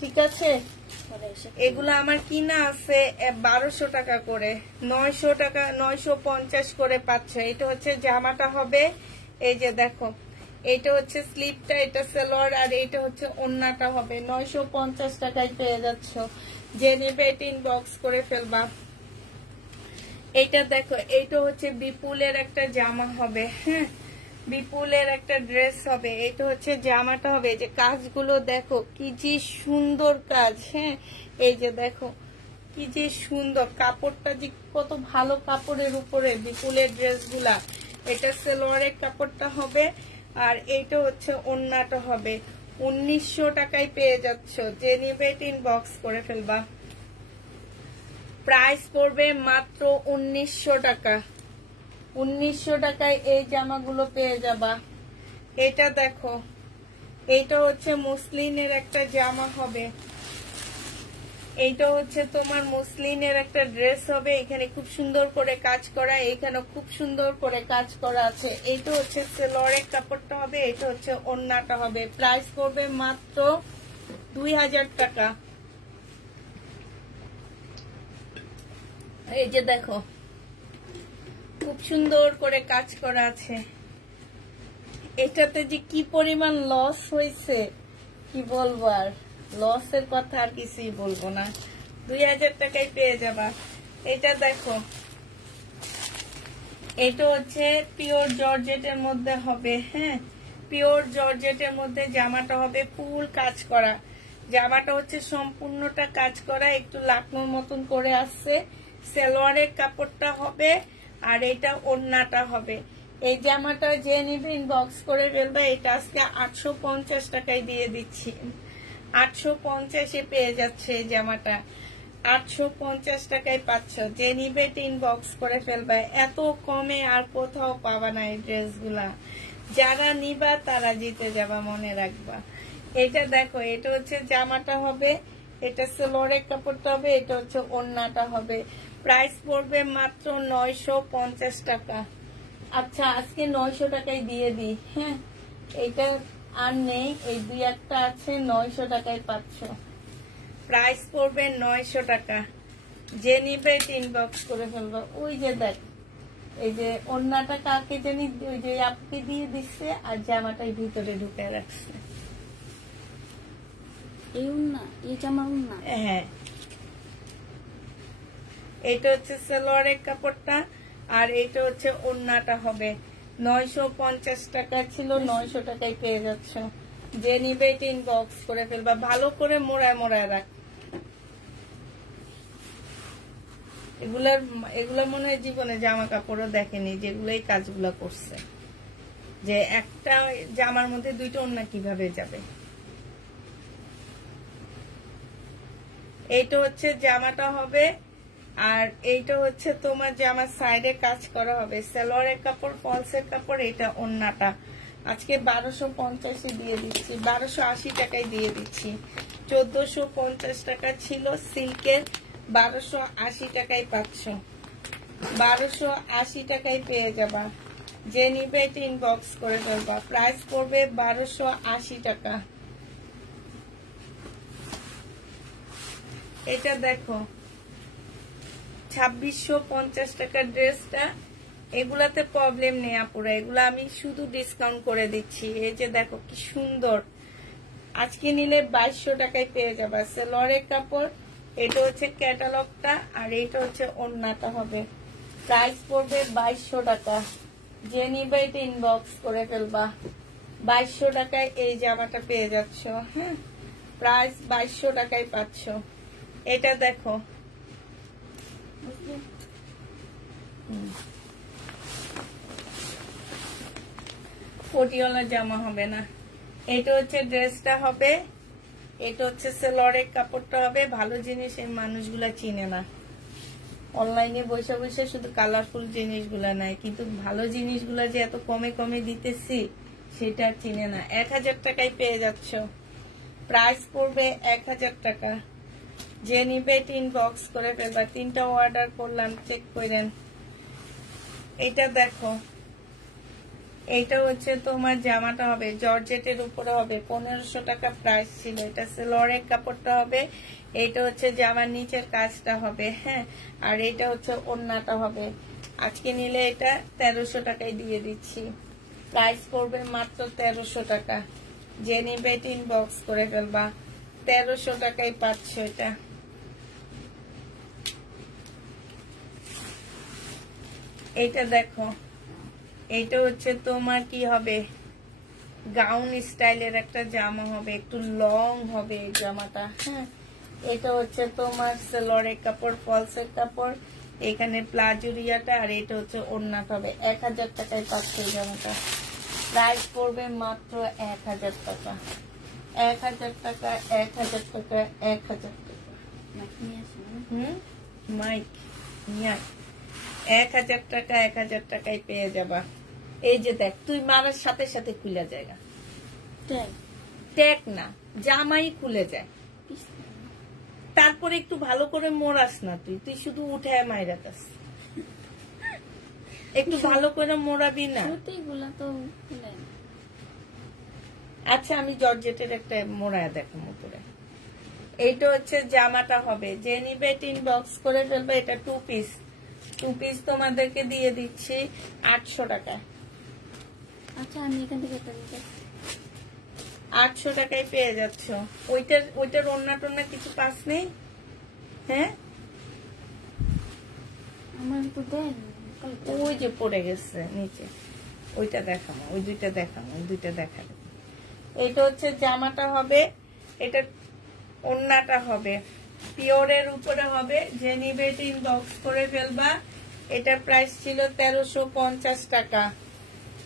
ঠিক আছে, এগুলো আমার কিনা আছে 1200 টাকা করে, 900 টাকা 950 করে পাচ্ছ। এটা হচ্ছে জামাটা হবে, এই যে দেখো এটা হচ্ছে স্লিপটা, এটা সালোয়ার, আর এটা হচ্ছে ওড়নাটা হবে। 950 টাকায় পেয়ে যাচ্ছ। যে নেবে এটা ইনবক্স করে ফেলবা। এটা দেখো, এইটা হচ্ছে বিপুলের একটা জামা হবে। হ্যাঁ, বিপুলের একটা ড্রেস হবে। এটা হচ্ছে জামাটা হবে। এই যে কাজগুলো দেখো কি যে সুন্দর কাজ। হ্যাঁ, এই যে দেখো কি যে সুন্দর কাপড়টা, যে কত ভালো কাপড়ের উপরে বিপুলের ড্রেসগুলা। এটা সালোয়ারের কাপড়টা হবে, আর এইটা হচ্ছে ওড়নাটা হবে। 1900 টাকায় পেয়ে যাচ্ছ। যে নিবে এটা ইনবক্স করে ফেলবা। প্রাইস পড়বে মাত্র 1900 টাকা। 1900 টাকায় এই জামাগুলো পেয়ে যাবা। এটা দেখো, এটা হচ্ছে মসলিনের একটা জামা হবে। এইটা হচ্ছে তোমার মসলিনের একটা ড্রেস হবে। এখানে খুব সুন্দর করে কাজ করা, এখানে খুব সুন্দর করে কাজ করা আছে। এইটা হচ্ছে সালোয়ারের কাপড়টা হবে, এটা হচ্ছে ওড়নাটা হবে। প্রাইস পড়বে মাত্র 2000 টাকা। এই যে দেখো খুব সুন্দর করে কাজ করা আছে। এটাতে যে কি পরিমাণ লস হয়েছে কি বলবো, আর লসের কথা আর কিছুই বলবো না। 2000 টাকায় পেয়ে যাবা। এটা দেখো, এটা হচ্ছে পিওর জর্জেটের মধ্যে হবে। হ্যাঁ, পিওর জর্জেটের মধ্যে জামাটা হবে ফুল কাজ করা। জামাটা হচ্ছে সম্পূর্ণটা কাজ করা, একটু লাকনোর মতন করে আসছে। সালোয়ারের কাপড়টা হবে, আর এটা ওড়নাটা হবে। এই জামাটা যে নিবে ইনবক্স করে ফেলবে। এটা আজকে 850 টাকায় দিয়ে দিচ্ছি। 850-এ পেয়ে যাচ্ছে এই জামাটা। 850 টাকায় পাচ্ছ। যে নিবে ইনবক্স করে ফেলবে। এত কমে আর কোথাও পাবা না এই ড্রেসগুলা। যারা নিবা তারা জিতে যাবা, মনে রাখবা। এটা দেখো, এটা হচ্ছে জামাটা হবে, এটা সালোয়ারের কাপড়টা হবে, এটা হচ্ছে ওড়নাটা হবে। প্রাইস পড়বে মাত্র 950 টাকা। আচ্ছা, আজকে 900 টাকায় দিয়ে দিই। হ্যাঁ, এটা আর নেই, এই দুই একটা আছে। 900 টাকায় পাচ্ছ। প্রাইস পড়বে 900 টাকা। যে নিবে ইনবক্স করে ফেলবো। ওই যে দেখ, এই যে ওড়নাটা কাকে জানি ওই যে আপুকে দিয়ে দিচ্ছে, আর জামাটাই ভিতরে ঢুকে রাখছে। এই ওড়না, এই জামা ওড়না। হ্যাঁ, এটা হচ্ছে সালোয়ারের কাপড়টা, আর এটা হচ্ছে ওড়নাটা হবে। 950 টাকা ছিল, 900 টাকায় পেয়ে যাচ্ছ। যে নিবে এটা ইনবক্স করে ফেলবা। ভালো করে মোড়ায় মোড়ায় রাখ। এগুলা মনে হয় জীবনে জামা কাপড়ও দেখেনি যেগুলো এই কাজগুলো করছে, যে একটা জামার মধ্যে দুইটা ওড়না কিভাবে যাবে। এইটা হচ্ছে জামাটা হবে, আর এইটা হচ্ছে তোমার জামার সাইডে কাজ করা হবে। সালোয়ারের কাপড়, ফলসের কাপড়, এটা ওড়নাটা। আজকে 1250-এ দিয়ে দিচ্ছি, 1280 টাকায় দিয়ে দিচ্ছি। 1450 টাকা ছিল সিল্কের, 1280 টাকায় পাচ্ছ। 1280 টাকায় পেয়ে যাবা। যে নিবে এটা ইনবক্স করে ফেলবা। প্রাইস পড়বে 1280 টাকা। এটা দেখো 2650 টাকার ড্রেসটা। এগুলাতে প্রবলেম নেই আপুরা, এগুলা আমি শুধু ডিসকাউন্ট করে দিচ্ছি। এই যে দেখো কি সুন্দর। আজকে নিলে 2200 টাকায় পেয়ে যাবা। সালোয়ারের কাপড়, এটা হচ্ছে ক্যাটালগটা, আর এটা হচ্ছে ওড়নাটা হবে। প্রাইস পড়বে 2200 টাকা। যে নিবে এটা ইনবক্স করে ফেলবা। 2200 টাকায় এই জামাটা পেয়ে যাচ্ছ। হ্যাঁ, প্রাইস 2200 টাকায় পাচ্ছ। এটা দেখো, ফটিওয়ালা জামা হবে না। এটা হচ্ছে ড্রেসটা হবে, এটা হচ্ছে সালোয়ারের কাপড়টা হবে। ভালো জিনিস এই মানুষগুলা চিনে না। অনলাইনে বসে বসে শুধু কালারফুল জিনিসগুলা নাই, কিন্তু ভালো জিনিসগুলা যে এত কমে কমে দিতেছি সেটা চিনে না। 1000 টাকায় পেয়ে যাচ্ছ। প্রাইস পড়বে 1000 টাকা। যে নিবে ইনবক্স করে ফেলবা। 3টা অর্ডার করলাম, চেক করেন। এটা দেখো, এইটা হচ্ছে তোমার জামাটা হবে জর্জেটের উপরে হবে, 1500 টাকা প্রাইস ছিল। এটা সেলোয়ারের কাপড়টা হবে, এইটা হচ্ছে জামার নিচের কাজটা হবে, হ্যাঁ। আর এটা হচ্ছে ওড়নাটা হবে। আজকে নিলে এটা 1300 টাকায় দিয়ে দিচ্ছি। প্রাইস পড়বে মাত্র 1300 টাকা। যে নিবে ইনবক্স করে ফেলবা, 1300 টাকায় পাচ্ছ এটা। এইটা দেখো, এইটা হচ্ছে তোমার কি হবে, গাউন স্টাইলের একটা জামা হবে, একটু লং হবে এই জামাটা, হ্যাঁ। এটা হচ্ছে তোমার সেলোয়ারের কাপড়, ফলসের কাপড়, এখানে প্লাজুরিয়াটা, আর এটা হচ্ছে ওড়নাটা হবে। 1000 টাকায় পাচ্ছে এই জামাটা। প্রাইস পড়বে মাত্র 1000 টাকা। 1000 টাকা, 1000 টাকা, 1000 টাকা। মাইক নিয়ে 1000 টাকা, 1000 টাকায় পেয়ে যাবা। এই যে দেখ, তুই মারার সাথে সাথে খুলে যায়, ট্যাগ না, জামাই খুলে যায়। তারপরে একটু ভালো করে মোড়াস না, তুই শুধু উঠে মাইরাতাস। একটু ভালো করে মোড়াবি না। আচ্ছা, আমি জর্জেটের একটা মোড়ায় দেখাবো পরে। এইটা হচ্ছে জামাটা হবে, যে নিবে ইনবক্স করে ফেলবে। এটা 2 পিস তোমাদেরকে দিয়ে দিচ্ছি 800 টাকায়। আচ্ছা, আমি এখান থেকে একটা নিতে 800 টাকায় পেয়ে যাচ্ছ। ওইটার ওড়না টোনা কিছু পাস নেই, হ্যাঁ। আমার তো দেন, ওই যে পড়ে গেছে নিচে, ওইটা দেখাবো, ওই দুইটা দেখাবো, ওই দুইটা দেখাবো। এইটা হচ্ছে জামাটা হবে, এটা ওড়নাটা হবে, পিওরের উপরে হবে। যে নিবে ইনবক্স করে ফেলবা। এটা প্রাইস ছিল 1350 টাকা।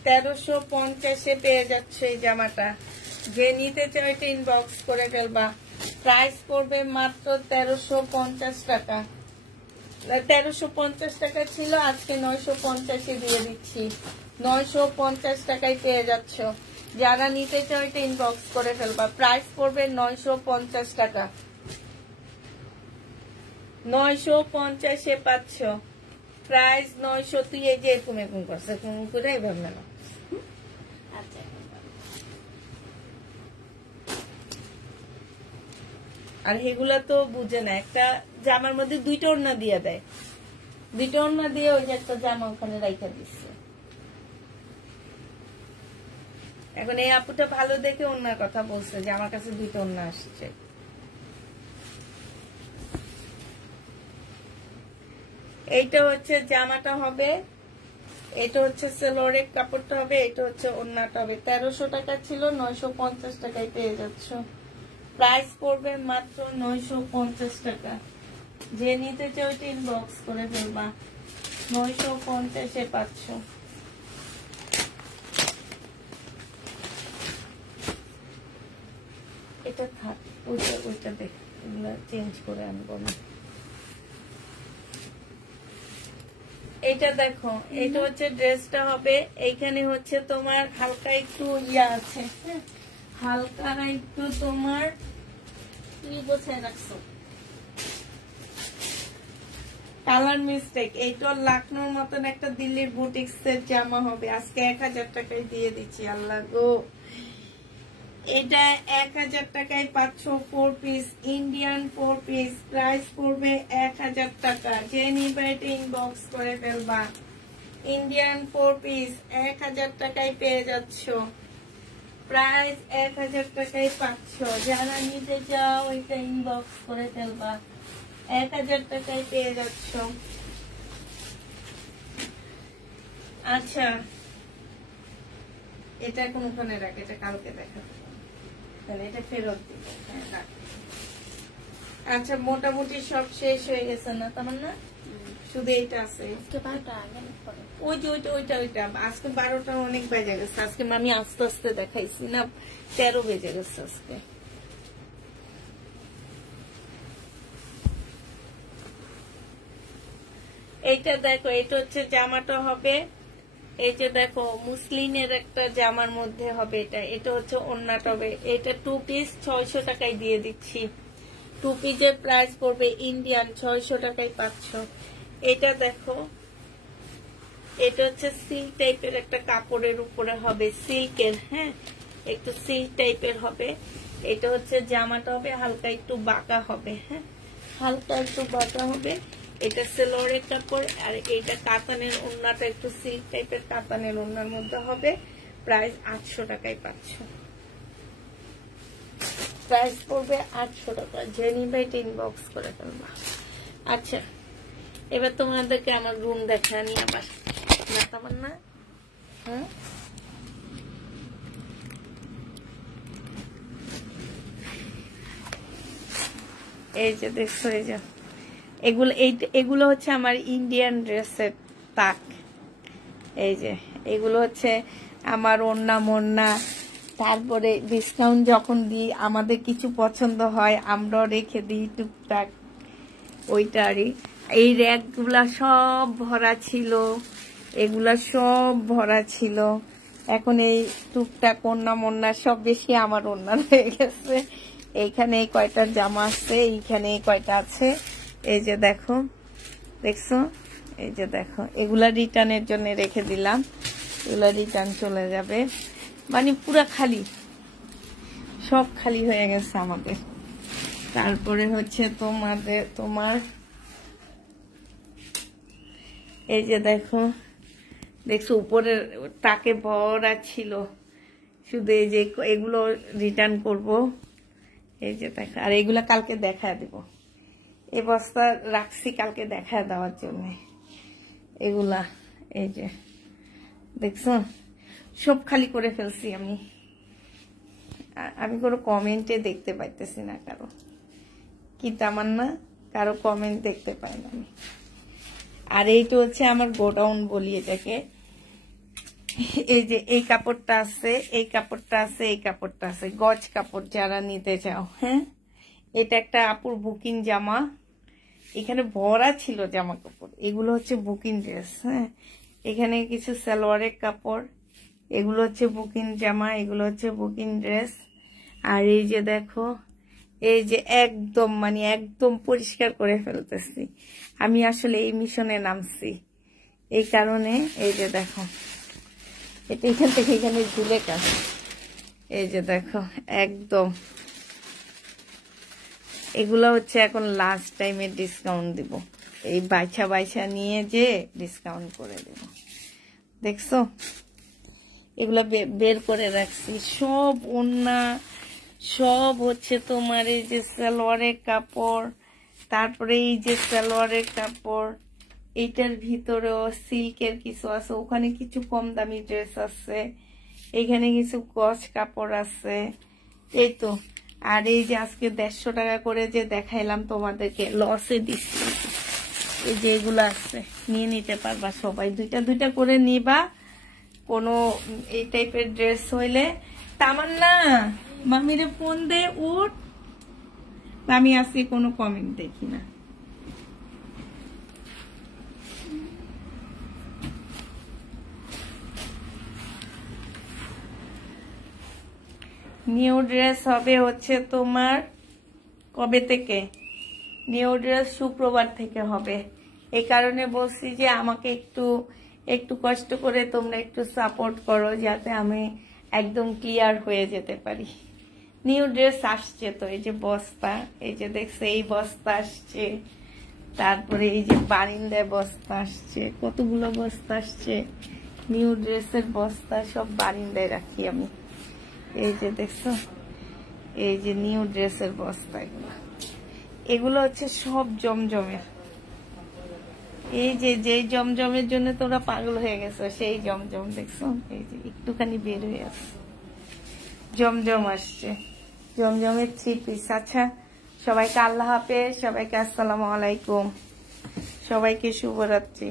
1350-এ পেয়ে যাচ্ছে এই জামাটা। যে নিতে চাও এটা ইনবক্স করে ফেলবা। প্রাইস পড়বে মাত্র 1350 টাকা। 1350 টাকা ছিল, আজকে 950-এ দিয়ে দিচ্ছি। 950 টাকায় পেয়ে যাচ্ছ। যারা নিতে চাও এটা ইনবক্স করে ফেলবা। প্রাইস পড়বে 950 টাকা। 950-এ পাচ্ছ। প্রাইস 900। তুই এই যে এরকম করছে, এরকম করে এইভাবে না। আর এগুলা তো বুঝে না, একটা জামার মধ্যে 2টা ওড়না দিয়ে দেয়, 2টা ওড়না দিয়ে ওই যে একটা জামা ওখানে রাইখা দিচ্ছে। এখন এই আপুটা ভালো দেখে ওড়নার কথা বলছে যে আমার কাছে 2টা ওড়না আসছে। এইটা হচ্ছে জামাটা হবে, এটা হচ্ছে সেলোয়ারের কাপড়টা হবে, এটা হচ্ছে ওড়নাটা হবে। 1300 টাকা ছিল, 950 টাকায় পেয়ে যাচ্ছ। প্রাইস পড়বে মাত্র 950 টাকা। যে নিতে চাও ওইটা ইনবক্স করে ফেলবা। 950-এ পাচ্ছ। এটা থাক, ওইটা দেখ, এগুলা চেঞ্জ করে আনবো না। এটা দেখো, এটা হচ্ছে ড্রেসটা হবে। এইখানে হচ্ছে তোমার হালকা একটু ইয়া আছে, হালকা একটু তোমার গোছায় রাখছো, কালার মিস্টেক। এইটা লাকনোর মতন একটা দিল্লির বুটিক্স এর জামা হবে। আজকে 1000 টাকায় দিয়ে দিচ্ছি। আল্লাহ গো, এটা 1000 টাকায় পাচ্ছ। 4 পিস ইন্ডিয়ান 4 পিস। প্রাইস পড়বে 1000 টাকা। যে নিবে এটা ইনবক্স করে ফেলবা। ইন্ডিয়ান 4 পিস 1000 টাকায় পেয়ে যাচ্ছ। প্রাইস 1000 টাকায় পাচ্ছ। যারা নিতে চাও এটা ইনবক্স করে ফেলবা। 1000 টাকায় পেয়ে যাচ্ছ। আচ্ছা, এটা কোনখানে রাখ, এটা কালকে দেখাবো, তাহলে এটা ফেরত দিব। আচ্ছা, মোটামুটি সব শেষ হয়ে গেছে না তোমার? না, শুধু এইটা আছে। ওই যে ওইটা আজকে 12টা অনেক বেজে গেছে। আজকে আমি আস্তে আস্তে দেখাইছি না, 13 বেজে গেছে আজকে। এইটা দেখো, এটা হচ্ছে জামাটা হবে। এই যে দেখো, মুসলিনের একটা জামার মধ্যে হবে এটা। এটা হচ্ছে ওড়নাটা হবে। এটা 2 পিস 600 টাকায় দিয়ে দিচ্ছি। 2 পিসের প্রাইস পড়বে ইন্ডিয়ান 600 টাকায় পাচ্ছ। এটা দেখো, এটা হচ্ছে সিল্ক টাইপের একটা কাপড়ের উপরে হবে, সিল্কের, হ্যাঁ একটু সিল্ক টাইপের হবে। এটা হচ্ছে জামাটা হবে হালকা একটু বাঁকা হবে, হ্যাঁ হালকা একটু বাঁকা হবে। এটা সেলোয়ারের কাপড়, আর এটা কাতানের ওড়নাটা একটু সিল্ক টাইপের কাতানের ওড়নার মধ্যে হবে। প্রাইস 800 টাকায় পাচ্ছ, প্রাইস পড়বে 800 টাকা। যে নিবে এটা ইনবক্স করে ফেলবা। আচ্ছা এবার তোমাদেরকে আমার রুম দেখানি আবার না তোমার না, হ্যাঁ এই যে দেখছো, এই যে এগুলো হচ্ছে আমার ইন্ডিয়ান ড্রেসের তাক। এই যে এগুলো হচ্ছে আমার ওড়না মোড়না। তারপরে ডিসকাউন্ট যখন দিই আমাদের কিছু পছন্দ হয় আমরাও রেখে দিই টুকটাক ওইটারই। এই র্যাকগুলা সব ভরা ছিল, এগুলা সব ভরা ছিল। এখন এই টুকটাক ওড়না মোড়না সব বেশি আমার ওড়না হয়ে গেছে। এইখানে কয়টা জামা আছে, এইখানে কয়টা আছে, এই যে দেখো, দেখছো, এই যে দেখো। এগুলা রিটার্নের জন্য রেখে দিলাম, এগুলা রিটার্ন চলে যাবে। মানে পুরা খালি, সব খালি হয়ে গেছে আমাদের। তারপরে হচ্ছে তোমার এই যে দেখো, দেখছো উপরের তাকে ভরা ছিল শুধু। এই যে এগুলো রিটার্ন করব, এই যে দেখো। আর এগুলা কালকে দেখা দেব, এই বস্তা রাখছি কালকে দেখা দেওয়ার জন্য এগুলা। এই যে দেখছো সব খালি করে ফেলছি আমি। আমি কোনো কমেন্টে দেখতে পাইতেছি না কারো, কি তামান্না, কারো কমেন্ট দেখতে পাই না আমি। আর এইটা হচ্ছে আমার গোডাউন বলি এটাকে। এই যে এই কাপড়টা আছে, এই কাপড়টা আছে, এই কাপড়টা আছে, গজ কাপড় যারা নিতে চাও, হ্যাঁ। এটা একটা আপুর বুকিং জামা, এখানে ভরা ছিল জামা কাপড়। এগুলো হচ্ছে বুকিং ড্রেস, হ্যাঁ। এখানে কিছু সালোয়ারের কাপড়, এগুলো হচ্ছে বুকিং জামা, এগুলো হচ্ছে বুকিং ড্রেস। আর এই যে দেখো, এই যে একদম মানে একদম পরিষ্কার করে ফেলতেছি আমি। আসলে এই মিশনে নামছি এই কারণে। এই যে দেখো, এটা এখান থেকে এখানে ঝুলে কাজ। এই যে দেখো একদম, এগুলো হচ্ছে এখন লাস্ট টাইমে ডিসকাউন্ট দিব। এই বাইছা নিয়ে যে ডিসকাউন্ট করে দেব, দেখছো। এগুলা বের করে রাখছি সব ওড়না, সব হচ্ছে তোমার এই যে সালোয়ারের কাপড়। তারপরে এই যে সালোয়ারের কাপড়, এইটার ভিতরেও সিল্কের কিছু আছে, ওখানে কিছু কম দামি ড্রেস আছে, এখানে কিছু গজ কাপড় আছে, এই তো। আর এই যে আজকে 150 টাকা করে যে দেখাইলাম তোমাদেরকে, লসে দিচ্ছি। এই যে এগুলো আছে, নিয়ে নিতে পারবা সবাই, দুইটা দুইটা করে নিবা। কোনো এই টাইপের ড্রেস হইলে। তামান্না মামিরে ফোন দে, উঠ। আমি আজকে কোনো কমেন্ট দেখি না। নিউ ড্রেস হবে হচ্ছে তোমার কবে থেকে? নিউ ড্রেস শুক্রবার থেকে হবে। এই কারণে বলছি যে আমাকে একটু কষ্ট করে তোমরা একটু সাপোর্ট করো, যাতে আমি একদম ক্লিয়ার হয়ে যেতে পারি। নিউ ড্রেস আসছে তো, এই যে বস্তা, এই যে দেখছো এই বস্তা আসছে, তারপরে এই যে বারিন্দায় বস্তা আসছে, কতগুলো বস্তা আসছে নিউ ড্রেসের বস্তা, সব বারিন্দায় রাখি আমি। এই যে দেখছো, এই যে নিউ ড্রেসের বস্তা, এগুলো হচ্ছে সব জমজমের। এই যে জমজমের জন্য তোমরা পাগল হয়ে গেছো, সেই জমজম দেখছো, এই যে একটুখানি বের হয়ে আসছে, জমজম আসছে, জমজমের 3 পিস। আচ্ছা সবাইকে আল্লাহ হাফেজ, সবাইকে আসসালামু আলাইকুম, সবাইকে শুভরাত্রি।